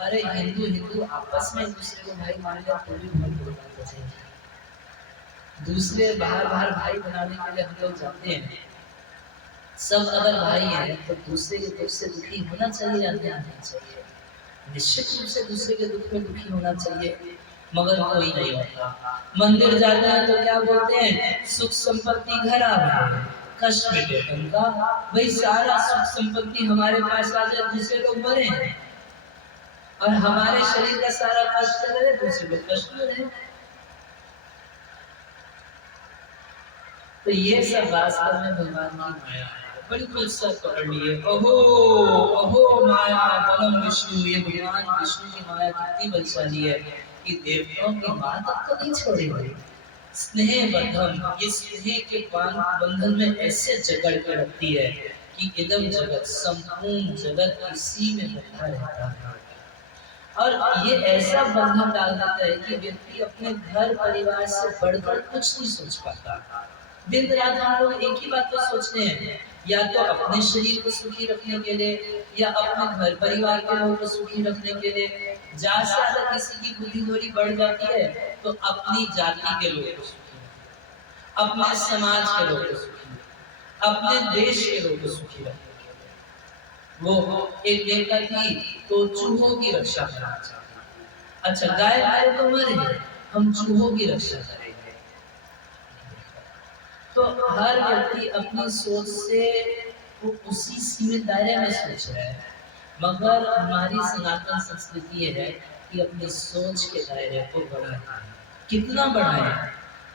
अरे हिंदू हिंदू आपस में एक दूसरे को भाई मान लिया तो भी बहुत बोलना चाहिए। दूसरे बाहर बाहर भाई बनाने के लिए हम लोग जाते हैं। सब अगर भाई हैं तो दूसरे के दुख से दुखी होना चाहिए या नहीं चाहिए? निश्चित रूप से दूसरे के दुख में दुखी होना चाहिए, मगर कोई नहीं होता। मंदिर जाते हैं तो क्या बोलते हैं? सुख संपत्ति घर आ रहा है, कष्ट मिटे उनका। भाई सारा सुख संपत्ति हमारे पास आ जाए, दूसरे लोग मरे, और हमारे शरीर का सारा कष्ट चले, दूसरे लोग कष्ट में रहे। तो ये सब वास्तव में भगवान की माया है। बिल्कुल सब पकड़ लिए। अहो अहो माया बलम विष्णु। ये भगवान विष्णु की माया कितनी बलशाली है कि देवताओं की मां तक तो नहीं छोड़ेगी। स्नेह बंधन, ये स्नेह के बंधन में ऐसे जकड़ के रखती है कि इदम जगत, संपूर्ण जगत इसी में बंधा रहता है। और ये ऐसा बंधन डाल देता है कि व्यक्ति अपने घर परिवार से बढ़कर कुछ नहीं सोच पाता। दिन रात हम लोग एक ही बात को सोचते हैं, या तो अपने शरीर को सुखी रखने के लिए या अपने घर परिवार के लोगों को सुखी रखने के लिए। ज्यादा से ज्यादा किसी की बुद्धि थोड़ी बढ़ जाती है तो अपनी जाति के लोग को सुखी, अपने समाज के लोग को सुखी, अपने देश के लोग को सुखी रखने के लिए। वो एक नेता थी तो चूहों की रक्षा करना चाहती। अच्छा, गाय आए तो मरे, हम चूहों की रक्षा करेंगे। तो हर व्यक्ति अपनी सोच से वो उसी सीमित दायरे में सोच रहा है, मगर हमारी सनातन संस्कृति है कि अपनी सोच के दायरे को बढ़ाएं। कितना बढ़ाएं?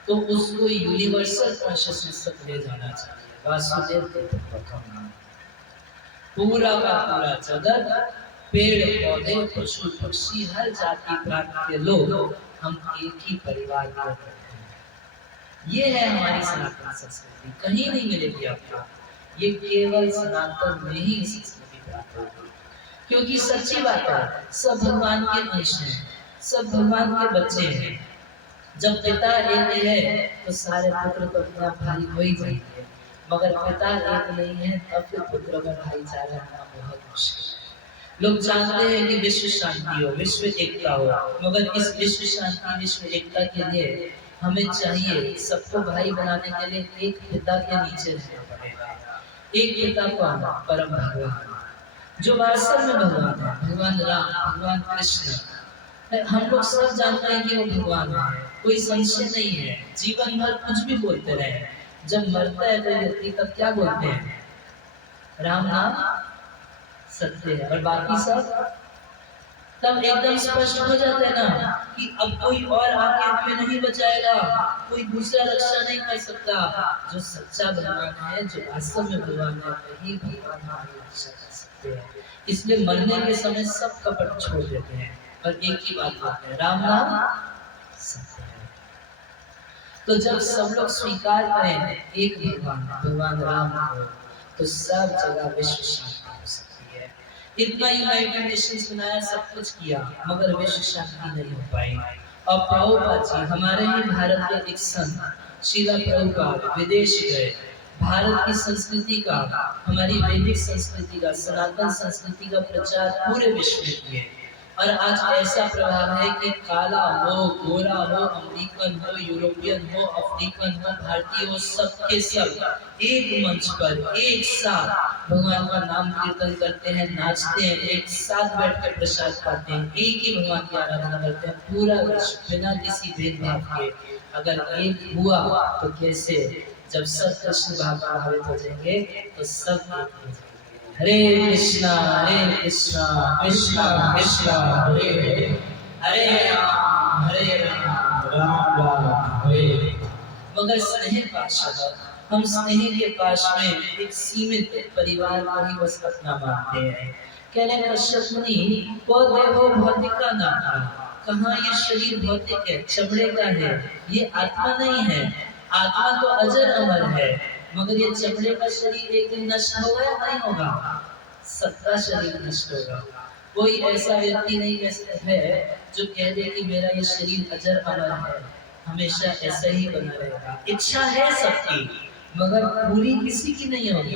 तो उसको यूनिवर्सल कॉन्शियसनेस तक ले जाना चाहिए। वासुदेव पूरा का पूरा जगत, पेड़ पौधे पशु पक्षी, हर जाति प्रांत के लोग हम एक ही परिवार के हैं। ये है हमारी सनातन संस्कृति, कहीं नहीं मिलेगी आपको। ये केवल सनातन में ही संस्कृति प्राप्त होगी, क्योंकि सच्ची बात है, सब भगवान के अंश हैं, सब भगवान के बच्चे हैं। जब पिता एक है तो सारे पुत्र तो अपना भाई हो ही जाएंगे, मगर पिता एक नहीं है तब फिर पुत्रों में भाईचारा होना बहुत मुश्किल है। लोग चाहते हैं कि विश्व शांति हो, विश्व एकता हो, मगर इस विश्व शांति विश्व एकता के लिए हमें चाहिए सबको भाई बनाने के लिए एक पिता के नीचे रहना पड़ेगा। एक पिता कौन? परम भगवान, जो वास्तव में भगवान है, भगवान राम, भगवान कृष्ण। हम लोग सब जानते हैं कि वो भगवान है, कोई संशय नहीं है। जीवन भर कुछ भी बोलते रहे, जब मरता है कोई व्यक्ति तब क्या बोलते हैं? राम नाम सत्य है, और बाकी सब तब एकदम स्पष्ट हो जाता है ना कि अब कोई और आके हमें नहीं बचाएगा, कोई दूसरा रक्षा नहीं कर सकता। जो सच्चा भगवान है, जो वास्तव में भगवान है, वही भगवान हमारी रक्षा कर सकते हैं। इसलिए मरने के समय सब कपट छोड़ देते हैं और एक ही बात बोलते हैं, राम नाम सत्य है। तो जब सब लोग स्वीकार करें एक भगवान, भगवान राम को, तो सब जगह विश्व शांति हो सकती है। इतना यूनाइटेड नेशंस बनाया, सब कुछ किया, मगर विश्व शांति नहीं हो पाई। और प्रभुपाद जी, हमारे ही भारत के एक संत श्रीला प्रभुपाद विदेश गए, भारत की संस्कृति का, हमारी वैदिक संस्कृति का, सनातन संस्कृति का प्रचार पूरे विश्व में किए। और आज ऐसा प्रभाव है कि काला हो, गोरा हो, अमेरिकन हो, यूरोपियन हो, अफ्रीकन हो, भारतीय हो, सबके सब एक मंच पर एक साथ भगवान का नाम कीर्तन करते हैं, नाचते हैं, एक साथ बैठ कर प्रसाद पाते हैं, एक ही भगवान की आराधना करते हैं, पूरा विश्व बिना किसी भेदभाव के। अगर एक हुआ तो कैसे? जब सब कृष्ण भाव प्रभावित हो जाएंगे तो सब एक हो जाएंगे। हरे कृष्णा कृष्णा कृष्णा हरे हरे, हरे राम राम राम हरे। मगर स्नेह पाशः, हम स्नेह के पाश में एक सीमित परिवार को ही बस अपना मानते हैं। कहने कश्यप मुनि, को देहो भौतिका नाम, कहाँ ये शरीर भौतिक है, चमड़े का है, ये आत्मा नहीं है। आत्मा तो अजर अमर है, मगर ये चमड़े का शरीर एक दिन नष्ट होगा या नहीं होगा? सबका शरीर नष्ट होगा। कोई ऐसा व्यक्ति नहीं है जो कह दे कि मेरा ये शरीर अजर अमर है, हमेशा ऐसा ही बना रहेगा। इच्छा है सबकी, मगर पूरी किसी की नहीं होगी।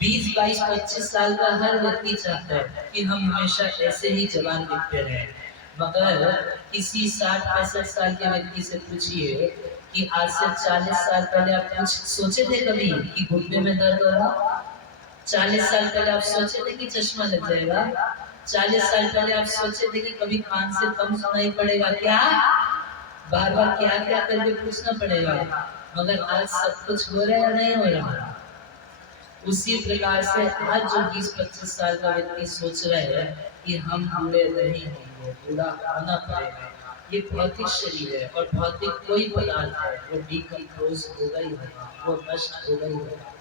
20, 22, 25 साल का हर व्यक्ति चाहता है कि हम हमेशा ऐसे ही जवान दिखते रहे, मगर किसी 60-65 साल के व्यक्ति से पूछिए कि आज से 40 साल पहले आप कुछ सोचे थे कभी कि घुटने में दर्द होगा? 40 साल पहले आप सोचे थे कि चश्मा लग जाएगा? 40 साल पहले आप सोचे थे कि कभी कान से कम सुनाई पड़ेगा? क्या बार बार क्या क्या करके पूछना पड़ेगा? मगर आज सब कुछ हो रहा है या नहीं हो रहा? उसी प्रकार से आज जो 20-25 साल का व्यक्ति सोच रहा है कि हम बूढ़े नहीं होंगे, बूढ़ा होना पड़ेगा, ये भौतिक शरीर है और भौतिक कोई पदार्थ है वो डिकम्पोज होगा ही होगा, वो नष्ट होगा ही होगा।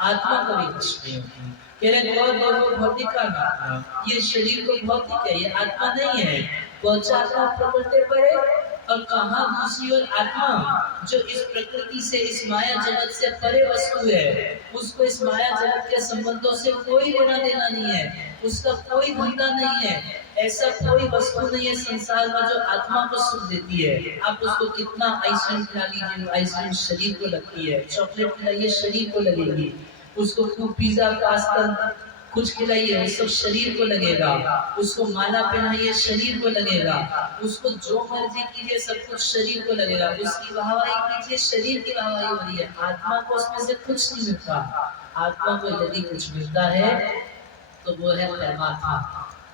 आत्मा कभी नष्ट नहीं होगी। कह रहे भौतिक का नाम, ये शरीर तो भौतिक है, ये आत्मा नहीं है। आत्मा प्रकृति पर है, और कहाँ दूसरी ओर आत्मा जो इस प्रकृति से, इस माया जगत से परे वस्तु है, उसको इस माया जगत के संबंधों से कोई लेना देना नहीं है, उसका कोई धंधा नहीं है। ऐसा कोई वस्तु नहीं है संसार में जो आत्मा को सुख देती है। आप उसको कितना आइसक्रीम खिला लीजिए, आइसक्रीम शरीर को लगती है, चॉकलेट खिलाइए शरीर को लगेगी, उसको पिज्जा पास्ता कुछ खिलाइए वो सब शरीर को लगेगा, उसको माला पहनाइए शरीर को लगेगा, उसको जो मर्जी कीजिए सब कुछ शरीर को लगेगा, उसकी वाहवाही कीजिए शरीर की वाहवाही हो रही है। आत्मा को उसमें से कुछ नहीं मिलता। आत्मा को यदि कुछ मिलता है तो वो है परमात्मा,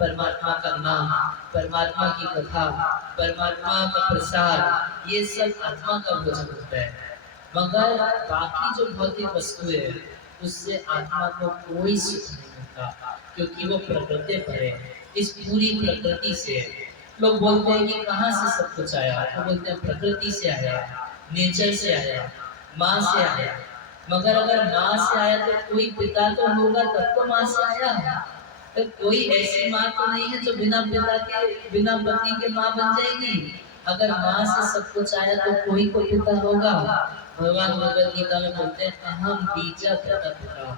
परमात्मा का नाम, परमात्मा की कथा, परमात्मा का प्रसाद, ये सब आत्मा का भोजन होता है। मगर बाकी जो भौतिक वस्तु है उससे आत्मा को कोई सुख नहीं मिलता, क्योंकि वो प्रकृति पर है। इस पूरी प्रकृति से लोग बोलते हैं कि कहाँ से सब कुछ आया, तो बोलते हैं प्रकृति से आया, नेचर से आया, माँ से आया। मगर अगर माँ से आया तो कोई पिता तो होगा, तब तो माँ से आया। तो कोई ऐसी माँ तो नहीं है जो बिना पिता के, बिना पति के माँ बन जाएगी। अगर माँ से सब कुछ आया तो कोई को पिता होगा। भगवान भगवद गीता में बोलते हैं अहम बीजा प्रदाता,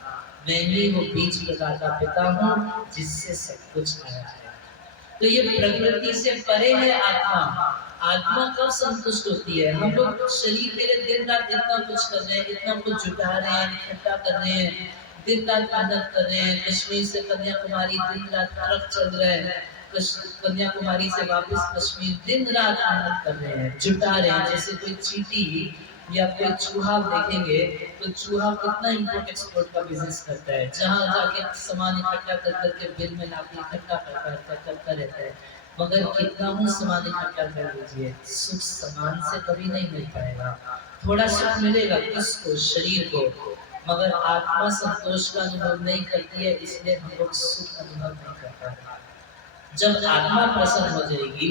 मैं ही वो बीज प्रदाता पिता हूँ जिससे सब कुछ आया है। तो ये प्रकृति से परे है आत्मा। आत्मा कब संतुष्ट होती है? हम लोग शरीर के लिए दिन रात इतना कुछ कर रहे हैं, इतना कुछ जुटा रहे हैं, इकट्ठा कर रहे हैं, दिन रात मेहनत कर रहे हैं, कश्मीर से कन्याकुमारी दिन रात ट्रक चल रहे हैं, कन्याकुमारी से वापस कश्मीर दिन रात मेहनत कर रहे हैं, जुटा रहे हैं। जैसे कोई चींटी या कोई चूहा देखेंगे तो चूहा कितना इंपोर्ट एक्सपोर्ट का बिजनेस करता है, जहाँ जाके सामान इकट्ठा कर करके बिल में लाके इकट्ठा करता रहता है। मगर कितना ही सामान इकट्ठा कर लीजिए, सुख सामान से कभी नहीं मिल पाएगा। थोड़ा सुख मिलेगा किसको? शरीर को, मगर आत्मा संतोष का अनुभव नहीं करती है, इसलिए हम लोग सुख अनुभव नहीं कर पाते। जब आत्मा प्रसन्न हो जाएगी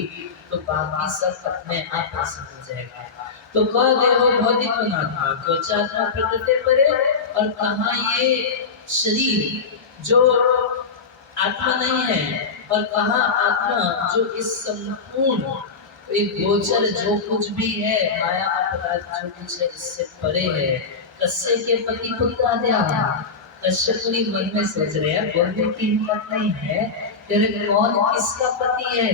तो बाकी सब अपने आप प्रसन्न हो जाएगा। तो कह देहो भौतिक आत्मा त्वचात्मा प्रकृति परे, और कहा ये शरीर जो आत्मा नहीं है, और कहा आत्मा जो इस संपूर्ण एक गोचर जो कुछ भी है माया पदार्थ जो कुछ है इससे परे है। कस्य के पति पुत्र आद्या, कश्यप मुनि मन में सोच रहे हैं, बोलने की हिम्मत नहीं है तेरे कौन किसका पति है,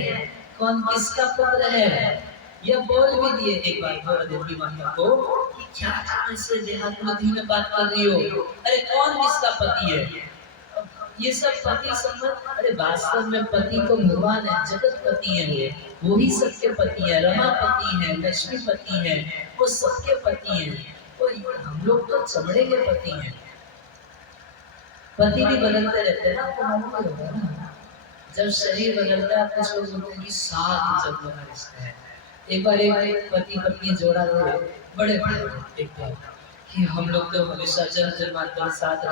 कौन किसका पुत्र है। यह बोल भी दिए एक बार द्रौपदी माता को कि क्या तुम ऐसे देहात्मधि में बात कर रही हो, अरे कौन किसका पति है, ये सब पति संबंध। अरे वास्तव में पति तो भगवान है, जगत पति है, वो ही सबके पति है, रमापति है, लक्ष्मीपति है, वो सबके पति है। तो हम लोग तो चमड़े के पति हैं। पति भी बदलते रहते हैं ना, आपको मालूम होगा ना, जब शरीर बदलता है कुछ लोग बोलते हैं कि 7 जन्मों का रिश्ता है। एक बार एक पति पत्नी जोड़ा हुए बड़े एक बार कि हम लोग तो हमेशा जन्म जन्मांतर साथ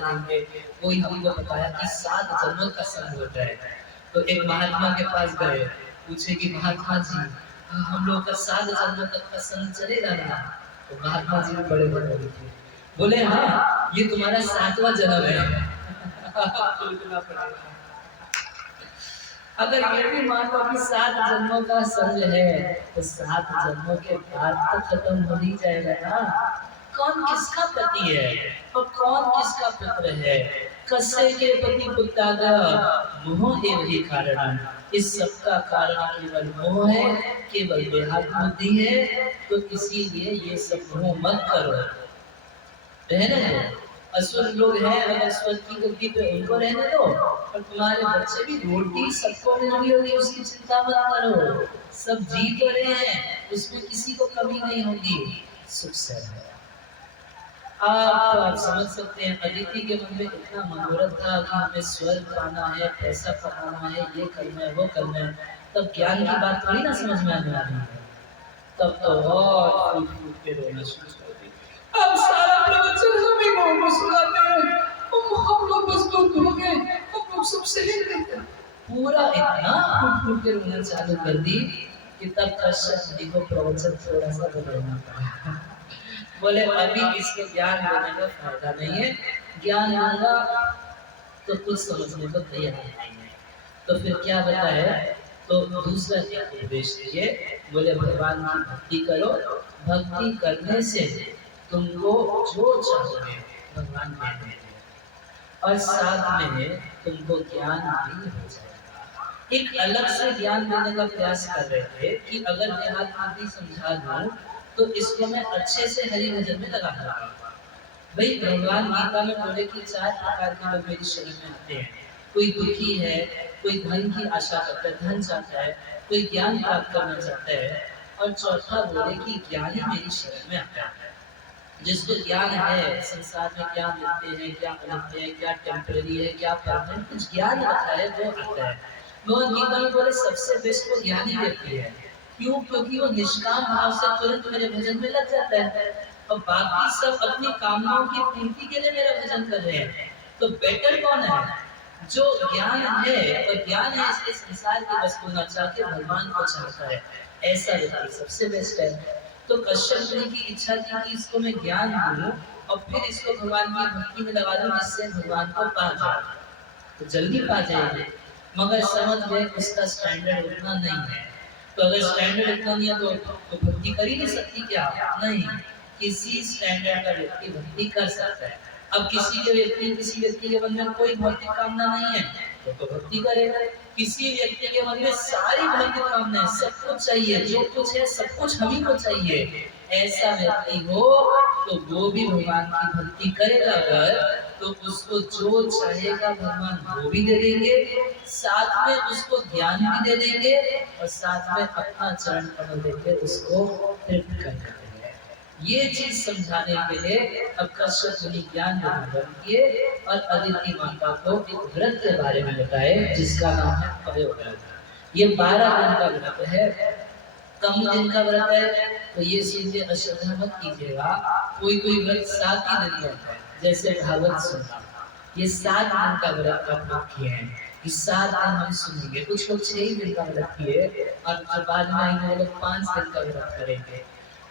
रहेंगे। कोई हमको बताया कि 7 जन्मों का संग होता है। तो एक महात्मा के पास गए, पूछे कि महात्मा जी हम लोग का 7 जन्मों तक का संग चलेगा ना? तो महात्मा जी बड़े बड़े बोले हाँ ये तुम्हारा 7वां जन्म है। अगर ये भी मान लो कि 7 जन्मों का संग है तो 7 जन्मों के बाद तो खत्म हो ही जाएगा ना। कौन किसका पति है और कौन किसका पुत्र है? कस्य के पति पुत्रागा मोह एव ही कारण। इस सब का कारण केवल मोह है, केवल देहात्म बुद्धि है। तो इसीलिए ये सब मोह मत करो, रहने दो। असुर लोग हैं, अगर स्वर्ग की गद्दी पे उनको रहने दो, और तुम्हारे बच्चे भी रोटी सबको मिल रही होगी उसकी चिंता मत करो। सब जी तो रहे हैं, उसमें किसी को कमी नहीं होगी, सुख से रहो। आप समझ सकते हैं अदिति के मन में इतना मनोरथ था कि हमें स्वर्ग पाना है, पैसा कमाना है, ये करना है, वो करना है। तब ज्ञान की बात थोड़ी ना समझ में आने वाली है। तब तो और फूट के रोना शुरू कर दी। अब सारा प्रवचन हम ही लोगों को सुनाते हैं, हम लोग बस दुख हो गए, हम लोग सब सही लेते हैं। पूरा इतना फूट के रोना चालू कर दी कि तब कश्यप मुनि को प्रवचन थोड़ा सा बदलना पड़ा। बोले अभी इसको ज्ञान देने का फायदा नहीं है, ज्ञान दूंगा तो कुछ समझने को तैयार नहीं है। तो फिर क्या बताया? तो दूसरा उपदेश दिए, बोले भगवान की भक्ति करो, भक्ति करने से तुमको जो चाहोगे भगवान दे देंगे, और साथ में तुमको ज्ञान भी हो जाएगा। एक अलग से ज्ञान देने का प्रयास कर रहे थे कि अगर देहात्म समझा दूं तो इसको मैं अच्छे से हरि भजन में लगा दूंगा। भाई भगवान गीता में बोले कि 4 प्रकार के लोग मेरी शरण में आते हैं। कोई दुखी है, कोई धन की आशा करता है, धन चाहता है, कोई ज्ञान प्राप्त करना चाहता है, और चौथा बोले कि ज्ञानी मेरी शरण में आता है। जिसको ज्ञान है, संसार में क्या मिलते हैं, क्या मिलते हैं, क्या टेम्पररी है, क्या परमानेंट, कुछ ज्ञान रखा है वो आता है। भगवान गीता में बोले सबसे बेस्ट को ज्ञानी व्यक्ति है। क्यों? क्योंकि वो निष्काम भाव से तुरंत मेरे भजन में लग जाता है, और बाकी सब अपनी कामनाओं की पूर्ति के लिए मेरा भजन कर रहे हैं। तो बेटर कौन है? जो ज्ञान है, और ज्ञान है इसलिए संसार की वस्तु न चाहते भगवान को चाहता है, ऐसा व्यक्ति सबसे बेस्ट है। तो कश्यप मुनि की इच्छा थी कि इसको मैं ज्ञान दूं और फिर इसको भगवान की भक्ति में लगा दूं, जिससे भगवान को पा जाए, तो जल्दी पा जाएंगे। मगर समझ गए उसका स्टैंडर्ड उतना नहीं है। तो अगर स्टैंडर्ड इतना नहीं है तो भक्ति कर ही नहीं सकती क्या? नहीं, किसी स्टैंडर्ड का व्यक्ति भक्ति कर सकता है। अब किसी व्यक्ति के मन में कोई भौतिक कामना नहीं है तो भक्ति करेगा। किसी व्यक्ति के मन में सारी भौतिक कामनाएं, सब कुछ चाहिए, जो कुछ है सब कुछ हम ही को चाहिए, ऐसा व्यक्ति हो तो वो भी भगवान की भक्ति करेगा अगर, तो उसको जो चाहेगा भगवान वो भी दे देंगे, साथ में उसको ज्ञान भी दे देंगे और साथ में अपना चरण कमल देके उसको तृप्त कर देते हैं। ये चीज समझाने के लिए अब कश्यप मुनि ज्ञान देना किए और अदिति माता को एक व्रत के बारे में बताए जिसका नाम है पयोव्रत। ये 12 दिन का व्रत है, कम दिन का व्रत है, तो ये सीधे अश्रद्धा मत कीजिएगा। कोई व्रत 7 ही दिन का होता है, जैसे भागवत सुनना, ये 7 दिन का व्रत आप लोग किए हैं, इस 7 दिन हम सुनेंगे। कुछ लोग 6 दिन का व्रत किए और बाद में आएंगे वो लोग 5 दिन का व्रत करेंगे,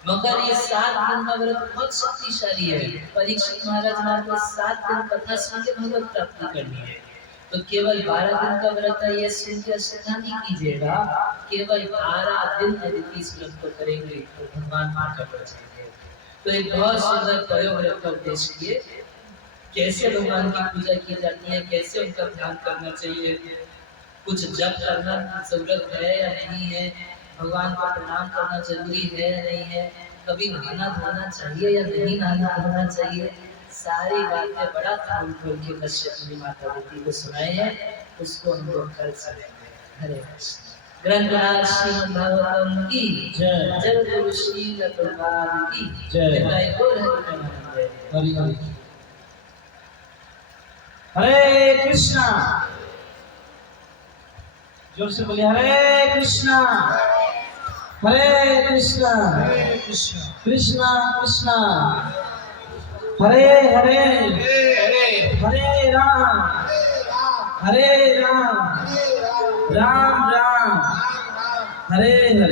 मगर ये 7 दिन का व्रत बहुत शक्तिशाली है। परीक्षित महाराज ने आपको 7 दिन कथा सुन के भगवत प्राप्ति करनी है, तो केवल 12 दिन का व्रत है, ये सुन के अश्रद्धा नहीं कीजिएगा। केवल 12 दिन यदि इस व्रत को करेंगे तो भगवान प्रकट हो जाएंगे। तो एक बहुत सुंदर पयोव्रत का उद्देश्य ये, कैसे भगवान की पूजा की जाती है, कैसे उनका ध्यान करना चाहिए, कुछ जप करना जरूरत है या नहीं है, भगवान को प्रणाम करना जरूरी है या नहीं है, कभी नहाना धोना चाहिए या नहीं नहाना धोना चाहिए, सारी बातें बड़ा खोल के कश्यप मुनि माता अदिति को सुनाए हैं। उसको हम लोग कल सुनेंगे। हरे कृष्ण। ग्रंथराज श्रीमद् भागवतम की जय, जय गुरु श्रील प्रभुपाद की जय, जय बोल हरि हरि। हरे कृष्णा, जोर से बोलिए हरे कृष्णा, हरे कृष्णा, कृष्णा कृष्णा हरे हरे, हरे राम, हरे राम, राम राम, हरे हरे।